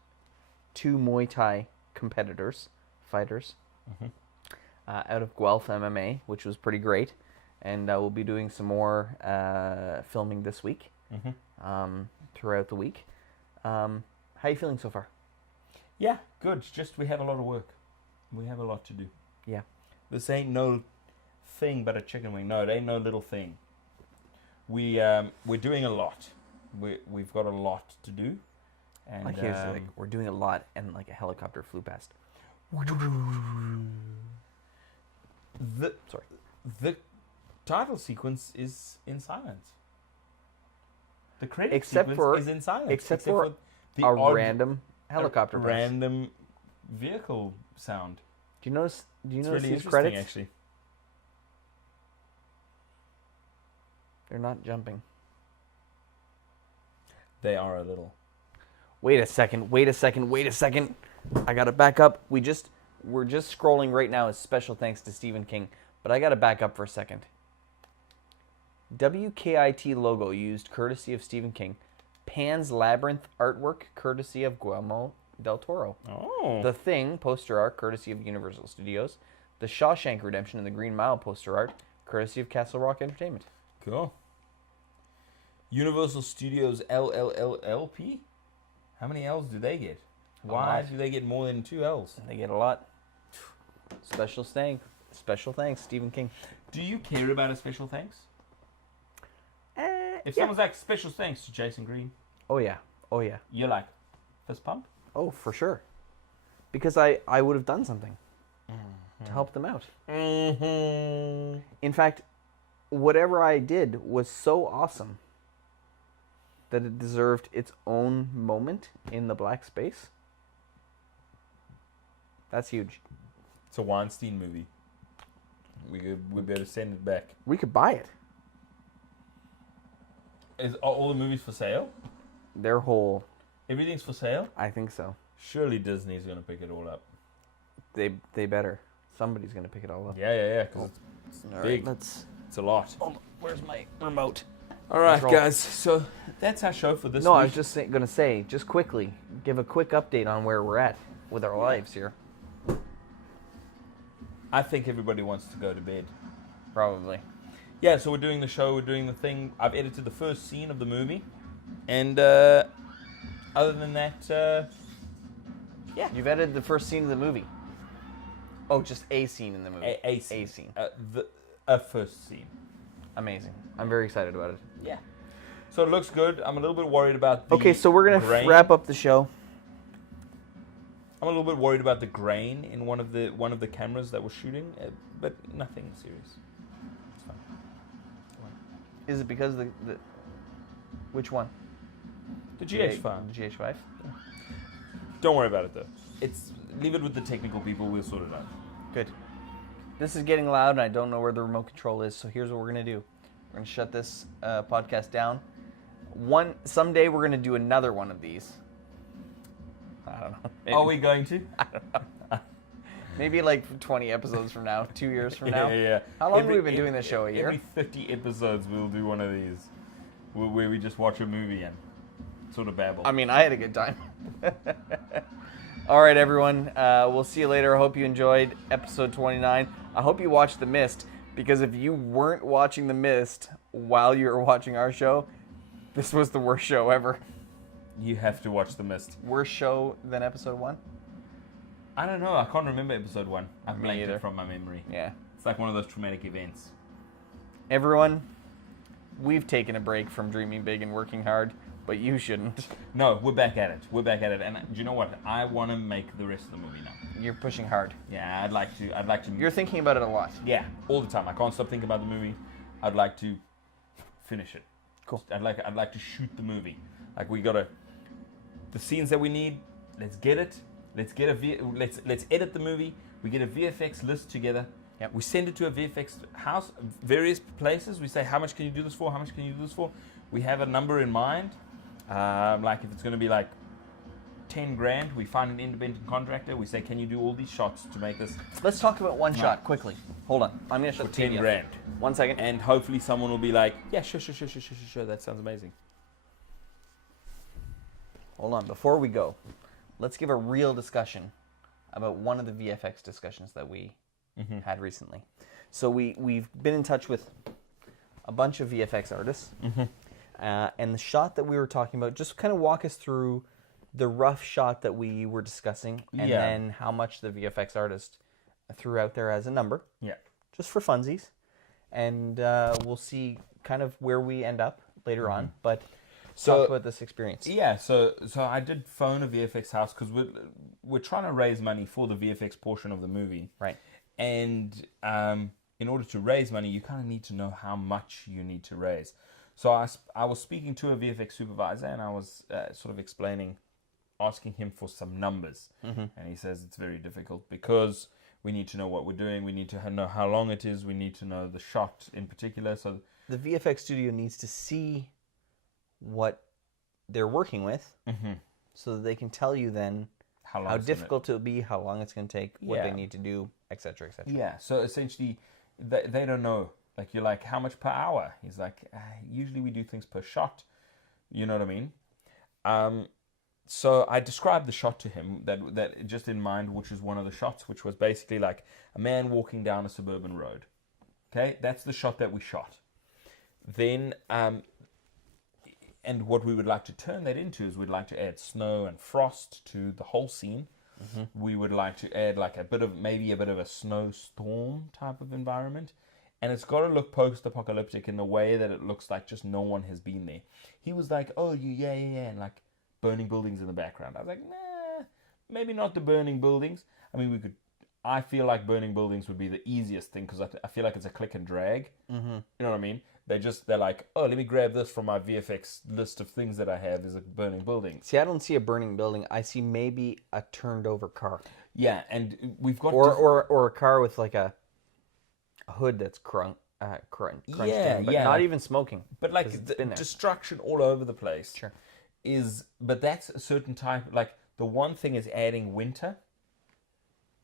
2 Muay Thai fighters, out of Guelph MMA, which was pretty great, and we'll be doing some more filming this week, throughout the week. How are you feeling so far? Yeah, good. Just we have a lot of work. We have a lot to do. Yeah. This ain't no thing but a chicken wing. No, it ain't no little thing. We're doing a lot. We've got a lot to do. And Like here's like we're doing a lot, and like a helicopter flew past. the title sequence is in silence. The credit Except sequence for- is in silence. except for the A odd random helicopter pass. random vehicle sound. Do you notice? Do you It's notice really these interesting, credits? actually. They're not jumping. They are a little. Wait a second. I gotta back up. We're just scrolling right now as special thanks to Stephen King, but I gotta back up for a second. WKIT logo used courtesy of Stephen King. Pan's Labyrinth artwork courtesy of Guillermo del Toro. Oh. The Thing poster art courtesy of Universal Studios. The Shawshank Redemption and the Green Mile poster art courtesy of Castle Rock Entertainment. Cool. Universal Studios LLLP? How many L's do they get? Why lot. do they get more than 2 L's? They get a lot. Special thanks, Stephen King. Do you care about a special thanks? If Yeah. someone's like, special thanks to Jason Green, Oh yeah. you're like, fist pump? Oh, for sure. Because I would have done something to help them out. Mm-hmm. In fact, whatever I did was so awesome that it deserved its own moment in the black space. That's huge. It's a Weinstein movie. We better send it back. We could buy it. Are all the movies for sale? Their whole, Everything's for sale? I think so. Surely Disney's going to pick it all up. They better. Somebody's going to pick it all up. Yeah, because it's All big. right, It's a lot. Hold on. Where's my remote? All right, Control. guys. So that's our show for this No, week. I was just going to say, just quickly, give a quick update on where we're at with our lives here. I think everybody wants to go to bed. Probably. Yeah, so we're doing the show, we're doing the thing. I've edited the first scene of the movie. And other than that, yeah. You've edited the first scene of the movie. Oh, just a scene in the movie. A scene. A scene. A first scene. Amazing. I'm very excited about it. Yeah. So it looks good. I'm a little bit worried about the Okay, so we're going grain. to wrap up the show. I'm a little bit worried about the grain in one of the cameras that we're shooting, but nothing serious. It's fine. Is it because the which one? The GH5. The GH5? Don't worry about it though. Leave it with the technical people. We'll sort it out. Good. This is getting loud, and I don't know where the remote control is. So here's what we're gonna do: we're gonna shut this podcast down. Someday we're gonna do another one of these. I don't know. Maybe, Are we going to? maybe like 20 episodes from now, 2 years from now. Yeah. How long have we been doing this show? A year? Every 50 episodes, we'll do one of these, where we just watch a movie and sort of babble. I mean, I had a good time. All right, everyone. We'll see you later. I hope you enjoyed episode 29. I hope you watched The Mist, because if you weren't watching The Mist while you were watching our show, this was the worst show ever. You have to watch The Mist. Worse show than episode 1? I don't know. I can't remember episode 1. I've Me blanked either. it from my memory. Yeah. It's like one of those traumatic events. Everyone, we've taken a break from dreaming big and working hard, but you shouldn't. No, we're back at it. And do you know what? I want to make the rest of the movie now. You're pushing hard. Yeah, I'd like to. You're thinking about it a lot. Yeah, all the time. I can't stop thinking about the movie. I'd like to finish it. Cool. I'd like to shoot the movie. Like the scenes that we need. Let's get it. Let's edit the movie. We get a VFX list together. Yep. We send it to a VFX house, various places. We say, how much can you do this for? How much can you do this for? We have a number in mind. Like if it's going to be like 10 grand, we find an independent contractor. We say, can you do all these shots to make this Let's talk about one shot quickly. Hold on. I'm going to shut for the 10 TV off. grand? 1 second. And hopefully someone will be like, yeah, sure. That sounds amazing. Hold on. Before we go, let's give a real discussion about one of the VFX discussions that we had recently. So we've been in touch with a bunch of VFX artists. And the shot that we were talking about, just kind of walk us through the rough shot that we were discussing, and then how much the VFX artist threw out there as a number. Yeah. Just for funsies. And we'll see kind of where we end up later on. But talk about this experience. Yeah, so I did phone a VFX house because we're trying to raise money for the VFX portion of the movie. Right. And in order to raise money, you kind of need to know how much you need to raise. So I was speaking to a VFX supervisor, and I was sort of asking him for some numbers. And he says it's very difficult because we need to know what we're doing. We need to know how long it is. We need to know the shot in particular. So the VFX studio needs to see what they're working with so that they can tell you then how difficult it'll be, how long it's going to take, what they need to do, etc., etc. Yeah, so essentially they don't know. Like, you're like, how much per hour? He's like, usually we do things per shot. You know what I mean? So I described the shot to him that just in mind, which is one of the shots, which was basically like a man walking down a suburban road. Okay, that's the shot that we shot. Then, and what we would like to turn that into is we'd like to add snow and frost to the whole scene. We would like to add like maybe a bit of a snowstorm type of environment. And it's got to look post-apocalyptic in the way that it looks like just no one has been there. He was like, oh, yeah, and like burning buildings in the background. I was like, nah, maybe not the burning buildings. I mean, I feel like burning buildings would be the easiest thing because I feel like it's a click and drag. You know what I mean? They're like, oh, let me grab this from my VFX list of things that I have is a burning building. See, I don't see a burning building. I see maybe a turned over car. Yeah, and we've got or a car with like a hood that's crunched in, but not even smoking. But like the destruction all over the place. Sure. But that's a certain type. Like the one thing is adding winter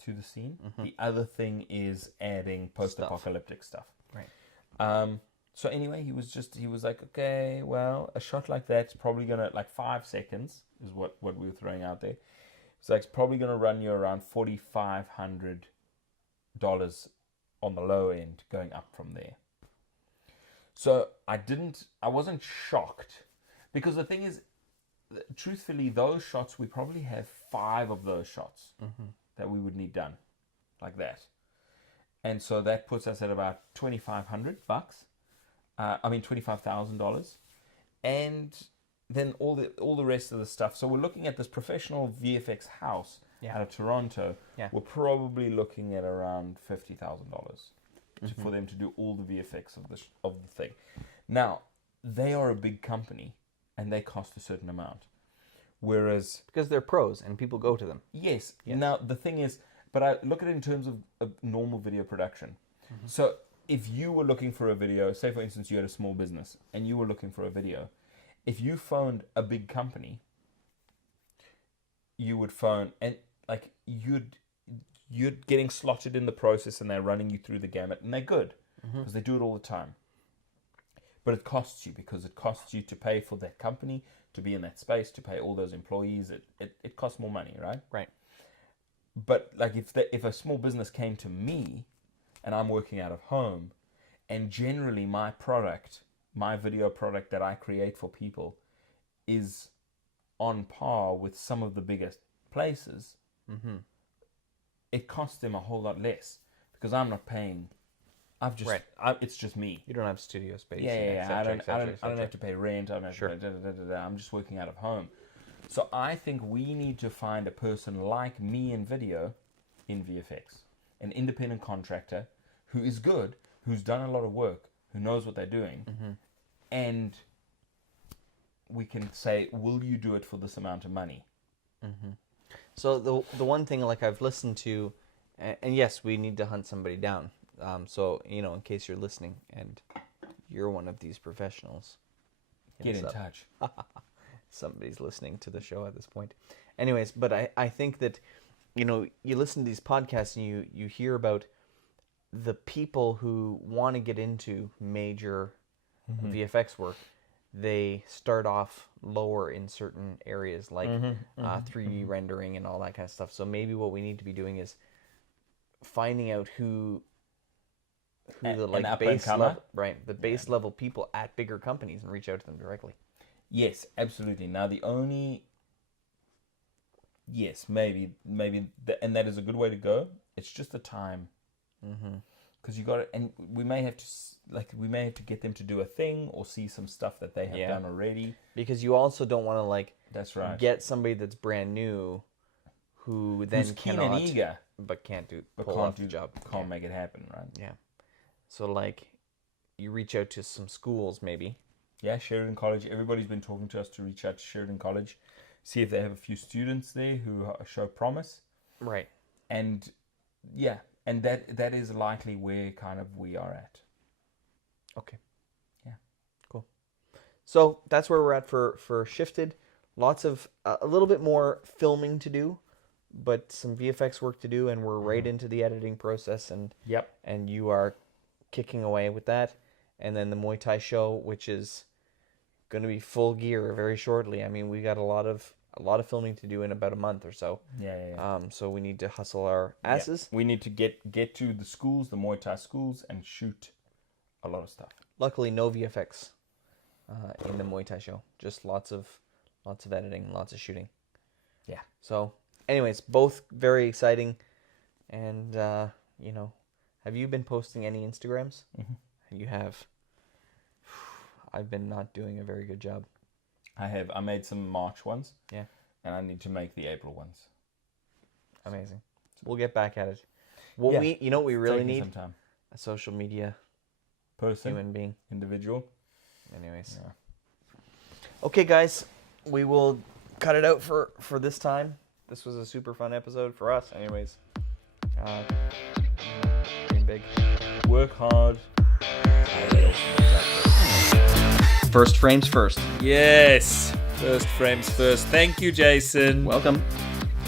to the scene. The other thing is adding post-apocalyptic stuff. Right. So anyway, he was like, okay, well, a shot like that's probably gonna, like 5 seconds is what we were throwing out there. So it's probably gonna run you around $4,500 on the low end, going up from there. So I wasn't shocked, because the thing is, truthfully, those shots, we probably have 5 of those shots that we would need done like that. And so that puts us at about $25,000. And then all the rest of the stuff. So we're looking at this professional VFX house out of Toronto. Yeah. We're probably looking at around $50,000 for them to do all the VFX of the thing. Now, they are a big company and they cost a certain amount. Whereas, Because they're pros and people go to them. yes. Now the thing is, but I look at it in terms of normal video production. So if you were looking for a video, say for instance you had a small business and you were looking for a video, if you phoned a big company, you would phone and like you're getting slotted in the process and they're running you through the gamut, and they're good because they do it all the time. But it costs you, because it costs you to pay for that company to be in that space, to pay all those employees. It costs more money, right? Right. But like if a small business came to me and I'm working out of home, and generally my video product that I create for people is on par with some of the biggest places, it costs them a whole lot less, because I'm not paying. It's just me. You don't have studio space. Yeah. et cetera, I don't have to pay rent. I don't have to pay I'm just working out of home. So I think we need to find a person like me in video, in VFX, an independent contractor who is good, who's done a lot of work, who knows what they're doing, and we can say, will you do it for this amount of money? So the one thing, like, I've listened to, and yes, we need to hunt somebody down. So, in case you're listening and you're one of these professionals, Get in touch. Somebody's listening to the show at this point. Anyways, but I think that, you listen to these podcasts and you hear about the people who want to get into major VFX work. They start off lower in certain areas, like 3D rendering and all that kind of stuff. So maybe what we need to be doing is finding out who the like base level, the base level people at bigger companies, and reach out to them directly. Yes, absolutely. Now maybe, and that is a good way to go. It's just the time, because you got it, and we may have to get them to do a thing or see some stuff that they have done already. Because you also don't want to that's right, get somebody that's brand new, who's keen and eager, but can't do the job, can't make it happen, right? Yeah. So you reach out to some schools maybe. Yeah, Sheridan College. Everybody's been talking to us to reach out to Sheridan College, see if they have a few students there who show promise. Right. And and that is likely where kind of we are at. Okay. Yeah. Cool. So that's where we're at for Shifted. Lots of a little bit more filming to do, but some VFX work to do, and we're right into the editing process, and you are kicking away with that. And then the Muay Thai show, which is going to be full gear very shortly. I mean, we got a lot of filming to do in about a month or so. Yeah. So we need to hustle our asses. Yeah. We need to get to the schools, the Muay Thai schools, and shoot a lot of stuff. Luckily, no VFX in the Muay Thai show. Just lots of editing, lots of shooting. Yeah. So, anyways, both very exciting. And have you been posting any Instagrams? You have. I've been not doing a very good job. I have. I made some March ones. Yeah. And I need to make the April ones. Amazing. We'll get back at it. What we really need? Some time. A social media person, human being, individual. Anyways. Yeah. Okay, guys, we will cut it out for this time. This was a super fun episode for us. Anyways. Dream big. Work hard. First frames first. Yes. First frames first. Thank you, Jason. Welcome.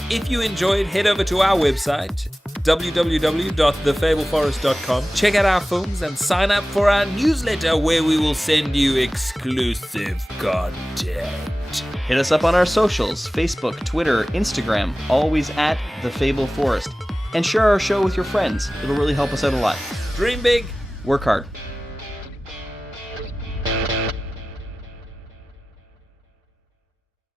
If you enjoyed, head over to our website, www.thefableforest.com. Check out our films and sign up for our newsletter where we will send you exclusive content. Hit us up on our socials, Facebook, Twitter, Instagram, always at The Fable Forest. And share our show with your friends. It'll really help us out a lot. Dream big. Work hard.